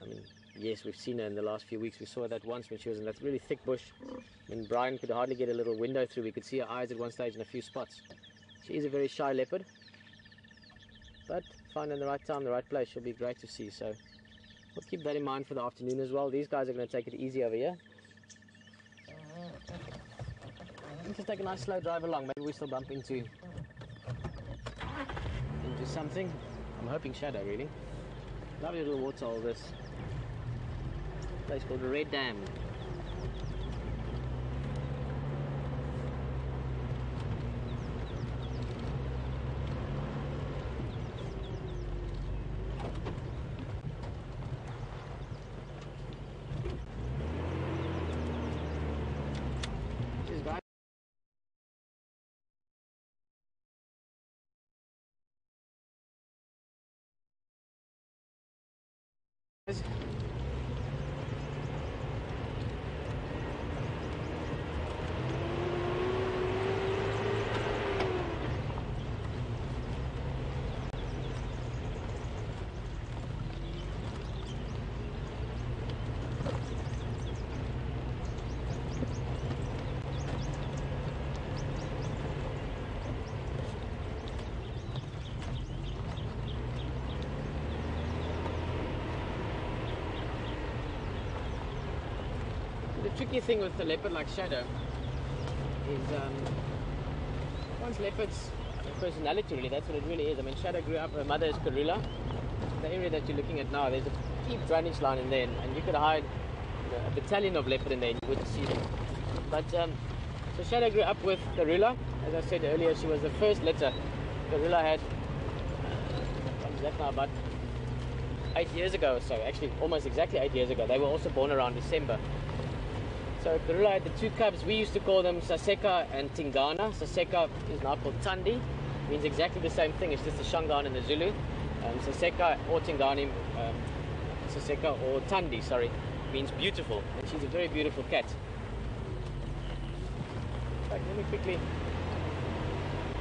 I mean, yes, we've seen her in the last few weeks. We saw that once when she was in that really thick bush. When Brian could hardly get a little window through. We could see her eyes at one stage in a few spots. She is a very shy leopard. But find her in the right time, the right place, she'll be great to see. So we'll keep that in mind for the afternoon as well. These guys are going to take it easy over here. Let's just take a nice slow drive along. Maybe we still bump into something. I'm hoping shadow really. Lovely little waterhole this. Place called the Red Dam. Cheers guys. The tricky thing with the leopard like shadow is once leopard's personality really, that's what it really is. I mean, shadow grew up, her mother is Karula. The area that you're looking at now, there's a deep drainage line in there, and you could hide a battalion of leopard in there and you wouldn't see them. But so shadow grew up with Karula. As I said earlier, she was the first litter Karula had. What was that now, about 8 years ago or so, actually almost exactly 8 years ago. They were also born around December. So Karula had the two cubs. We used to call them Saseka and Tingana. Saseka is now called Tandi. Means exactly the same thing. It's just the Shangaan in the Zulu. Saseka or Tingani, Saseka or Tandi, sorry, means beautiful. And she's a very beautiful cat. In fact, let me quickly,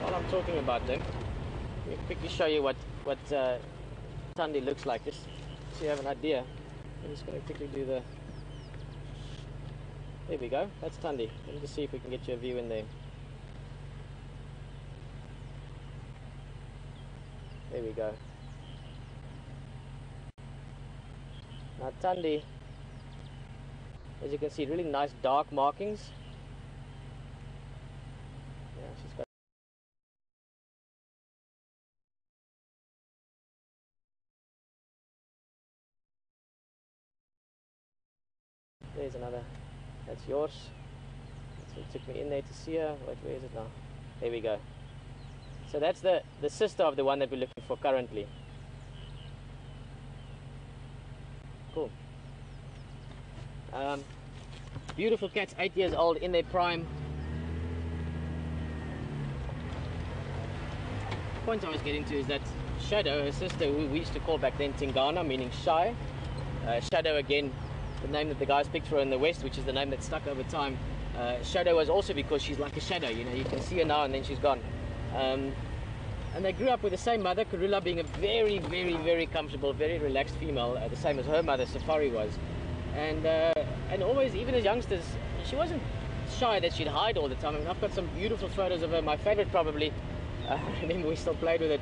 while I'm talking about them, let me quickly show you what Tandi looks like, just so you have an idea. I'm just going to quickly do the... There we go, that's Tundi. Let me just see if we can get you a view in there. There we go. Now Tundi, as you can see, really nice dark markings. Yeah, she's got... There's another. That's yours. So it took me in there to see her. Wait, where is it now? There we go. So that's the sister of the one that we're looking for currently. Cool. Beautiful cats, 8 years old, in their prime. The point I was getting to is that Shadow, her sister, who we used to call back then Tingana, meaning shy. Shadow, again, the name that the guys picked for her in the West, which is the name that stuck over time. Shadow was also because she's like a shadow, you know, you can see her now and then she's gone. And they grew up with the same mother, Karula being a very, very, very comfortable, very relaxed female, the same as her mother, Safari, was. And always, even as youngsters, she wasn't shy that she'd hide all the time. I mean, I've got some beautiful photos of her. My favorite probably, I remember we still played with it.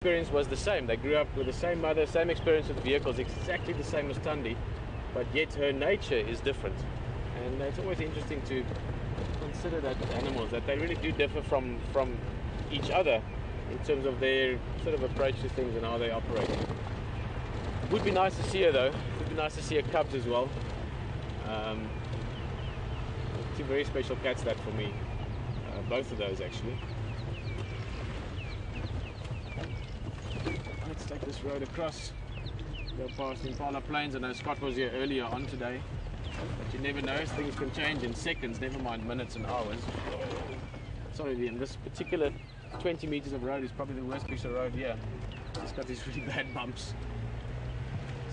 Experience was the same. They grew up with the same mother, same experience with vehicles, exactly the same as Tundi, but yet her nature is different. And it's always interesting to consider that with animals, that they really do differ from each other in terms of their sort of approach to things and how they operate. Would be nice to see her though. Would be nice to see her cubs as well. Two very special cats that for me. Both of those actually. Let's take this road across, go past Impala Plains. I know Scott was here earlier on today, but you never know, things can change in seconds, never mind minutes and hours. Sorry Liam, this particular 20 meters of road is probably the worst piece of road here. It's got these really bad bumps.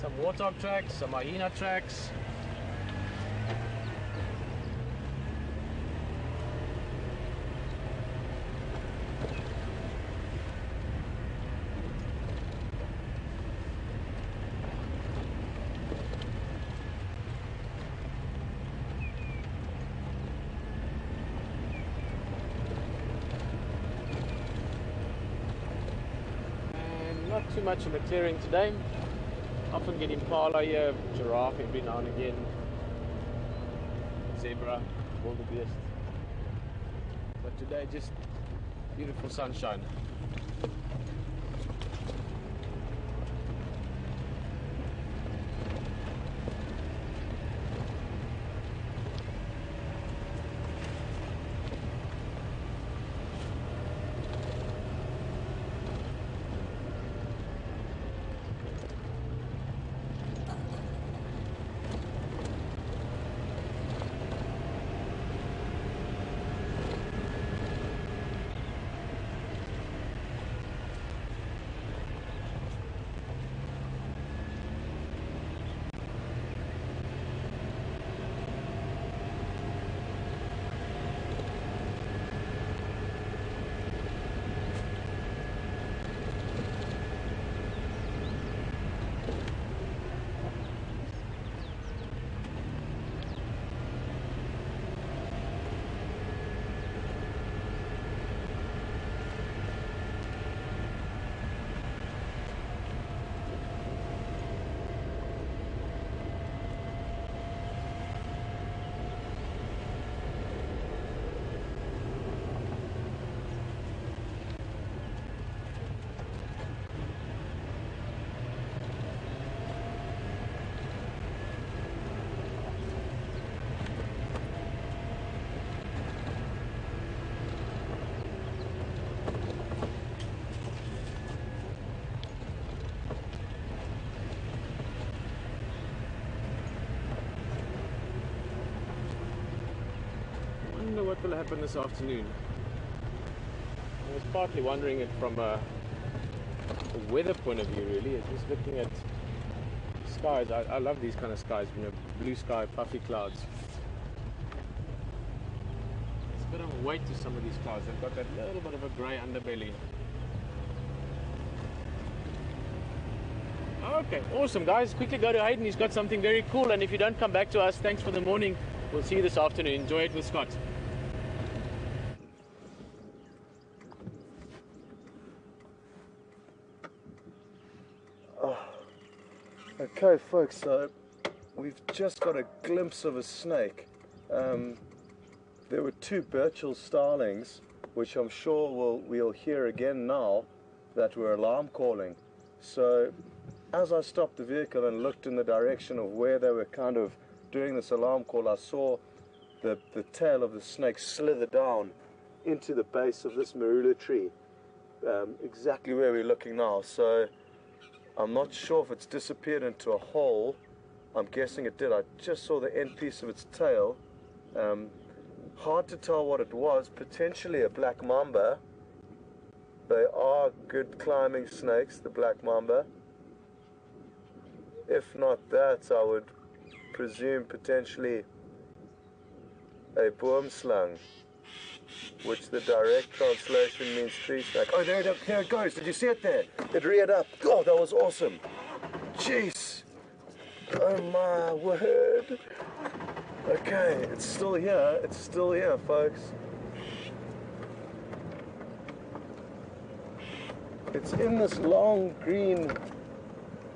Some warthog tracks, some hyena tracks. Not too much in the clearing today. Often get impala here, giraffe every now and again, zebra, wildebeest. But today just beautiful sunshine. what will happen this afternoon. I was partly wondering it from a weather point of view, really. Just looking at skies. I love these kind of skies, you know, blue sky, puffy clouds. There's a bit of weight to some of these clouds. They've got that little bit of a grey underbelly. Okay, awesome guys. Quickly go to Hayden. He's got something very cool, and if you don't come back to us, thanks for the morning. We'll see you this afternoon. Enjoy it with Scott. Okay folks, so we've just got a glimpse of a snake. There were 2 Burchell starlings, which I'm sure we'll hear again now, that were alarm calling. So as I stopped the vehicle and looked in the direction of where they were kind of doing this alarm call, I saw the tail of the snake slither down into the base of this marula tree, exactly where we're looking now. So I'm not sure if it's disappeared into a hole. I'm guessing it did. I just saw the end piece of its tail. Hard to tell what it was. Potentially a black mamba. They are good climbing snakes, the black mamba. If not that, I would presume potentially a boomslang, which the direct translation means tree snake. Oh, there it goes. Did you see it there? It reared up. Oh, that was awesome. Jeez. Oh my word. Okay, it's still here. It's still here, folks. It's in this long green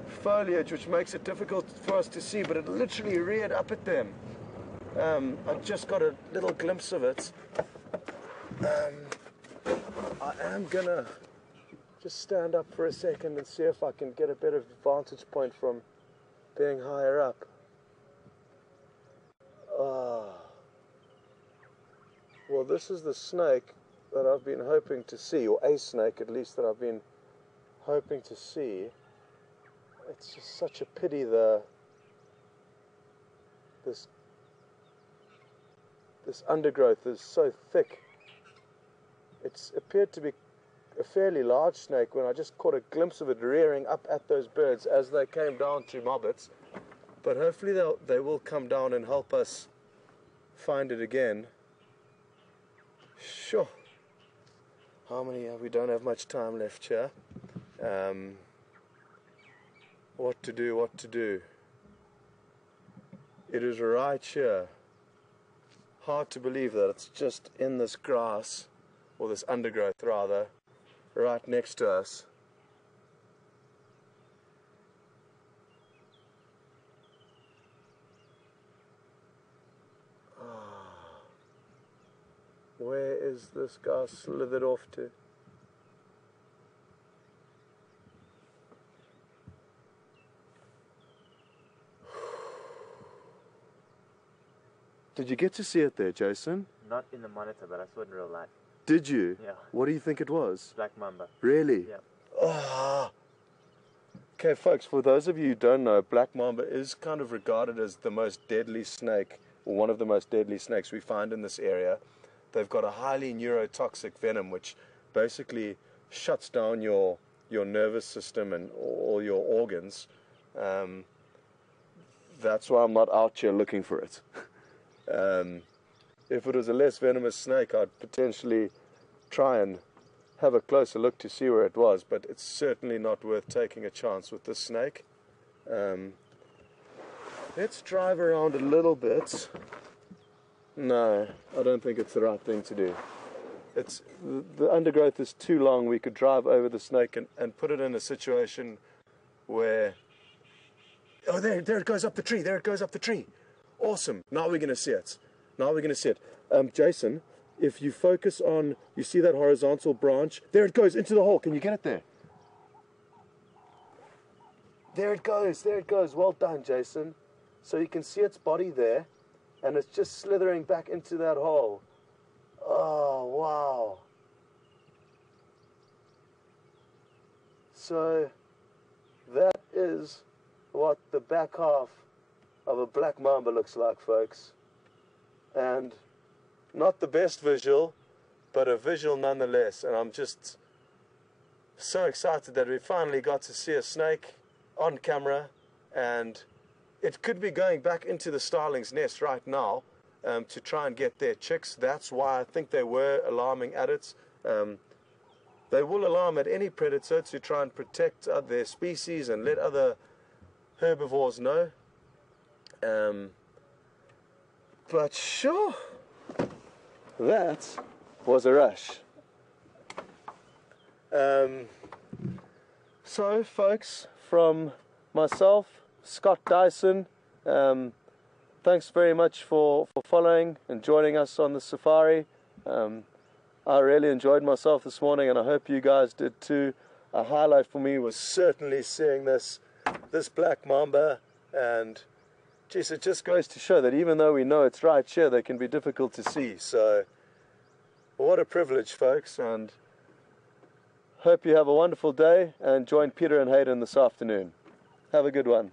foliage, which makes it difficult for us to see, but it literally reared up at them. I just got a little glimpse of it. I am gonna just stand up for a second and see if I can get a better vantage point from being higher up. Well, this is the snake that I've been hoping to see, or a snake at least that I've been hoping to see. It's just such a pity this undergrowth is so thick. It's appeared to be a fairly large snake when I just caught a glimpse of it rearing up at those birds as they came down to mob it. But hopefully they will come down and help us find it again. Sure. How many we don't have much time left here. What to do. It is right here. Hard to believe that it's just in this grass, or this undergrowth rather, right next to us. Where is this guy slithered off to? Did you get to see it there, Jason? Not in the monitor, but I saw it in real life. Did you? Yeah. What do you think it was? Black mamba. Really? Yeah. Ah. Okay, folks, for those of you who don't know, black mamba is kind of regarded as the most deadly snake, or one of the most deadly snakes we find in this area. They've got a highly neurotoxic venom, which basically shuts down your nervous system and all your organs. That's why I'm not out here looking for it. If it was a less venomous snake, I'd potentially try and have a closer look to see where it was, but it's certainly not worth taking a chance with this snake. Let's drive around a little bit. No, I don't think it's the right thing to do. The undergrowth is too long. We could drive over the snake and put it in a situation where... Oh, there it goes up the tree. There it goes up the tree. Awesome. Now we're going to see it. Jason, if you focus on... You see that horizontal branch? There it goes into the hole. Can you get it there? There it goes. Well done, Jason. So you can see its body there. And it's just slithering back into that hole. Oh, wow. So that is what the back half of a black mamba looks like, folks. And not the best visual, but a visual nonetheless. And I'm just so excited that we finally got to see a snake on camera, and it could be going back into the starling's nest right now to try and get their chicks. That's why I think they were alarming at it. They will alarm at any predator to try and protect their species and let other herbivores know. But sure, that was a rush. So folks, from myself, Scott Dyson, thanks very much for following and joining us on the safari. I really enjoyed myself this morning, and I hope you guys did too. A highlight for me was certainly seeing this black mamba, and geez, it just goes to show that even though we know it's right here, they can be difficult to see. So what a privilege, folks, and hope you have a wonderful day, and join Peter and Hayden this afternoon. Have a good one.